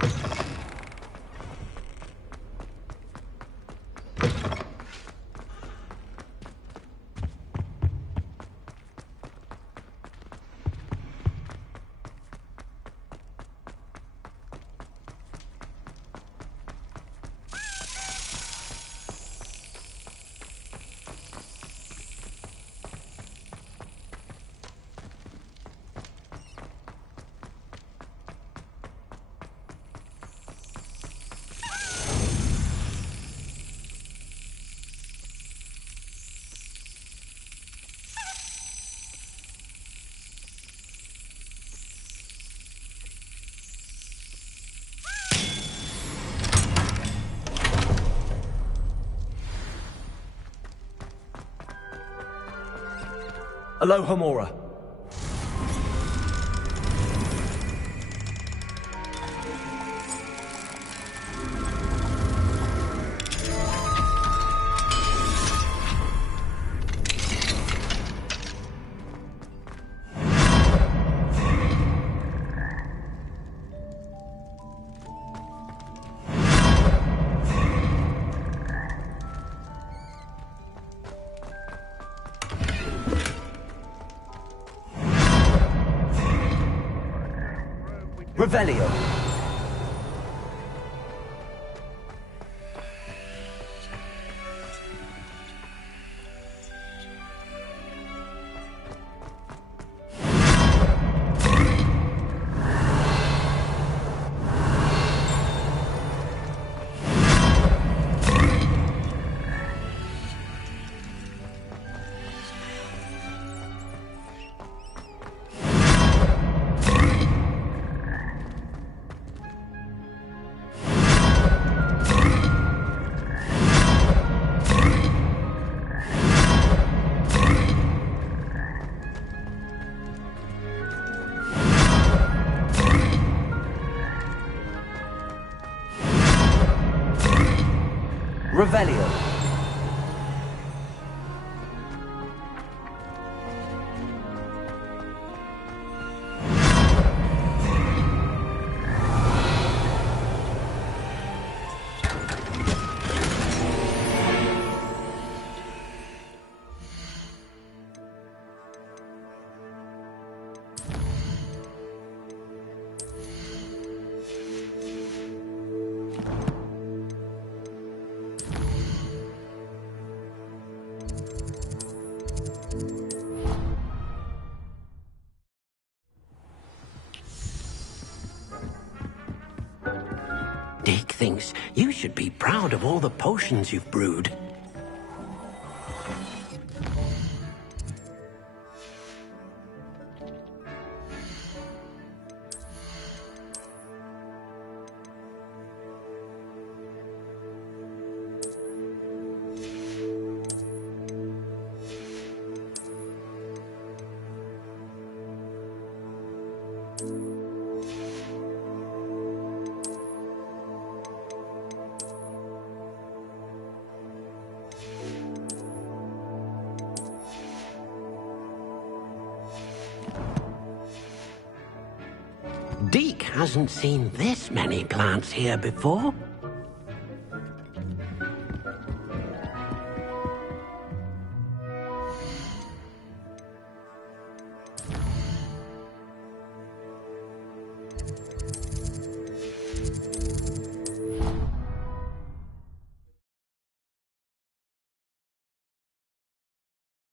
Aloha Mora. Revelio. Revelio. Dick thinks you should be proud of all the potions you've brewed. Deke hasn't seen this many plants here before.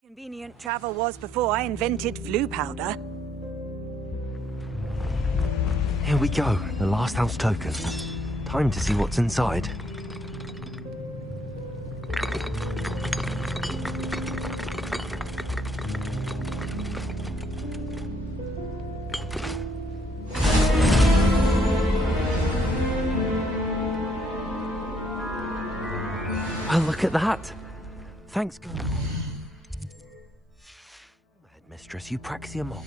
Convenient travel was before I invented flu powder. Here we go, the last house token. Time to see what's inside. Well, look at that. Thanks, God. Headmistress Eupraxia Moll.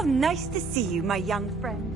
How nice to see you, my young friend.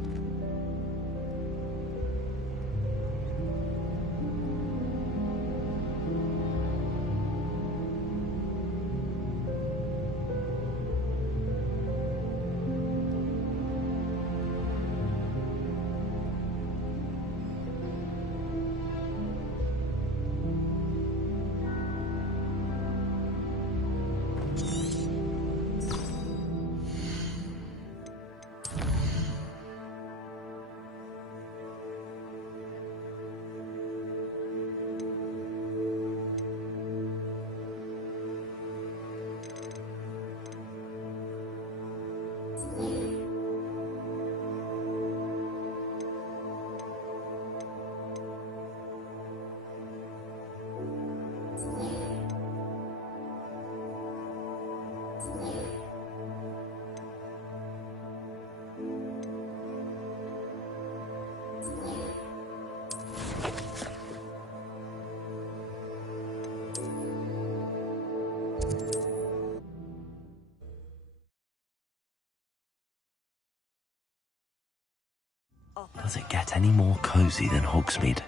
Does it get any more cozy than Hogsmeade?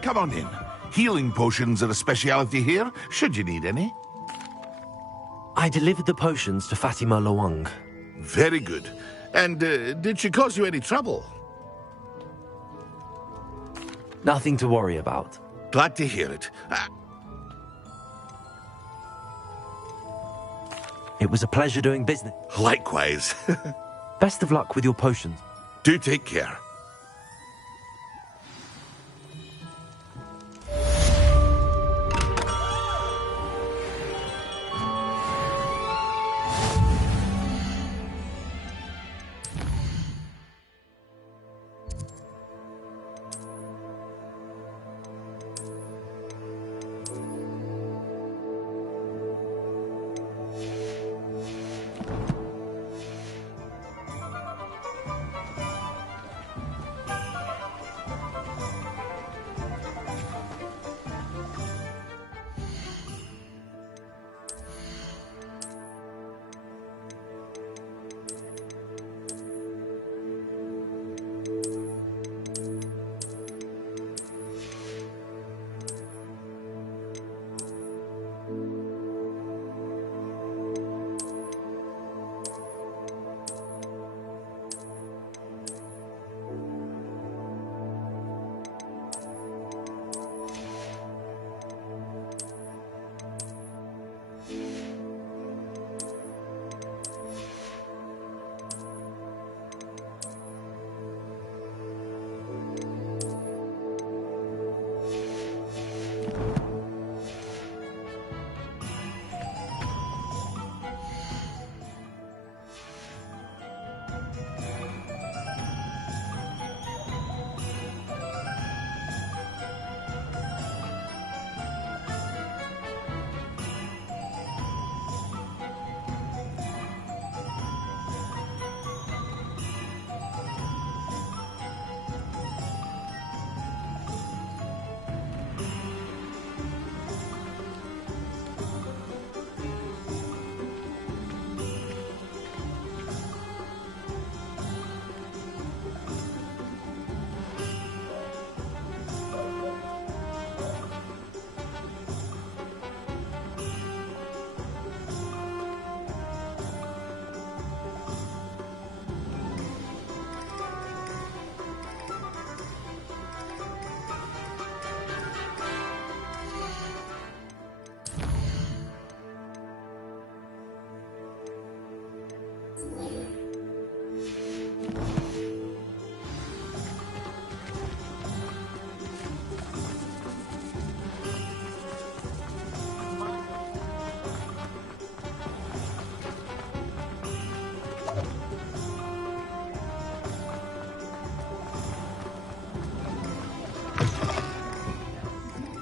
Come on in. Healing potions are a speciality here, should you need any. I delivered the potions to Fatima Lawang. Very good. And did she cause you any trouble? Nothing to worry about. Glad to hear it. It was a pleasure doing business. Likewise. Best of luck with your potions. Do take care.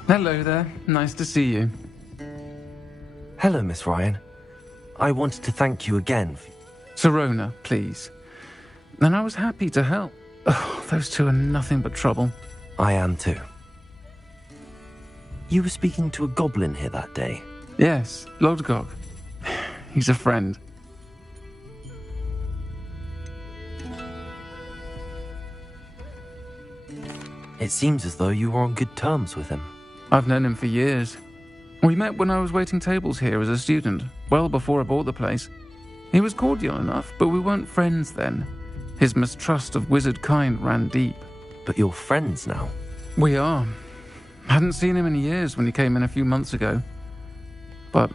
Hello there. Nice to see you. Hello, Miss Ryan. I wanted to thank you again. Sirona, please. And I was happy to help. Oh, those two are nothing but trouble. I am too. You were speaking to a goblin here that day? Yes, Lodgok. He's a friend. It seems as though you were on good terms with him. I've known him for years. We met when I was waiting tables here as a student, well before I bought the place. He was cordial enough, but we weren't friends then. His mistrust of wizard kind ran deep. But you're friends now? We are. Hadn't seen him in years when he came in a few months ago. But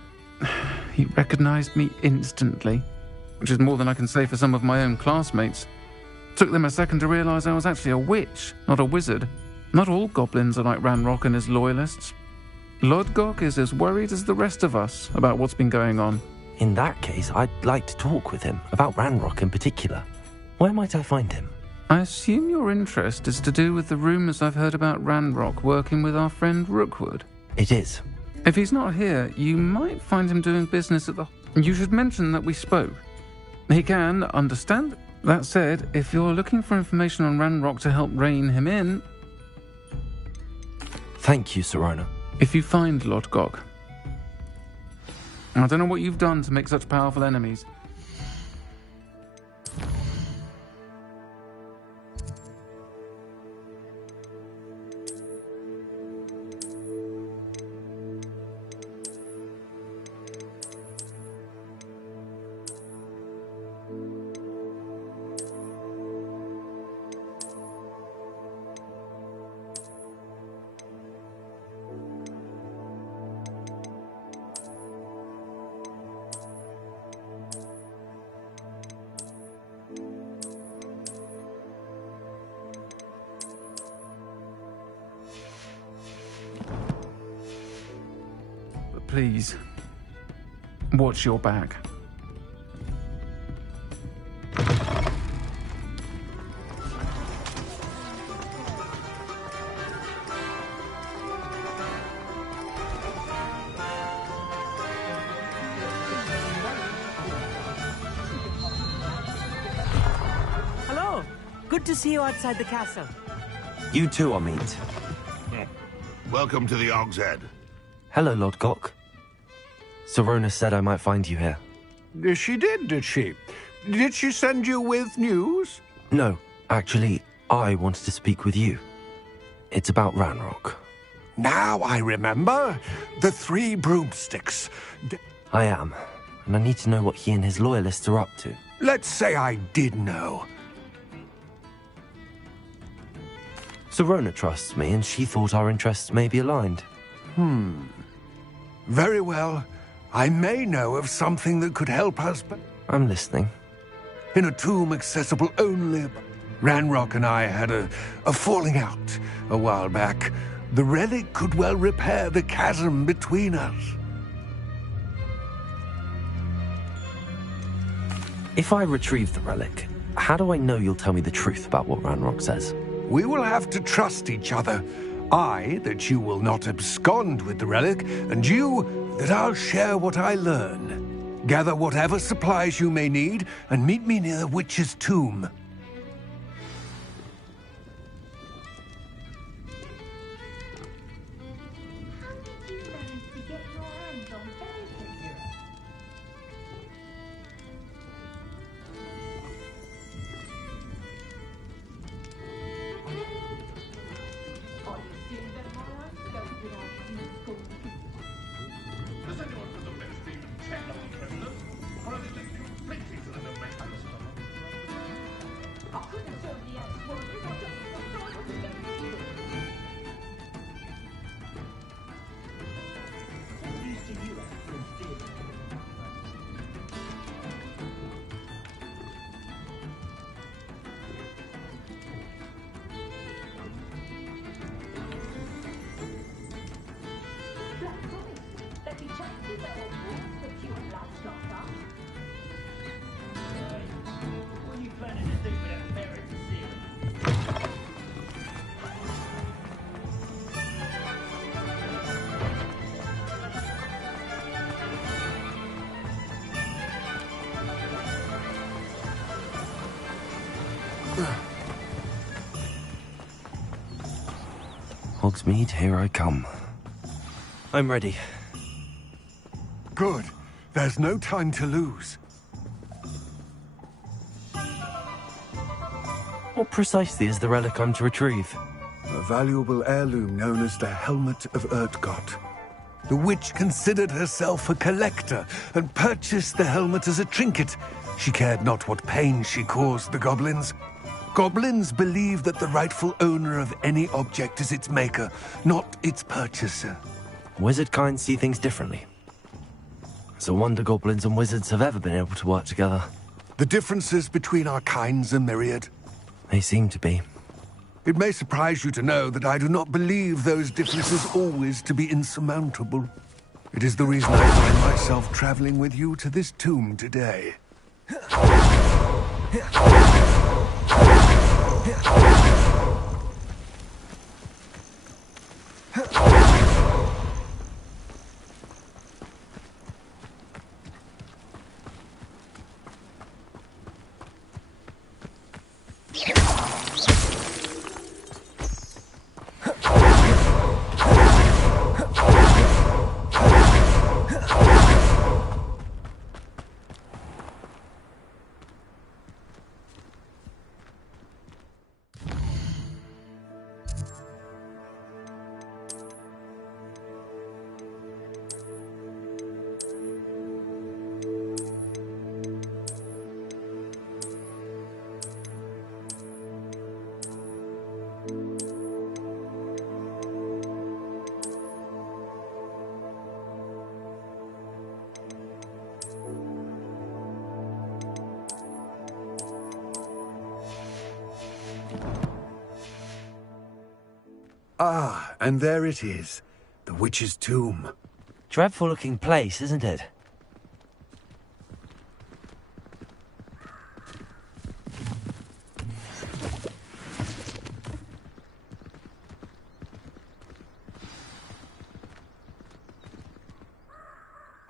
he recognized me instantly, which is more than I can say for some of my own classmates. Took them a second to realize I was actually a witch, not a wizard. Not all goblins are like Ranrock and his loyalists. Lodgok is as worried as the rest of us about what's been going on. In that case, I'd like to talk with him, about Ranrock in particular. Where might I find him? I assume your interest is to do with the rumors I've heard about Ranrock working with our friend Rookwood. It is. If he's not here, you might find him doing business at the... You should mention that we spoke. He can understand. That said, if you're looking for information on Ranrock to help rein him in... Thank you, Sirona. If you find Lodgok. I don't know what you've done to make such powerful enemies. Please, watch your back. Hello. Good to see you outside the castle. You too, Amit. Welcome to the Og's Head. Hello, Lodgok. Sirona said I might find you here. She did she? Did she send you with news? No, actually, I wanted to speak with you. It's about Ranrock. Now I remember. The 3 broomsticks. I am, and I need to know what he and his loyalists are up to. Let's say I did know. Sirona trusts me, and she thought our interests may be aligned. Very well. I may know of something that could help us, but... I'm listening. In a tomb accessible only... Ranrock and I had a falling out a while back. The relic could well repair the chasm between us. If I retrieve the relic, how do I know you'll tell me the truth about what Ranrock says? We will have to trust each other. I, that you will not abscond with the relic, and you, that I'll share what I learn. Gather whatever supplies you may need, and meet me near the witch's tomb. Hogsmeade, here I come. I'm ready. Good. There's no time to lose. What precisely is the relic I'm to retrieve? A valuable heirloom known as the Helmet of Erdgott. The witch considered herself a collector and purchased the helmet as a trinket. She cared not what pain she caused the goblins. Goblins believe that the rightful owner of any object is its maker, not its purchaser. Wizard kind see things differently. It's a wonder goblins and wizards have ever been able to work together. The differences between our kinds are myriad. They seem to be. It may surprise you to know that I do not believe those differences always to be insurmountable. It is the reason I find myself traveling with you to this tomb today. Ah, and there it is. The witch's tomb. Dreadful looking place, isn't it?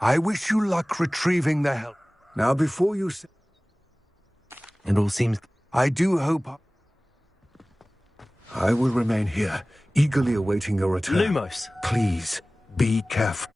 I wish you luck retrieving the helmet. Now, before you say... It all seems... I do hope... I will remain here, eagerly awaiting your return. Lumos! Please, be careful.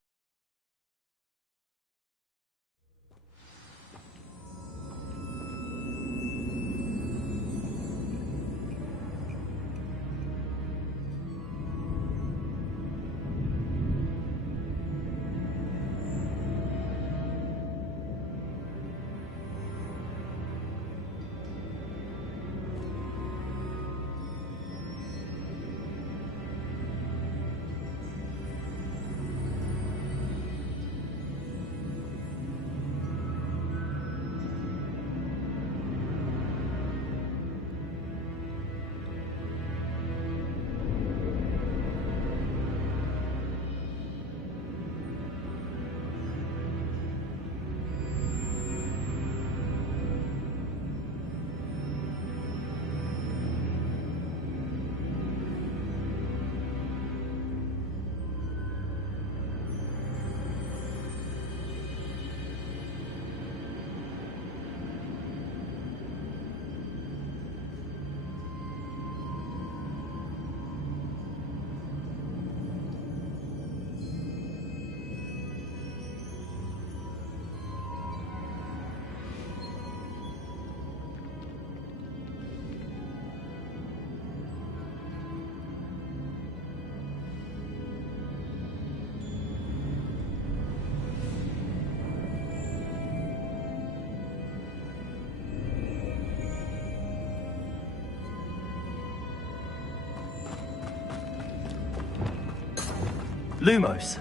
Lumos.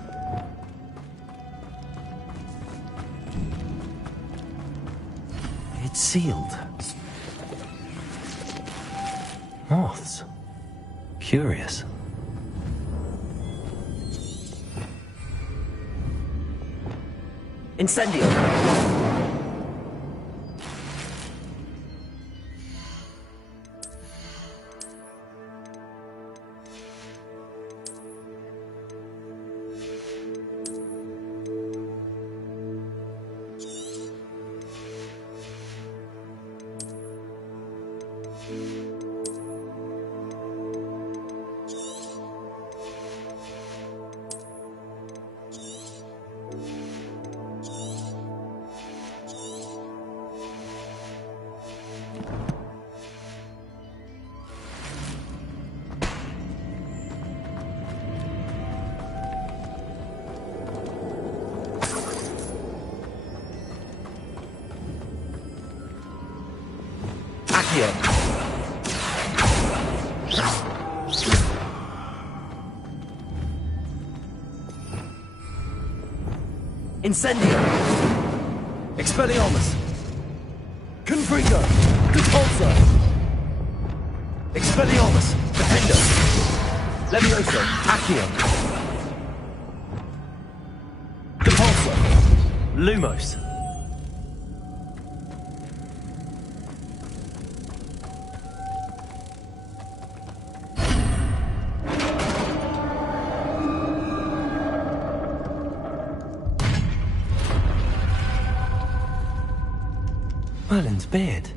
It's sealed. Moths. Curious. Incendio! Accio. Incendio. Expelliarmus. Confringo. Repulsor. Expelliarmus. Defender. Levioso. Accio. Repulsor. Lumos. Merlin's beard.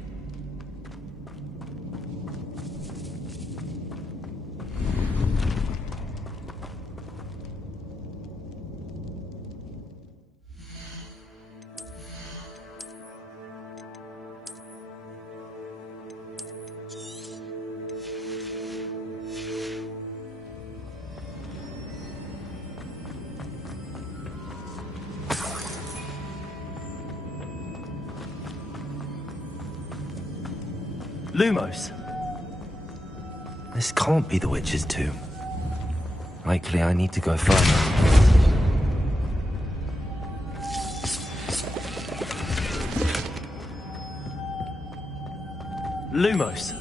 Lumos. This can't be the witch's tomb. Likely I need to go further. Lumos.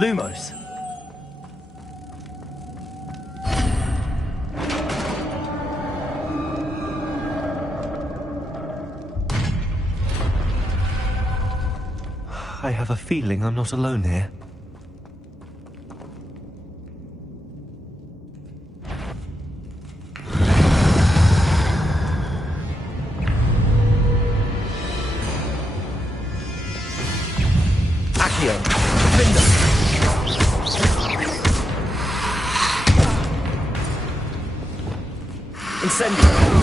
Lumos. I have a feeling I'm not alone here. Accio. Defender. Incendio.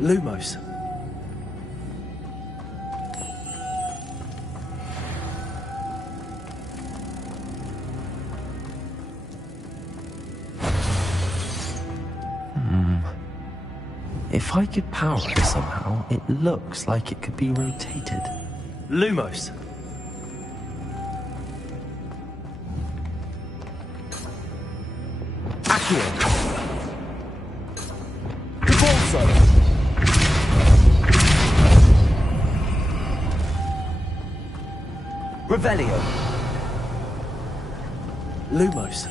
Lumos. If I could power it somehow, it looks like it could be rotated. Lumos. Accio. Repulsor. Revelio. Lumos.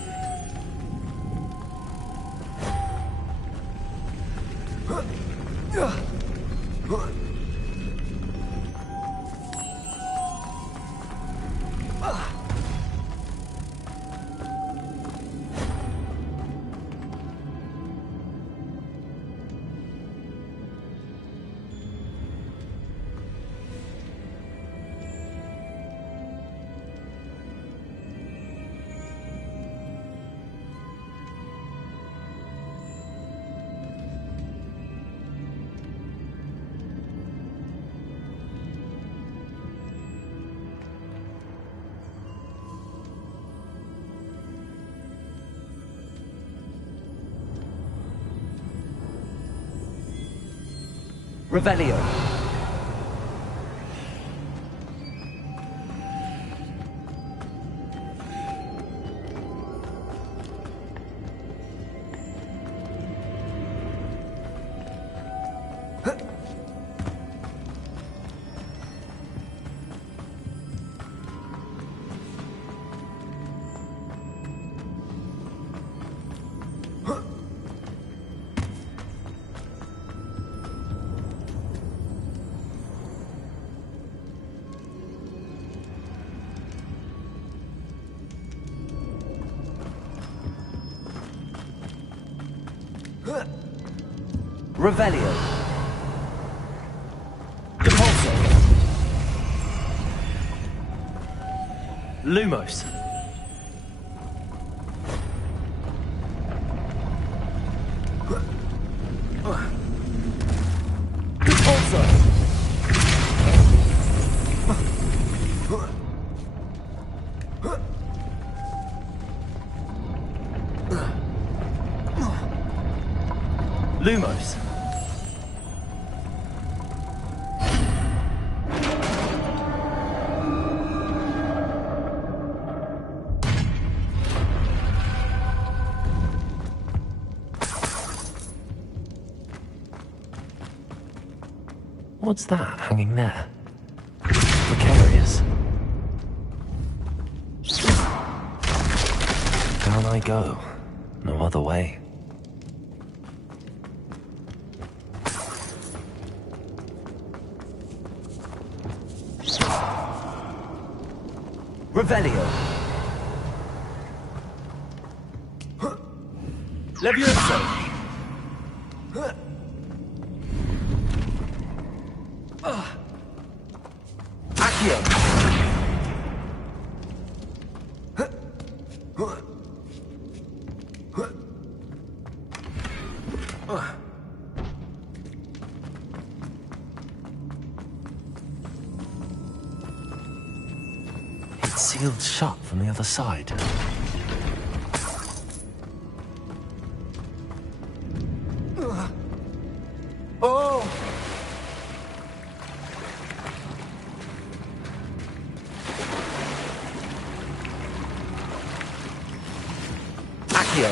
Revelio. Revelio. Depulso. Lumos. Depulso. Lumos. What's that hanging there? Precarious. Down I go. No other way. Revelio. Levioso. Accio. It's sealed shut from the other side. Oh! Accio.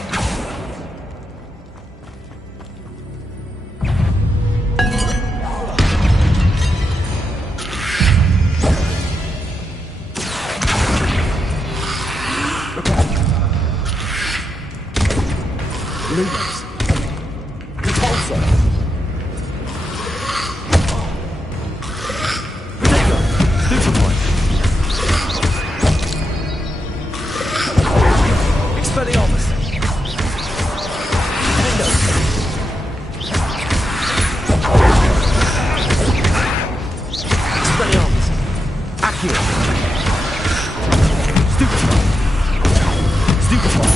Lumos. Depulso. Protego. Superpoint. Expelliarmus. Window. Expelliarmus. Accio. Stupefy. Stupefy.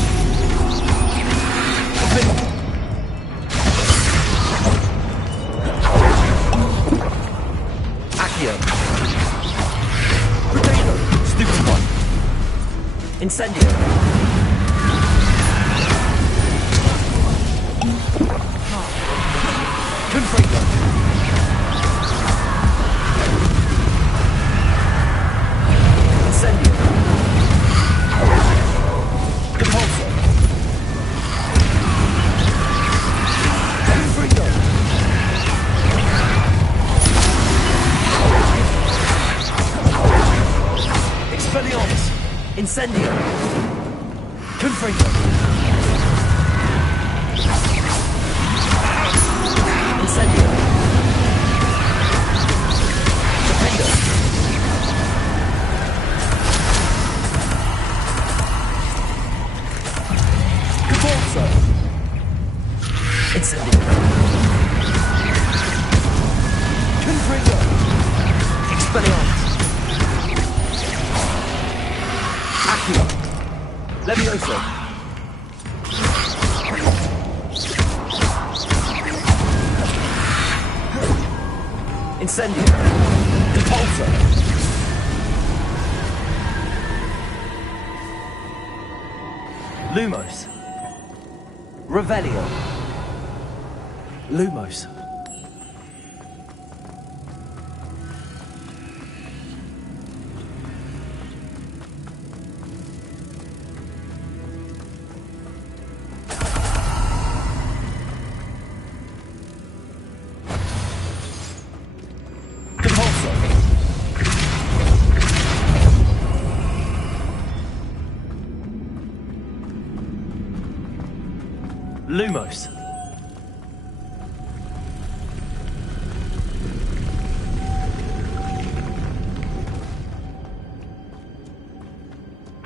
Accio. Protego. Stupefy. Incendio. Confringo. Incendio. Depulso. Confringo. Expelliarmus. Incendio. Confringo. Incendio. Defender. Depulso. Incendio. Confringo. Expelliarmus. Accio. Levioso. Incendio. Depulso. Lumos. Revelio. Lumos. Lumos.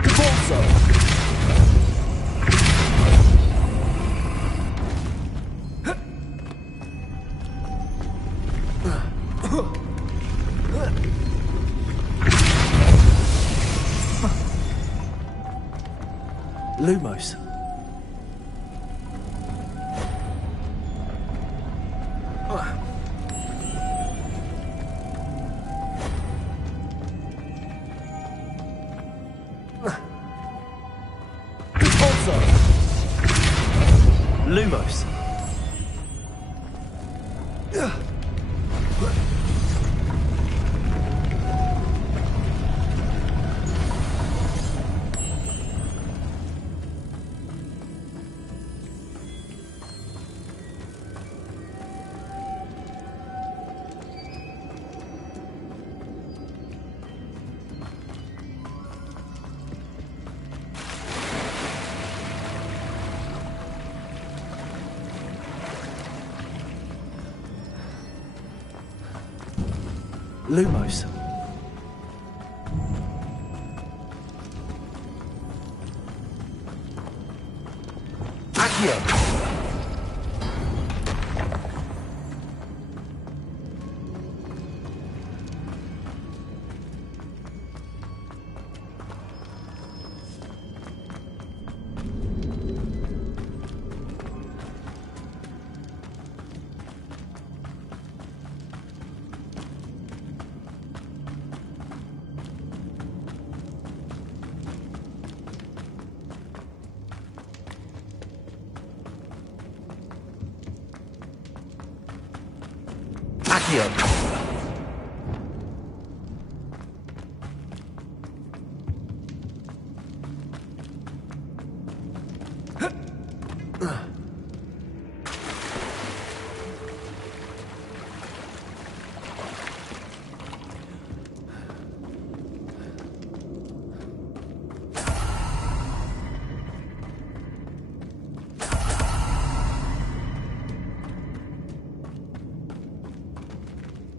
Depulso. Lumos. Lumos. Lumos. Accio.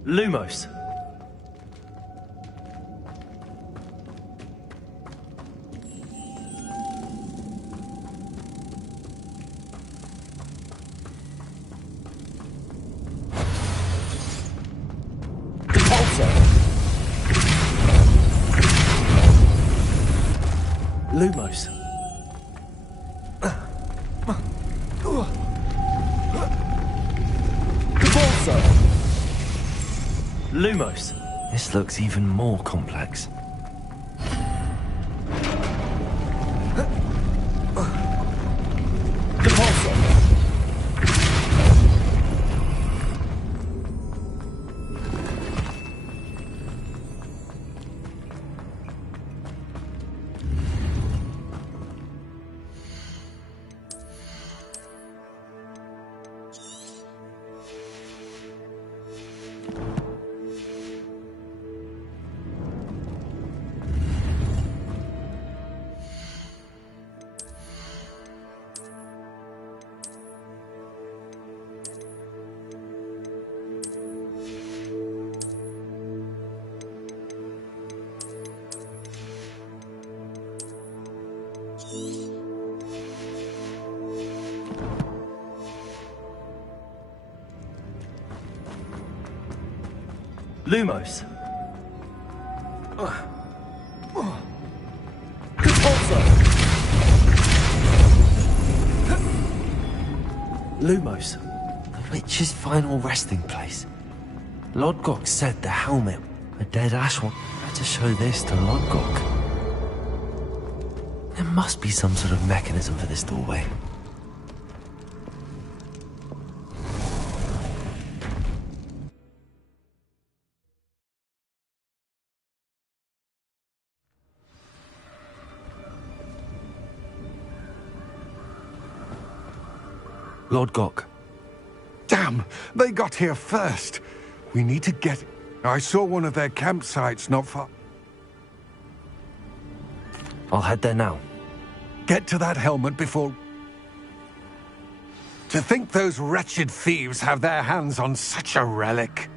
Lumos. Lumos. Lumos. This looks even more complex. Lumos. Lumos. The witch's final resting place. Lodgok said the helmet, a dead Ashwan. I had to show this to Lodgok. There must be some sort of mechanism for this doorway. Lodgok. Damn! They got here first. We need to get... I saw one of their campsites not far... I'll head there now. Get to that helmet before... To think those wretched thieves have their hands on such a relic.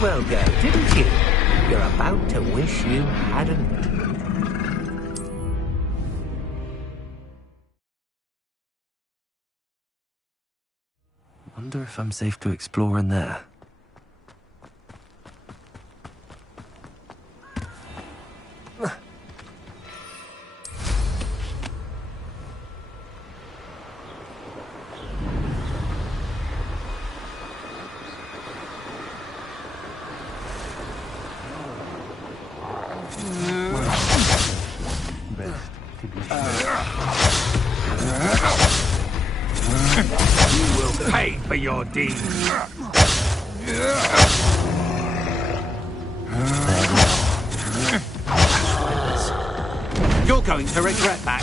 well go, didn't you? You're about to wish you hadn't. Wonder if I'm safe to explore in there. You will pay for your deeds. You're going to regret that.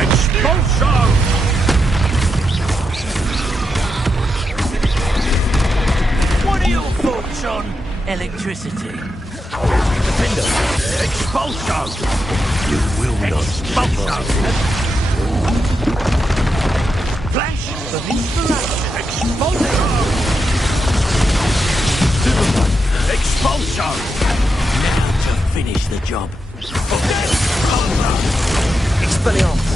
Expulsion! What are your thoughts on electricity? Expulsion! You will not Expulsion! Flash of inspiration. Expulsion! Expulsion! Now to finish the job. Expelliarmus.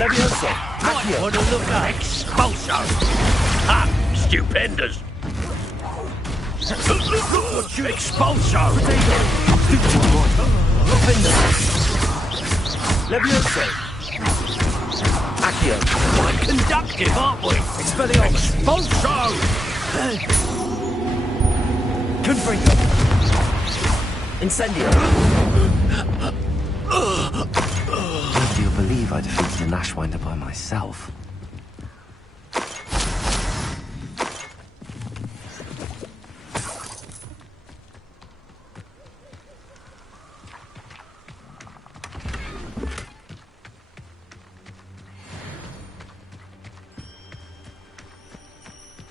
Leviosa. Might want to look up. Expulsion! Ah, stupendous! Expulsion! Leviosa. Accio. Quite conductive, aren't we? Expelliarmus. Expulsion! Confringo. Incendio. Do you believe I defeated an Ashwinder by myself?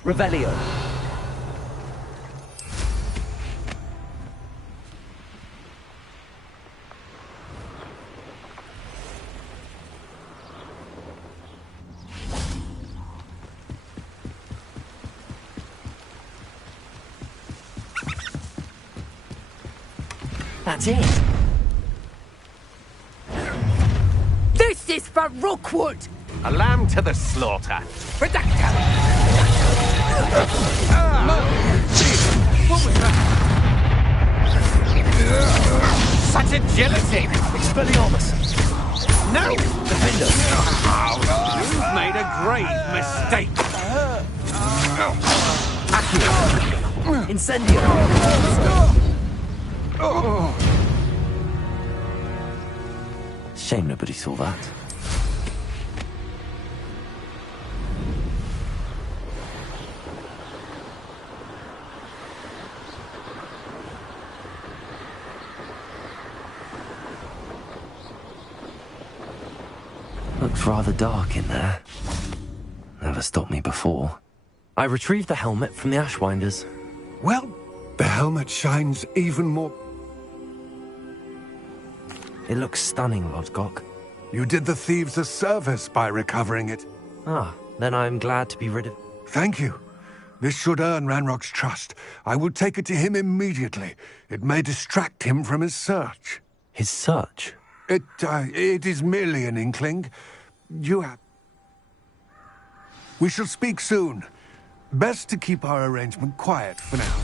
Revelio. That's it. This is for Rookwood! A lamb to the slaughter. Redactor! What was that? Such agility! Expelliarmus. No! Defender. You've made a grave mistake. Accio. Incendio. Shame nobody saw that. Looks rather dark in there. Never stopped me before. I retrieved the helmet from the Ashwinders. Well, the helmet shines even more... It looks stunning, Lodgok. You did the thieves a service by recovering it. Ah, then I'm glad to be rid of... Thank you. This should earn Ranrock's trust. I will take it to him immediately. It may distract him from his search. His search? It is merely an inkling. You have... We shall speak soon. Best to keep our arrangement quiet for now.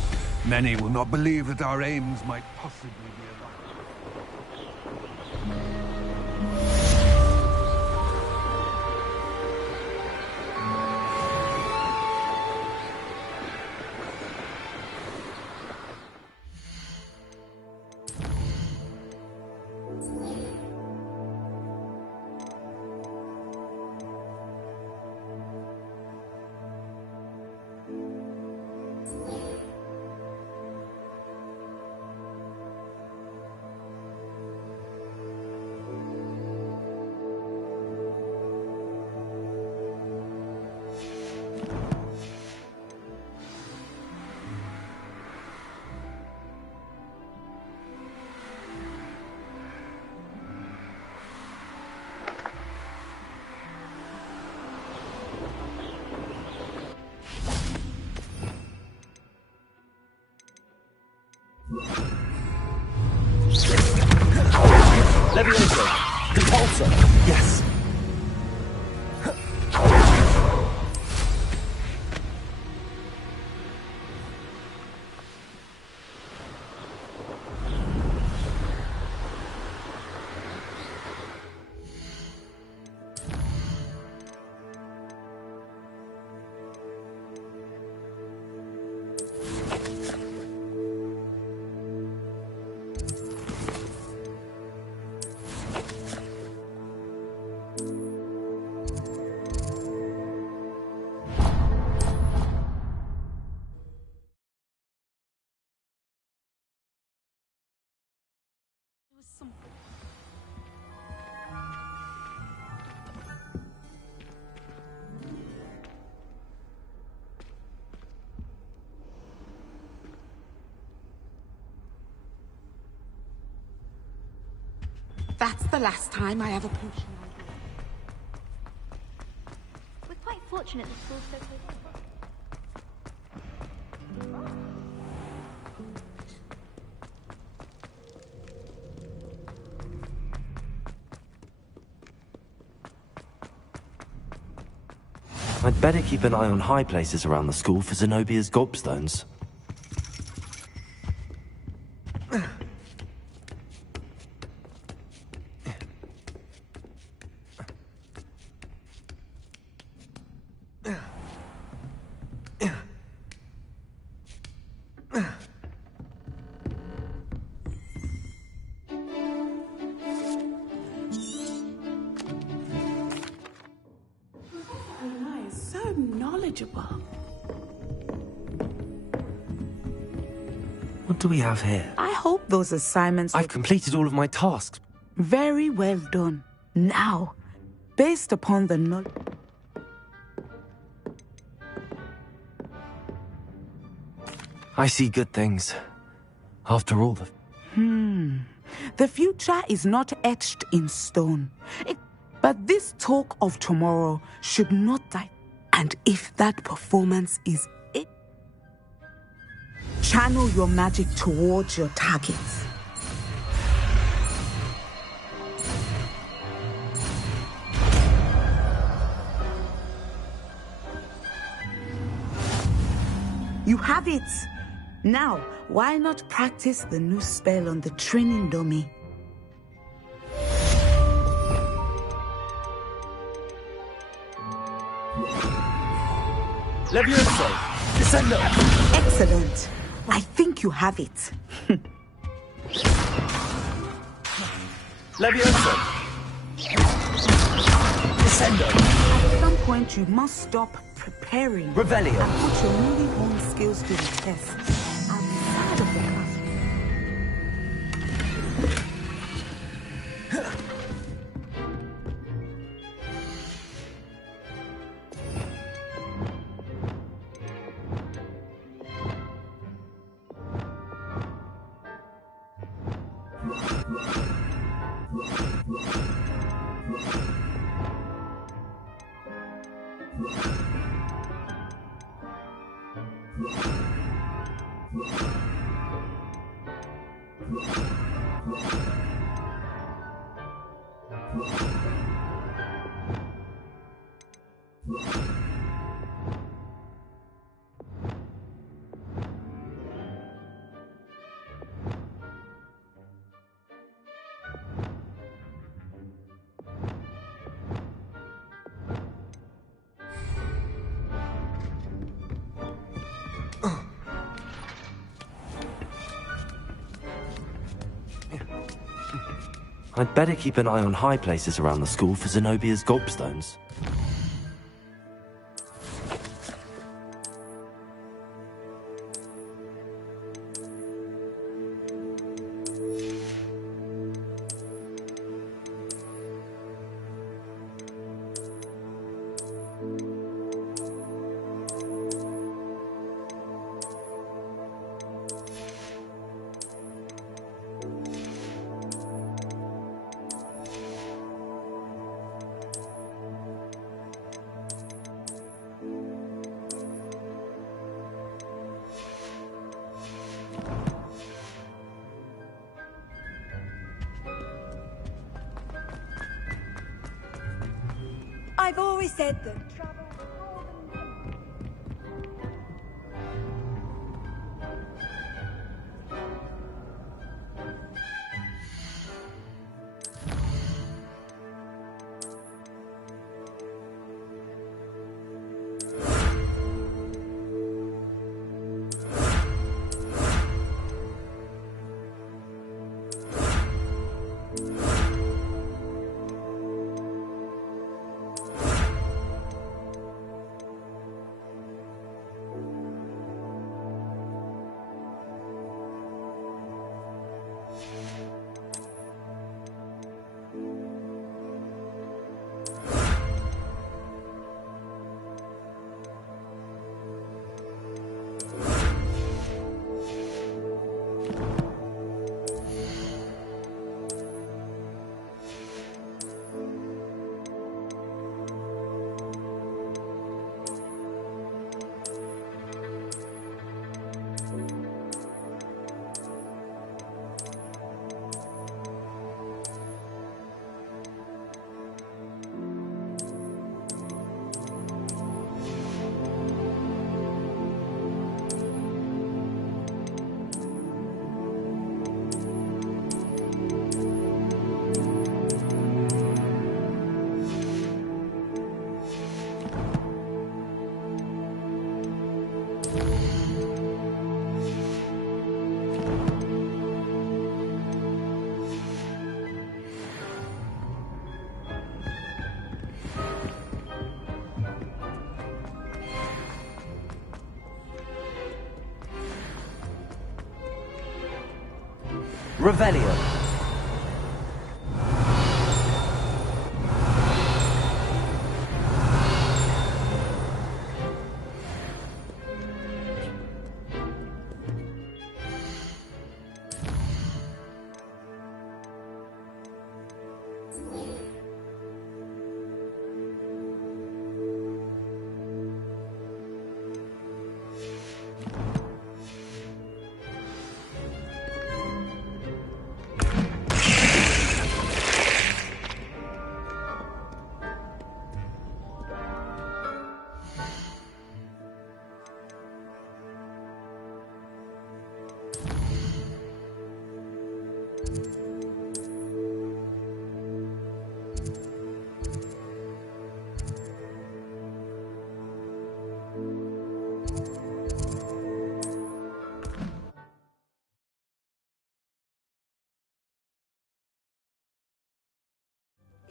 Many will not believe that our aims might possibly be aligned. Leviosa! Yes! That's the last time I have a potion. We're quite fortunate the school's so close. I'd better keep an eye on high places around the school for Zenobia's gobstones. So knowledgeable. What do we have here? I hope those assignments... I've completed all of my tasks. Very well done. Now, based upon the knowledge... I see good things. After all, The future is not etched in stone. But this talk of tomorrow should not die. And if that performance is it, channel your magic towards your targets. You have it! Now, why not practice the new spell on the training dummy? Leviosa! Descendo! Excellent. I think you have it. Leviosa! Descendo! At some point, you must stop preparing. Revelio! And put your newly honed skills to the test. Outside of the classroom. I'd better keep an eye on high places around the school for Zenobia's gobstones. I've always said that travel Revelio.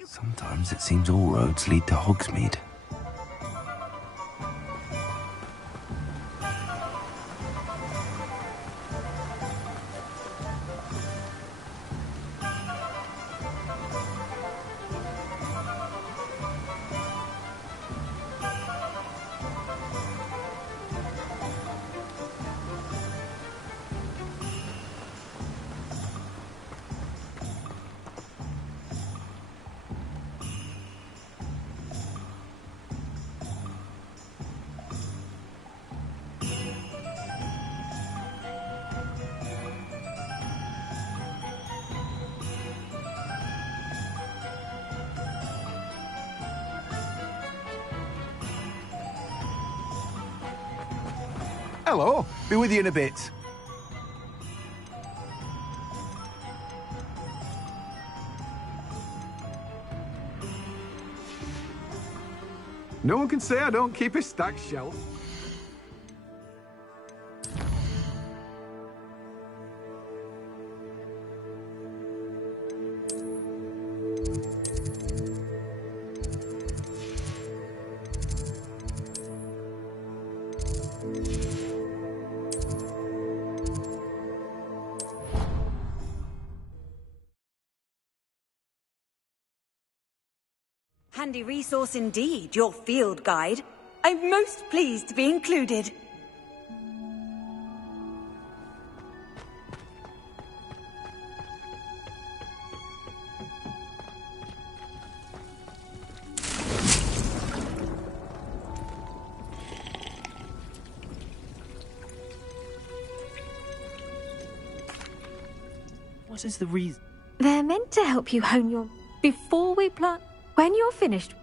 Sometimes it seems all roads lead to Hogsmeade. Hello, be with you in a bit. No one can say I don't keep a stacked shelf. Handy resource indeed, your field guide. I'm most pleased to be included. What is the reason? They're meant to help you hone your... Before we plant... When you're finished...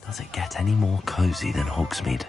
Does it get any more cozy than Hogsmeade?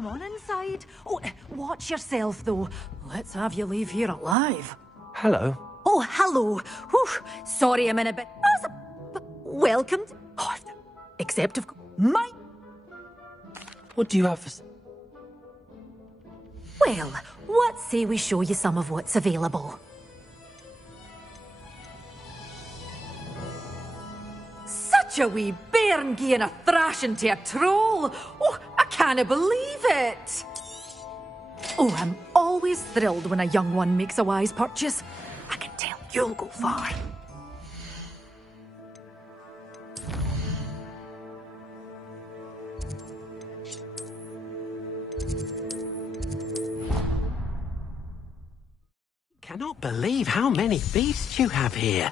Come on inside. Oh, watch yourself, though. Let's have you leave here alive. Hello. Oh, hello. Whew. Sorry I'm in a bit... Welcome. Oh, except of... My... What do you have for... Well, what say we show you some of what's available? Such a wee bairn gieing a thrashing to a troll! Oh, I can't believe it! Oh, I'm always thrilled when a young one makes a wise purchase. I can tell you'll go far. Cannot believe how many beasts you have here.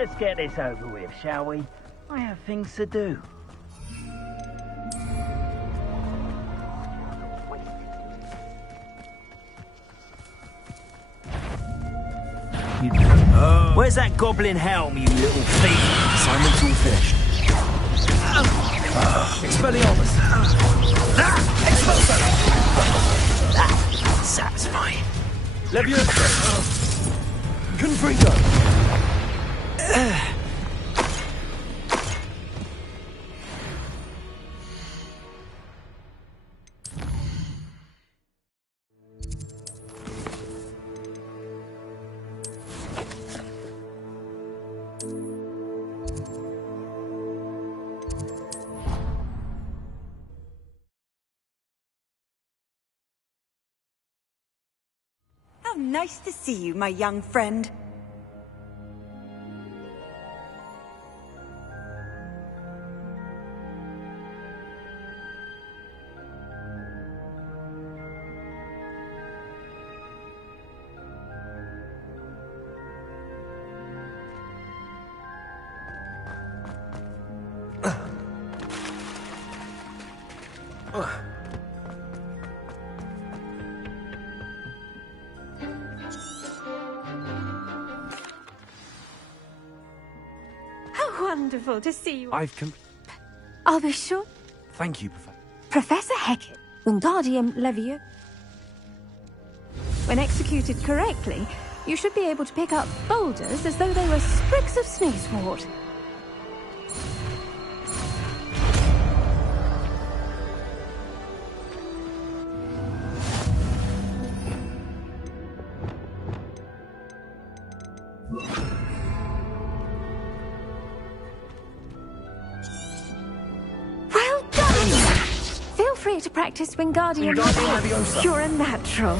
Let's get this over with, shall we? I have things to do. Where's that goblin helm, you little thief? Assignment's all finished. Expelliarmus! That's satisfying. Leviosa! Confringo! How nice to see you, my young friend. How wonderful to see you. I'll be sure. Thank you, Professor. Professor Hecat, Wingardium Leviosa. When executed correctly, you should be able to pick up boulders as though they were sprigs of sneezewort. Well done! Feel free to practice Wingardium Leviosa. You're a natural.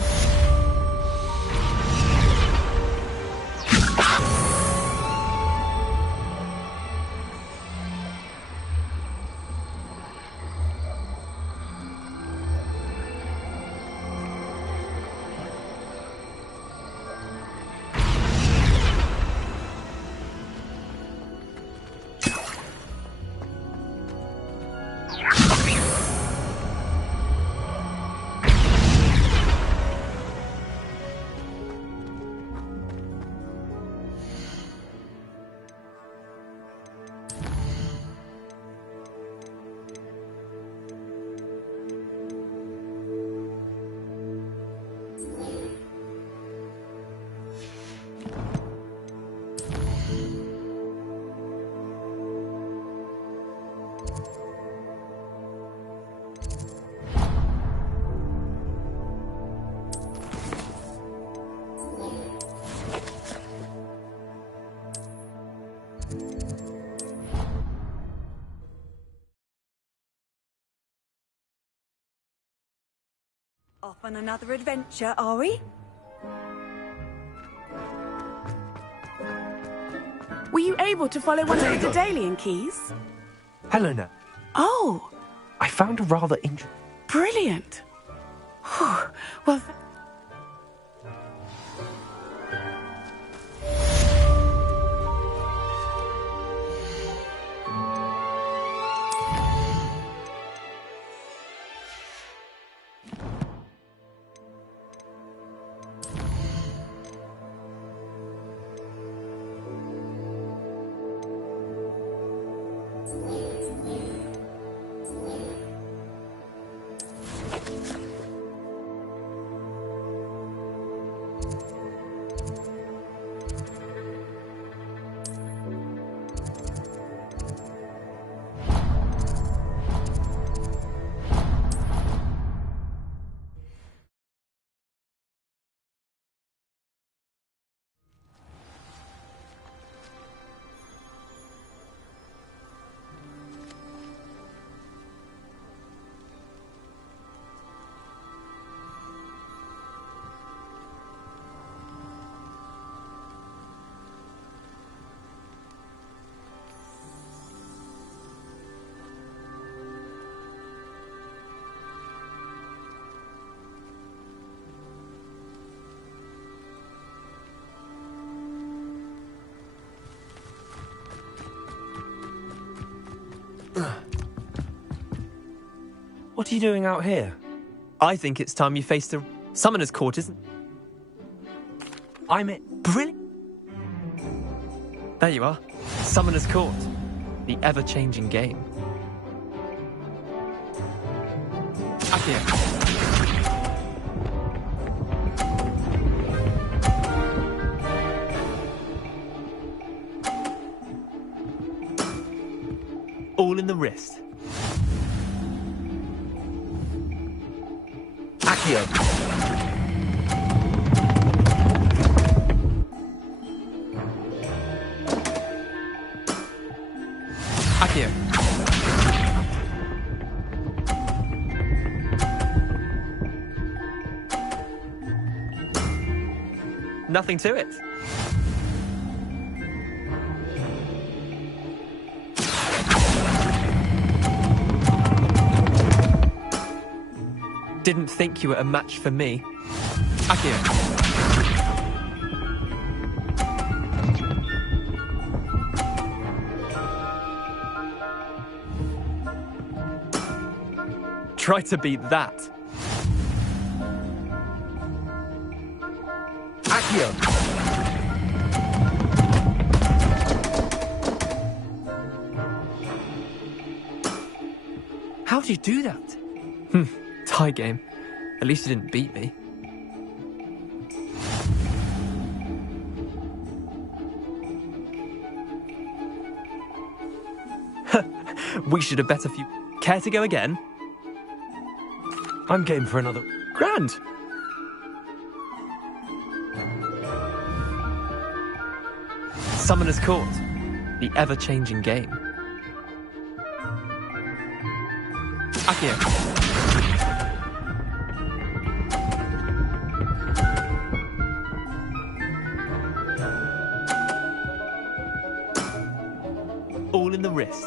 Off on another adventure, are we? Were you able to follow one of the Daedalian keys? Helena, Oh, I found a rather interesting... brilliant. Well, What are you doing out here? I think it's time you faced the Summoner's Court, isn't it? Brilliant. There you are. Summoner's Court. The ever-changing game. Accio. All in the wrist. Accio. Accio. Nothing to it. Didn't think you were a match for me. Accio. Try to beat that. Accio. How'd you do that? Tie game. At least you didn't beat me. We should have bet a few. Care to go again? I'm game for another. Grand. Summoner's Court. The ever-changing game. Accio. All in the wrist.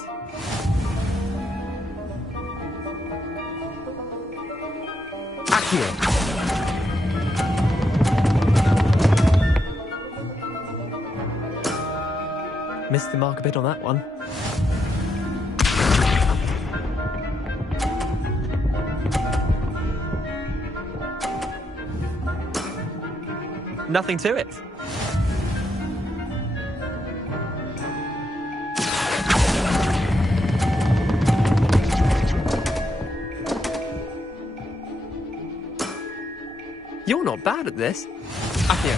Accio. Missed the mark a bit on that one. Nothing to it. You're not bad at this. Accio.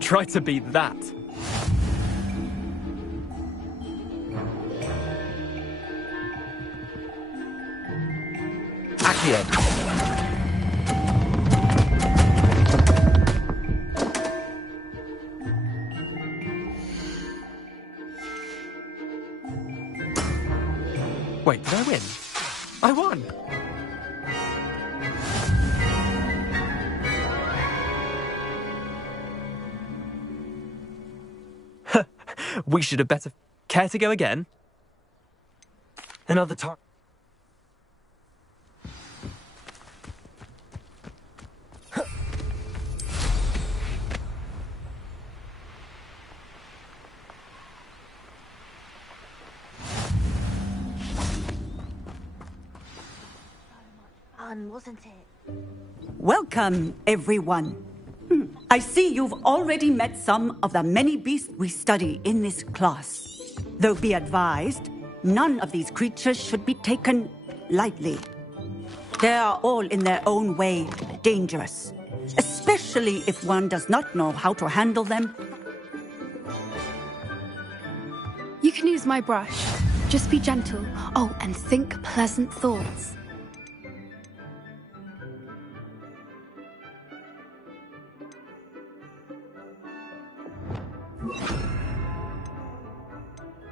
Try to beat that. Accio. Wait, did I win? I won! We should have better. Care to go again? Another time. Fun, wasn't it? Welcome, everyone. I see you've already met some of the many beasts we study in this class. Though be advised, none of these creatures should be taken lightly. They are all in their own way dangerous, especially if one does not know how to handle them. You can use my brush. Just be gentle. Oh, and think pleasant thoughts.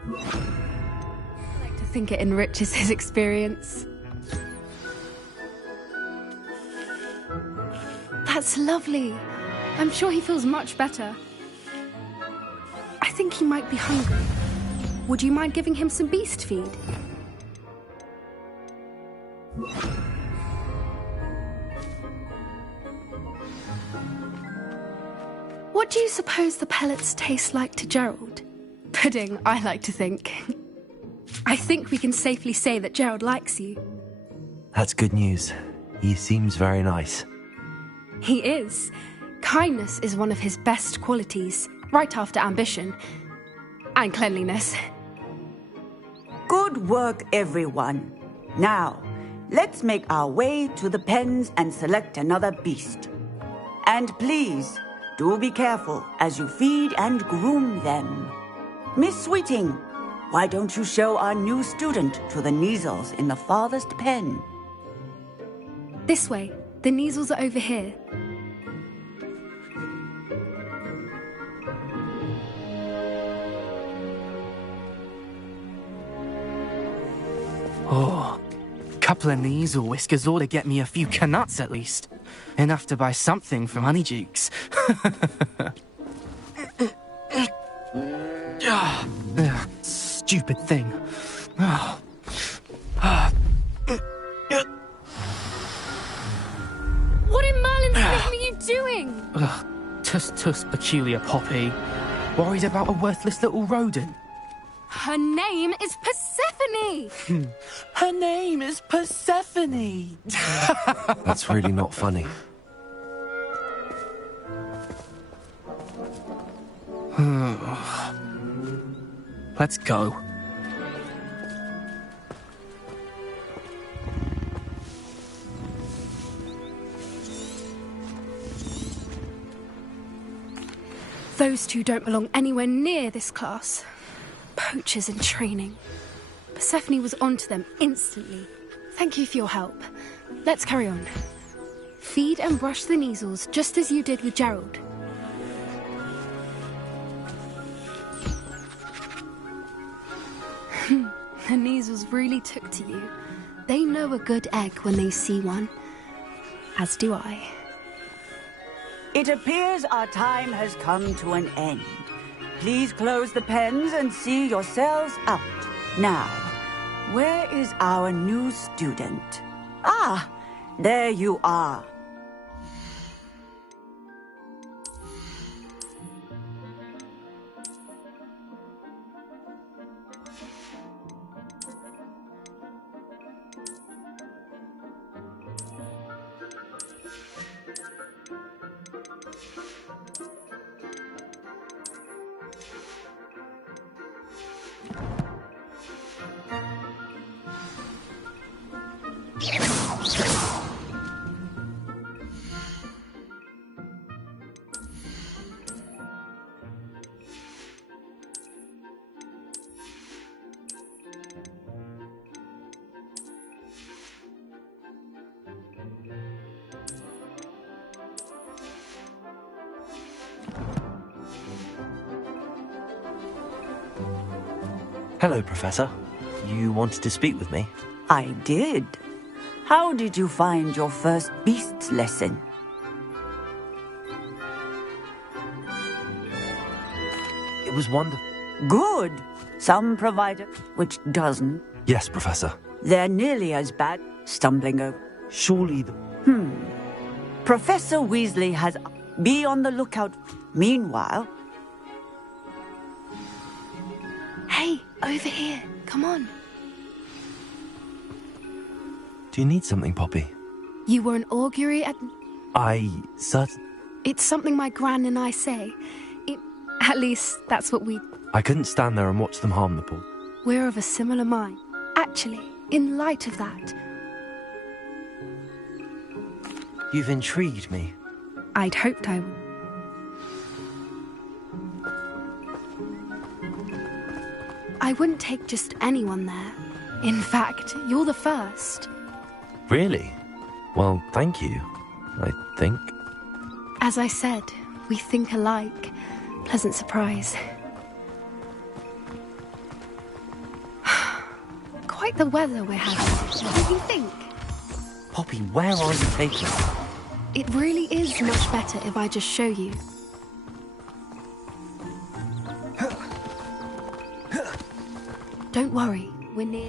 I like to think it enriches his experience. That's lovely. I'm sure he feels much better. I think he might be hungry. Would you mind giving him some beast feed? What do you suppose the pellets taste like to Gerald? Pudding, I like to think. I think we can safely say that Gerald likes you. That's good news. He seems very nice. He is. Kindness is one of his best qualities, right after ambition. And cleanliness. Good work, everyone. Now, let's make our way to the pens and select another beast. And please, do be careful as you feed and groom them. Miss Sweeting, why don't you show our new student to the Neasels in the farthest pen? This way. The Neasels are over here. Oh, couple of Neasel whiskers ought to get me a few canuts at least. Enough to buy something from Honeydukes. Stupid thing. What in Merlin's name are you doing? Tuss, peculiar Poppy. Worried about a worthless little rodent. Her name is Persephone! Her name is Persephone! That's really not funny. Let's go. Those two don't belong anywhere near this class. Poachers in training. Persephone was onto them instantly. Thank you for your help. Let's carry on. Feed and brush the Neasels just as you did with Gerald. The Neasels really took to you. They know a good egg when they see one. As do I. It appears our time has come to an end. Please close the pens and see yourselves out. Now, where is our new student? Ah, there you are. Hello, Professor. You wanted to speak with me? I did. How did you find your first beasts lesson? It was wonderful. Good. Some provider, which doesn't. Yes, Professor. They're nearly as bad, stumbling over. Surely the... Professor Weasley has... Be on the lookout. Meanwhile... Hey, over here. Come on. Do you need something, Poppy? You were an augury at... It's something my gran and I say. At least, that's what we... I couldn't stand there and watch them harm the poor. We're of a similar mind. Actually, in light of that... You've intrigued me. I'd hoped I would. I wouldn't take just anyone there. In fact, you're the first. Really? Well, thank you, I think. As I said, we think alike. Pleasant surprise. Quite the weather we're having. What do you think? Poppy, where are you taking me? It really is much better if I just show you. Don't worry, we're near.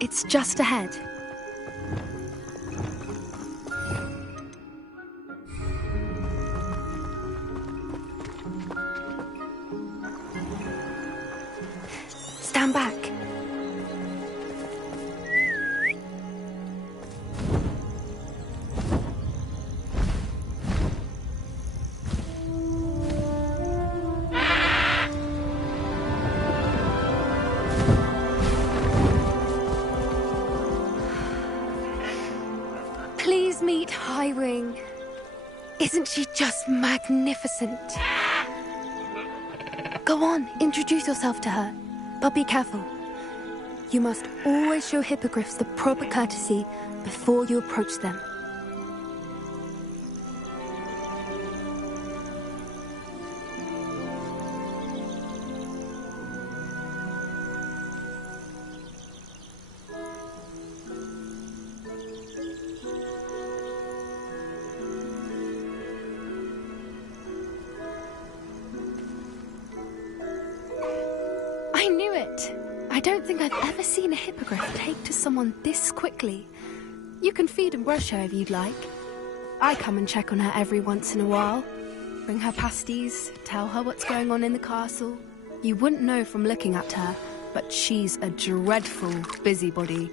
It's just ahead. Stand back. Please meet Highwing. Isn't she just magnificent? Go on, introduce yourself to her. But be careful. You must always show hippogriffs the proper courtesy before you approach them. I knew it! I don't think I've ever seen a hippogriff take to someone this quickly. You can feed and brush her if you'd like. I come and check on her every once in a while. Bring her pasties, tell her what's going on in the castle. You wouldn't know from looking at her, but she's a dreadful busybody.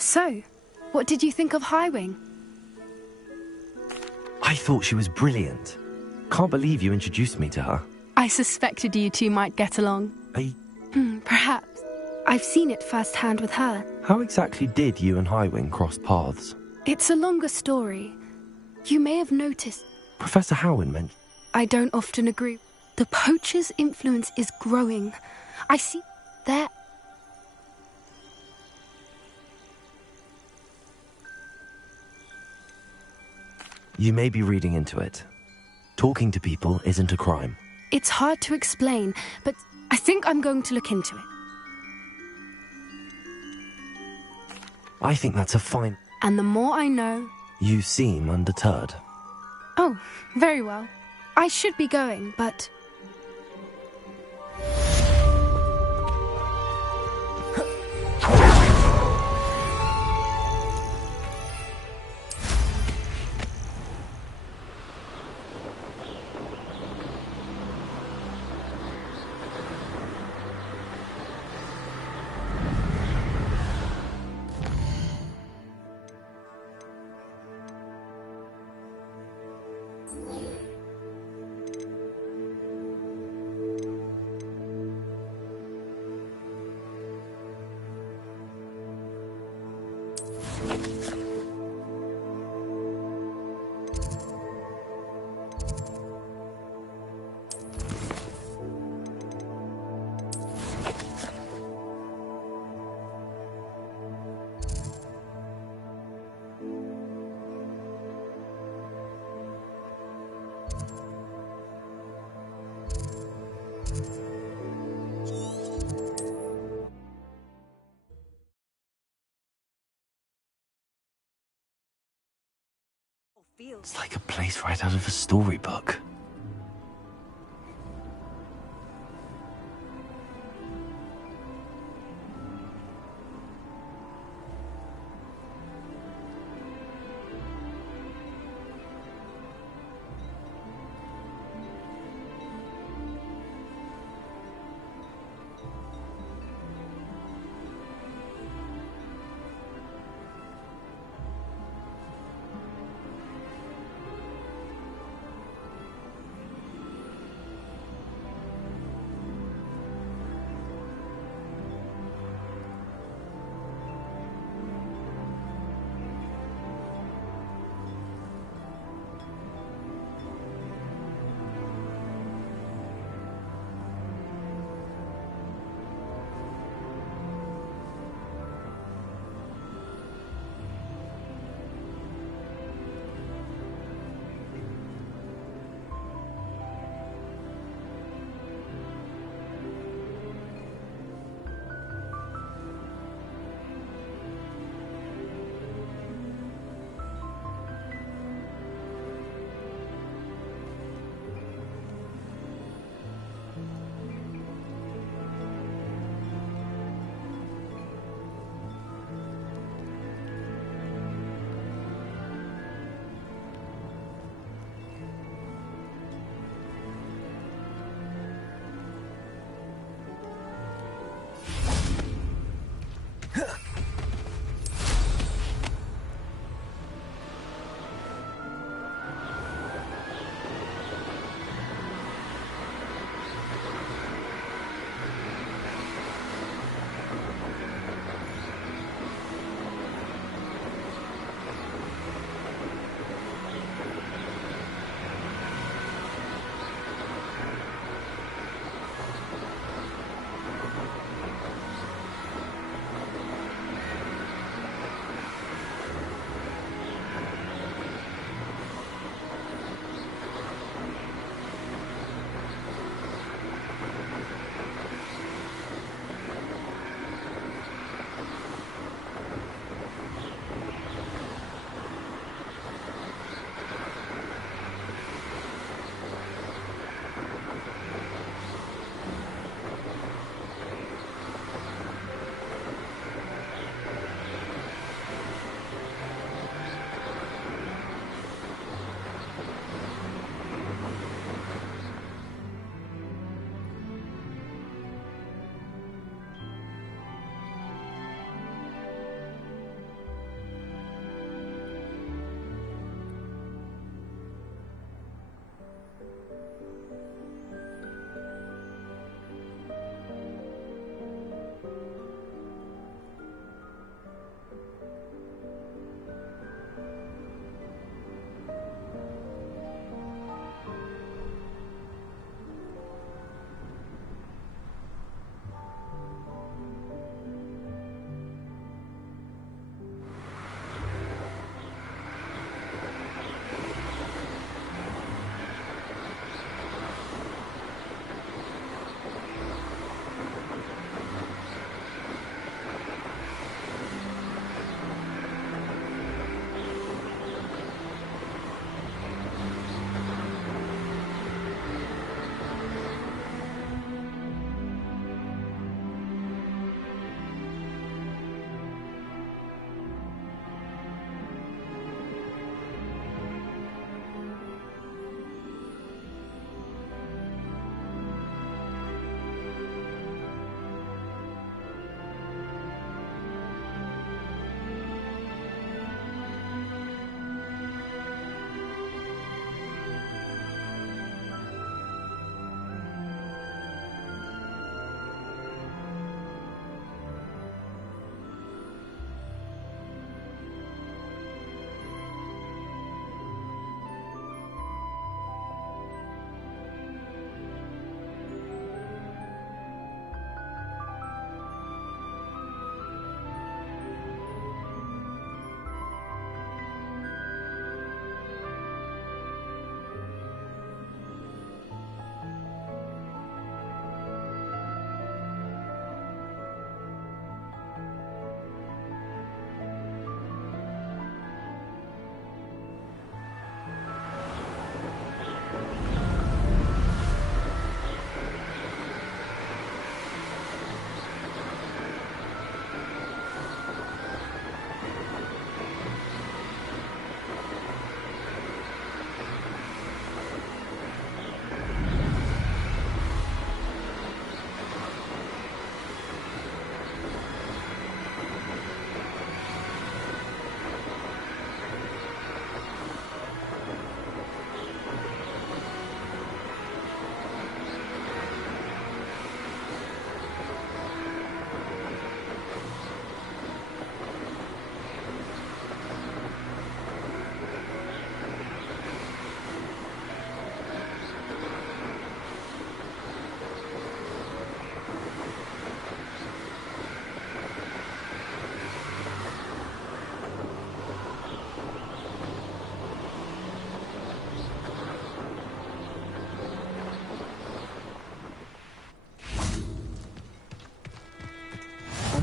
So, what did you think of Highwing? I thought she was brilliant. Can't believe you introduced me to her. I suspected you two might get along. Perhaps. I've seen it firsthand with her. How exactly did you and Highwing cross paths? It's a longer story. You may have noticed. Professor Howin meant... I don't often agree. The poacher's influence is growing. I see there... You may be reading into it. Talking to people isn't a crime. It's hard to explain, but I think I'm going to look into it. I think that's a fine... And the more I know... You seem undeterred. Oh, very well. I should be going, but... It's like a place right out of a storybook.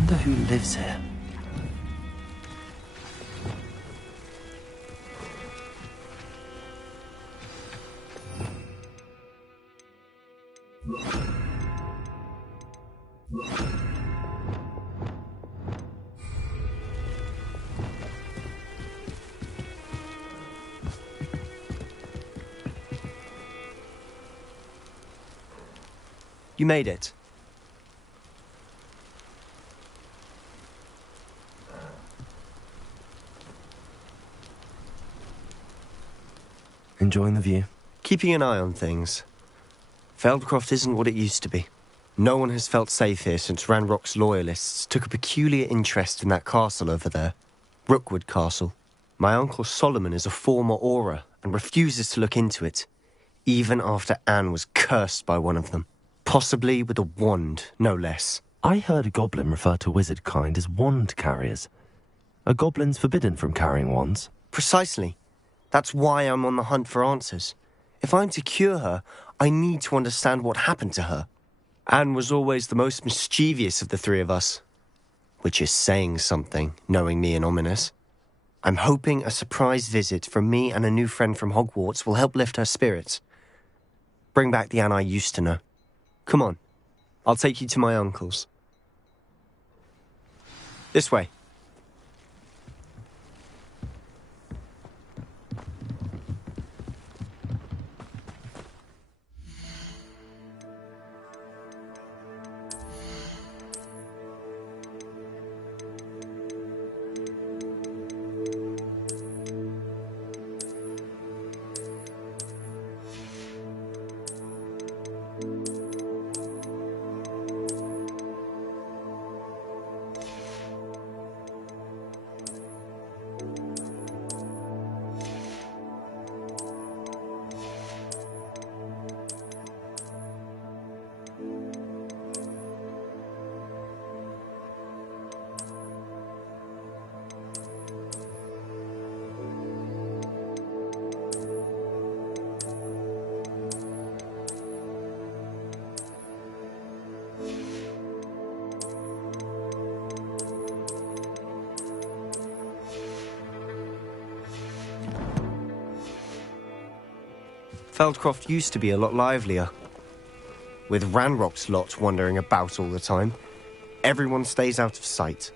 wonder who lives here. You made it. Enjoying the view? Keeping an eye on things. Feldcroft isn't what it used to be. No one has felt safe here since Ranrock's loyalists took a peculiar interest in that castle over there. Rookwood Castle. My uncle Solomon is a former Auror and refuses to look into it, even after Anne was cursed by one of them. Possibly with a wand, no less. I heard a goblin refer to wizard kind as wand carriers. Are goblins forbidden from carrying wands? Precisely. That's why I'm on the hunt for answers. If I'm to cure her, I need to understand what happened to her. Anne was always the most mischievous of the three of us. Which is saying something, knowing me and ominous. I'm hoping a surprise visit from me and a new friend from Hogwarts will help lift her spirits. Bring back the Anne I used to know. Come on, I'll take you to my uncle's. This way. Feldcroft used to be a lot livelier. With Ranrock's lot wandering about all the time, everyone stays out of sight.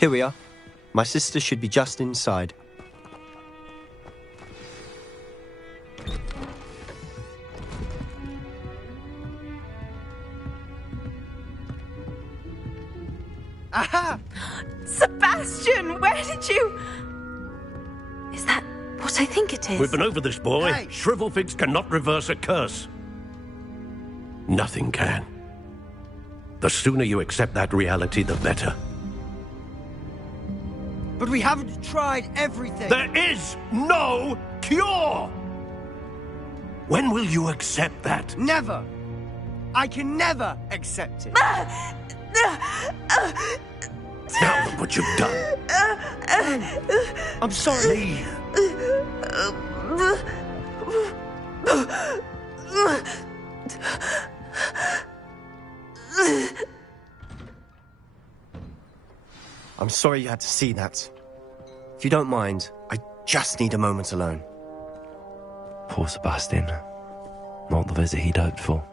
Here we are. My sister should be just inside. Aha! Sebastian, where did you... Is that what I think it is? We've been over this, boy. Hey. Shrivelfigs cannot reverse a curse. Nothing can. The sooner you accept that reality, the better. But we haven't tried everything. There is no cure! When will you accept that? Never. I can never accept it. Now look what you've done. I'm sorry. I'm sorry you had to see that. If you don't mind, I just need a moment alone. Poor Sebastian. Not the visit he'd hoped for.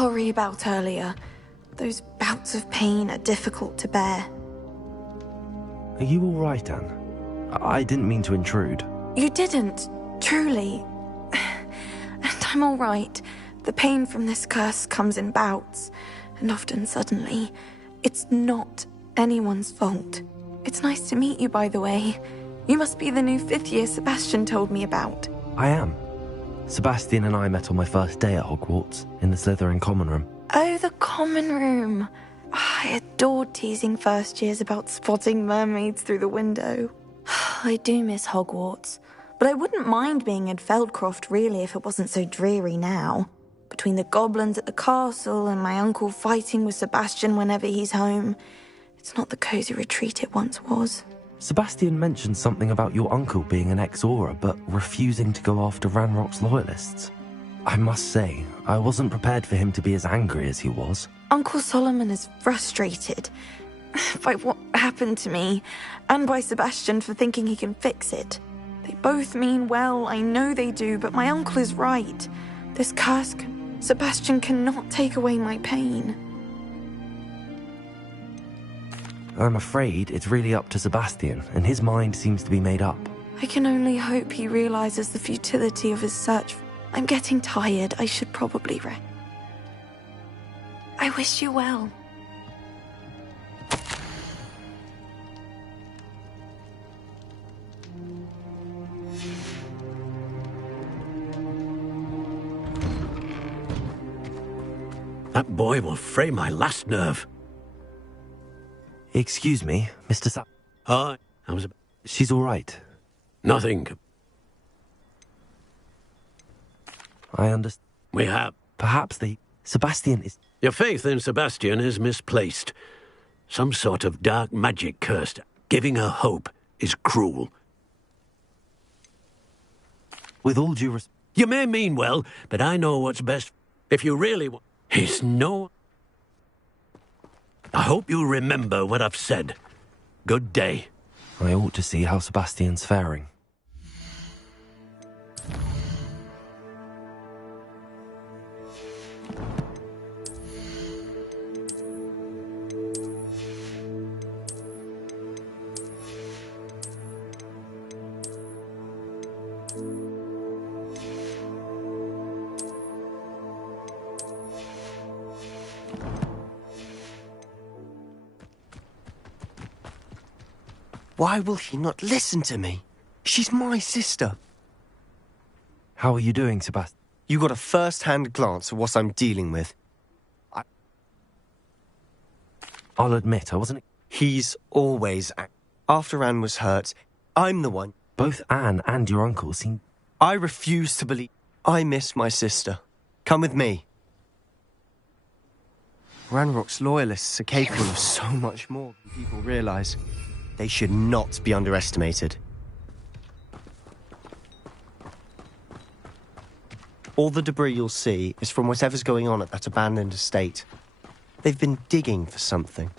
sorry about earlier. Those bouts of pain are difficult to bear. Are you all right, Anne? I didn't mean to intrude. You didn't, truly. And I'm all right. The pain from this curse comes in bouts, and often suddenly. It's not anyone's fault. It's nice to meet you, by the way. You must be the new 5th year Sebastian told me about. I am. Sebastian and I met on my first day at Hogwarts, in the Slytherin common room. Oh, the common room. I adored teasing first years about spotting mermaids through the window. I do miss Hogwarts, but I wouldn't mind being in Feldcroft really if it wasn't so dreary now. Between the goblins at the castle and my uncle fighting with Sebastian whenever he's home, it's not the cosy retreat it once was. Sebastian mentioned something about your uncle being an ex-Auror, but refusing to go after Ranrock's loyalists. I must say, I wasn't prepared for him to be as angry as he was. Uncle Solomon is frustrated by what happened to me, and by Sebastian for thinking he can fix it. They both mean well, I know they do, but my uncle is right. This curse, Sebastian cannot take away my pain. I'm afraid it's really up to Sebastian, and his mind seems to be made up. I can only hope he realizes the futility of his search. I'm getting tired. I should probably rest. I wish you well. That boy will fray my last nerve. Excuse me, Mr. Hi. She's all right. Nothing. I understand. We have. Perhaps Sebastian is... Your faith in Sebastian is misplaced. Some sort of dark magic cursed. Giving her hope is cruel. With all due respect... You may mean well, but I know what's best. If you really want... It's no... I hope you remember what I've said. Good day. I ought to see how Sebastian's faring. Why will he not listen to me? She's my sister. How are you doing, Sebastian? You got a first-hand glance at what I'm dealing with. I'll admit, I wasn't... He's always... After Anne was hurt, I'm the one... Both Anne and your uncle seem... I refuse to believe... I miss my sister. Come with me. Ranrock's loyalists are capable of so much more than people realize. They should not be underestimated. All the debris you'll see is from whatever's going on at that abandoned estate. They've been digging for something.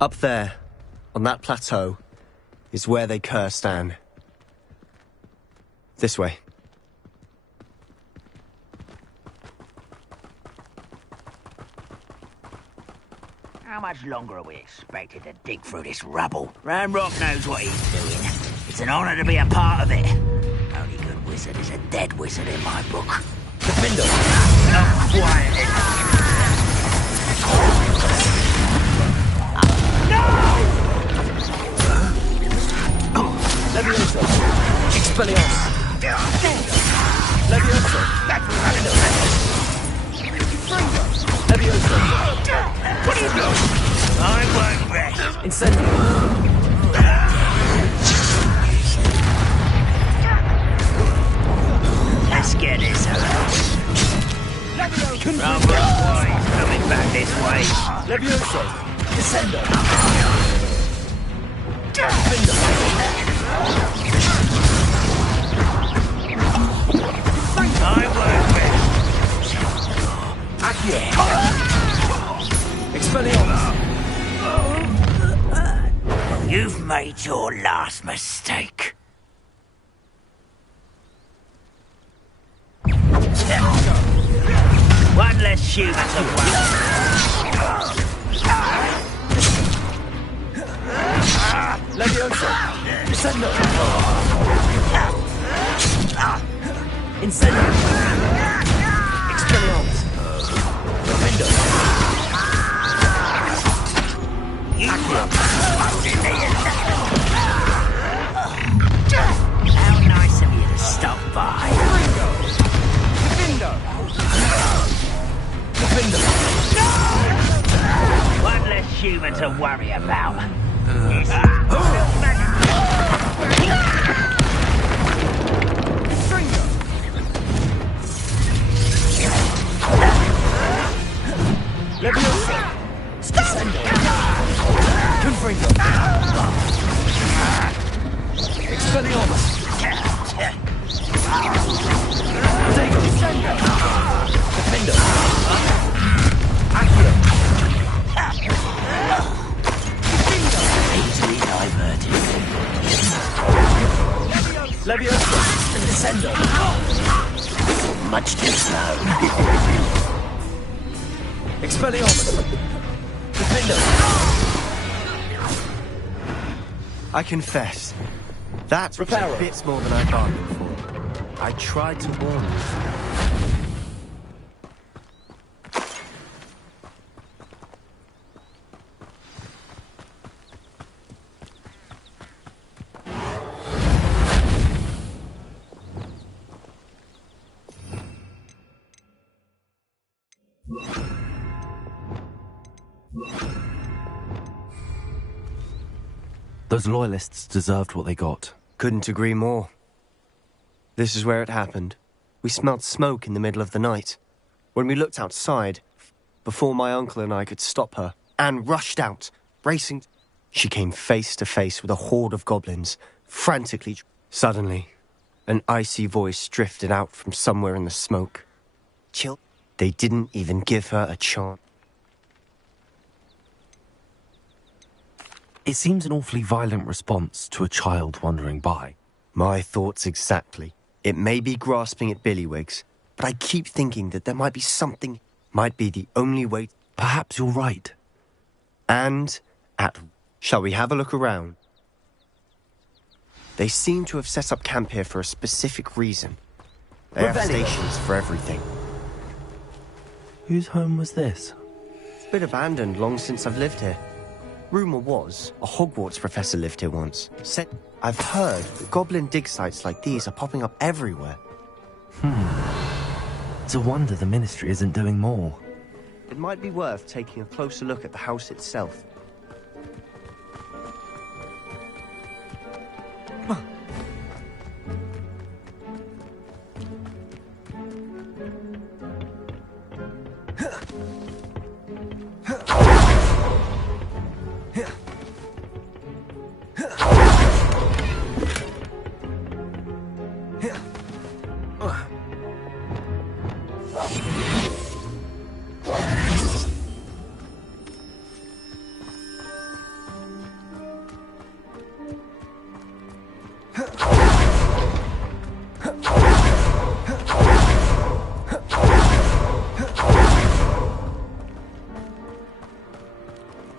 Up there, on that plateau, is where they cursed Anne. This way. How much longer are we expected to dig through this rubble? Ranrock knows what he's doing. It's an honor to be a part of it. Only good wizard is a dead wizard in my book. Defender! Not quiet. Levioso! Expelliarmus! Levioso! Levioso! What are you doing? I won't rest. Incendio! Let's get this out. Ranrock boys coming back this way. Levioso! Descendo! I won't rest. Accio! Expelliarmus! You've made your last mistake. less human to Leviosa! Descendo! Incendio! Expelliarmus! Defendo! How nice of you to stop by. Defendo! Defendo! One less human to worry about. Leviosa! Descendo! Confringo! Expelliarmus! Protego! Descendo! Defendo! Accio! Easily diverted. Leviosa! Descendo! Much too slow. Expelliarmus! Defendo! I confess, that was a bit more than I bargained for. I tried to warn you. Those loyalists deserved what they got. Couldn't agree more. This is where it happened. We smelled smoke in the middle of the night. When we looked outside, before my uncle and I could stop her, Anne rushed out, racing. She came face to face with a horde of goblins, frantically. Suddenly, an icy voice drifted out from somewhere in the smoke. Chill. They didn't even give her a chance. It seems an awfully violent response to a child wandering by. My thoughts exactly. It may be grasping at billywhigs, but I keep thinking that there might be something, might be the only way. Perhaps you're right. And shall we have a look around? They seem to have set up camp here for a specific reason. They have stations for everything. Whose home was this? It's been abandoned long since I've lived here. Rumour was, a Hogwarts professor lived here once. I've heard that goblin dig sites like these are popping up everywhere. It's a wonder the Ministry isn't doing more. It might be worth taking a closer look at the house itself.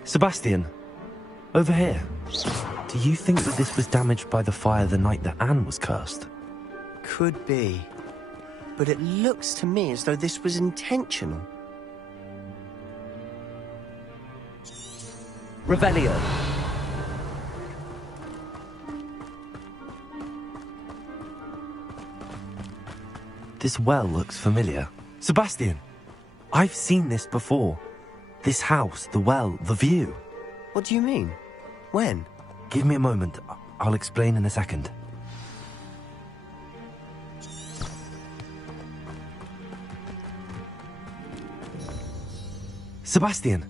Sebastian, over here. Do you think that this was damaged by the fire the night that Anne was cursed? Could be. But it looks to me as though this was intentional. Revelio. This well looks familiar. Sebastian, I've seen this before. This house, the well, the view. What do you mean? When? Give me a moment. I'll explain in a second. Sebastian,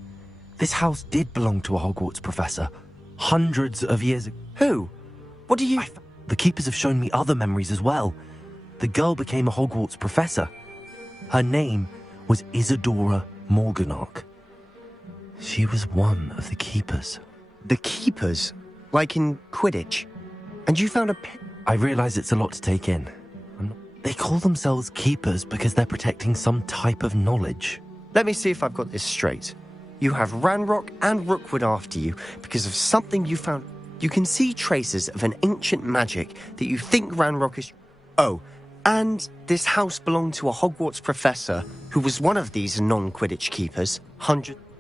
this house did belong to a Hogwarts professor. Hundreds of years ago. Who? What do you... The keepers have shown me other memories as well. The girl became a Hogwarts professor. Her name was Isadora Morganach. She was one of the keepers. The keepers? Like in Quidditch? And you found a pet? I realize it's a lot to take in. They call themselves keepers because they're protecting some type of knowledge. Let me see if I've got this straight. You have Ranrock and Rookwood after you because of something you found. You can see traces of an ancient magic that you think Ranrock is... Oh, and this house belonged to a Hogwarts professor who was one of these non-Quidditch keepers.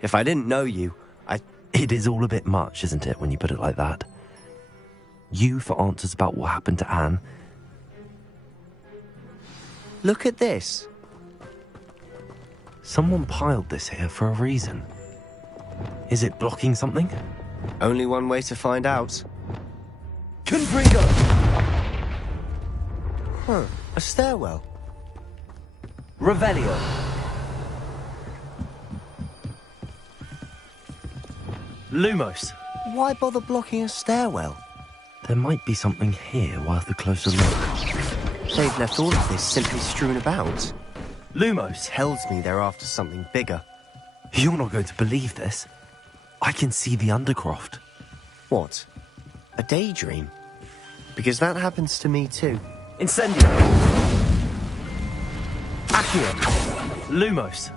If I didn't know you, It is all a bit much, isn't it, when you put it like that? You for answers about what happened to Anne. Look at this. Someone piled this here for a reason. Is it blocking something? Only one way to find out. Confringo! Huh, a stairwell. Revelio. Lumos. Why bother blocking a stairwell? There might be something here worth a closer look. They've left all of this simply strewn about. Lumos. Tells me they're after something bigger. You're not going to believe this. I can see the Undercroft. What? A daydream? Because that happens to me too. Incendio. Accio. Lumos.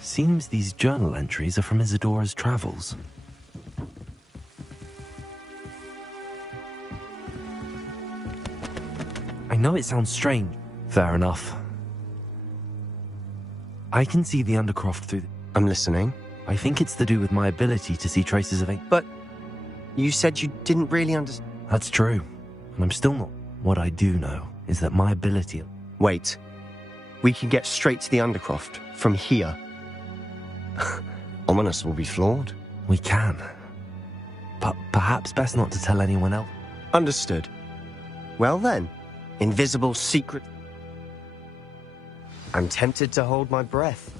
Seems these journal entries are from Isadora's travels. I know it sounds strange. Fair enough. I can see the Undercroft through... I'm listening. I think it's to do with my ability to see traces of ink. But you said you didn't really understand. That's true. And I'm still not. What I do know is that my ability... Wait. We can get straight to the Undercroft from here. Ominous will be flawed. We can. But perhaps best not to tell anyone else. Understood. Well then, invisible secret... I'm tempted to hold my breath.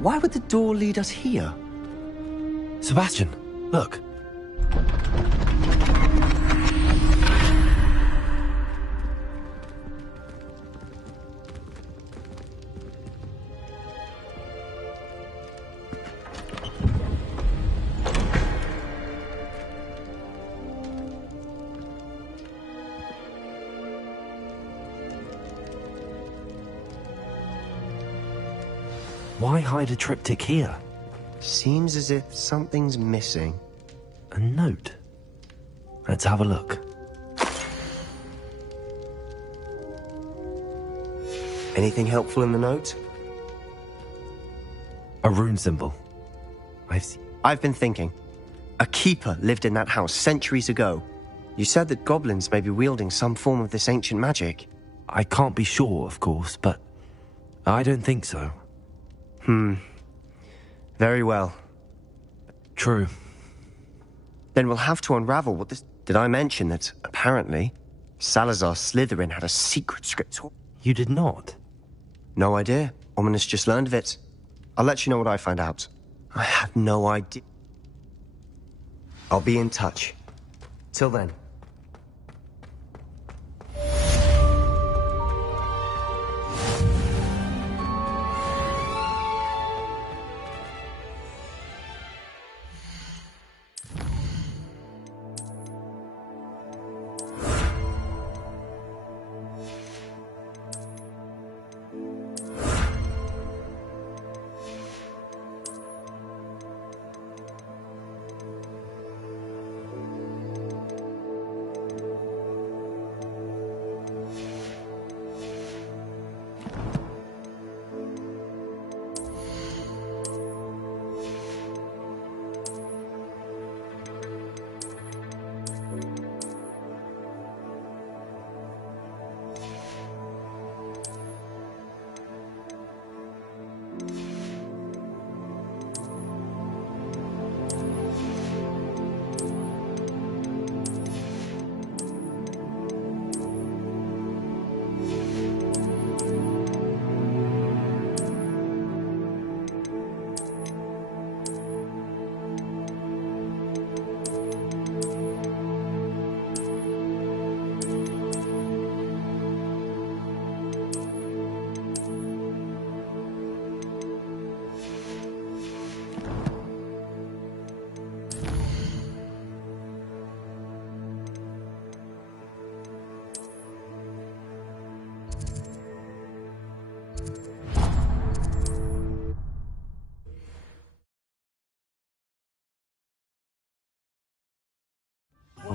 Why would the door lead us here? Sebastian, look. Why hide a triptych here? Seems as if something's missing. A note? Let's have a look. Anything helpful in the note? A rune symbol. I've been thinking. A keeper lived in that house centuries ago. You said that goblins may be wielding some form of this ancient magic. I can't be sure, of course, but I don't think so. Very well. True. Then we'll have to unravel what this... Did I mention that, apparently, Salazar Slytherin had a secret scriptor? You did not? No idea. Ominous just learned of it. I'll let you know what I find out. I have no idea. I'll be in touch. Till then.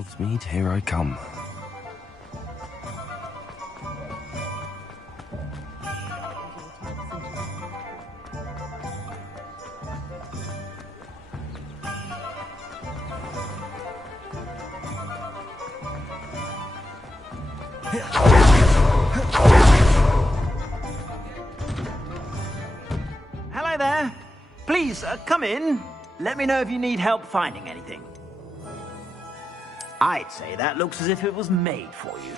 Swordsmead, here I come. Hello there. Please, come in. Let me know if you need help finding anything. I'd say that looks as if it was made for you.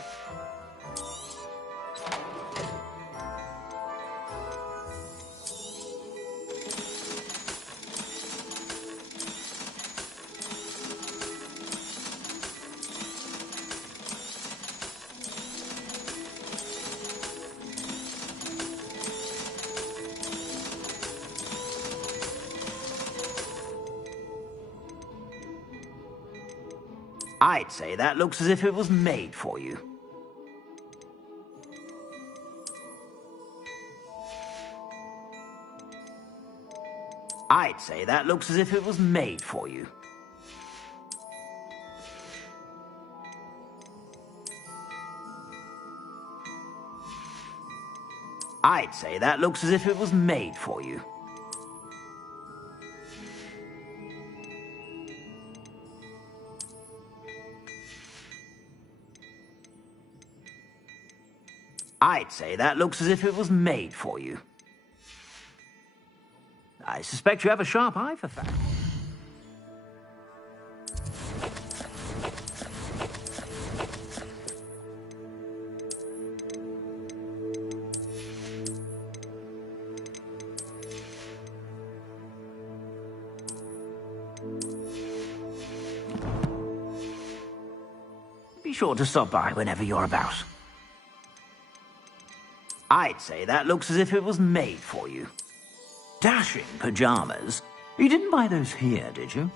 I'd say that looks as if it was made for you. I'd say that looks as if it was made for you. I'd say that looks as if it was made for you. I'd say that looks as if it was made for you. I suspect you have a sharp eye for fashion. Be sure to stop by whenever you're about. I'd say that looks as if it was made for you. Dashing pajamas. You didn't buy those here, did you?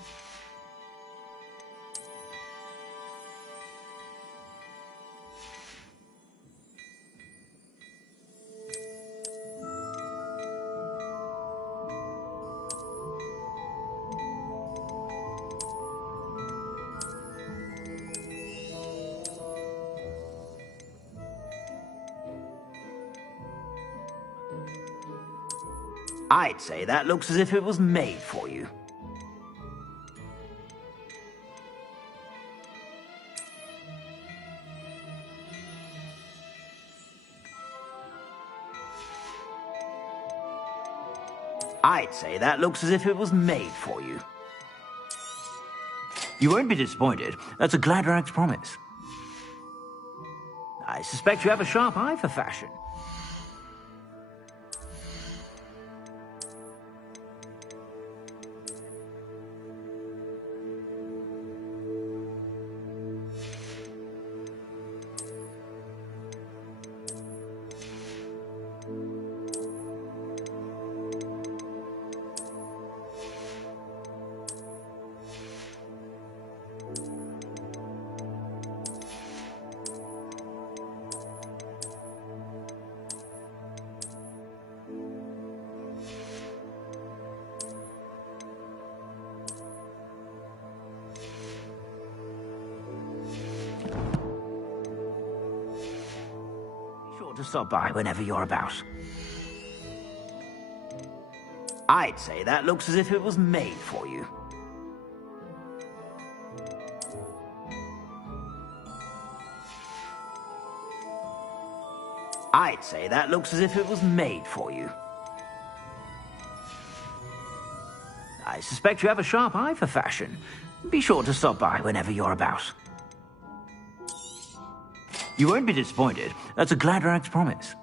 I'd say that looks as if it was made for you. I'd say that looks as if it was made for you. You won't be disappointed. That's a Gladrag's promise. I suspect you have a sharp eye for fashion. To stop by whenever you're about. I'd say that looks as if it was made for you. I'd say that looks as if it was made for you. I suspect you have a sharp eye for fashion. Be sure to stop by whenever you're about. You won't be disappointed. That's a Gladrag's promise.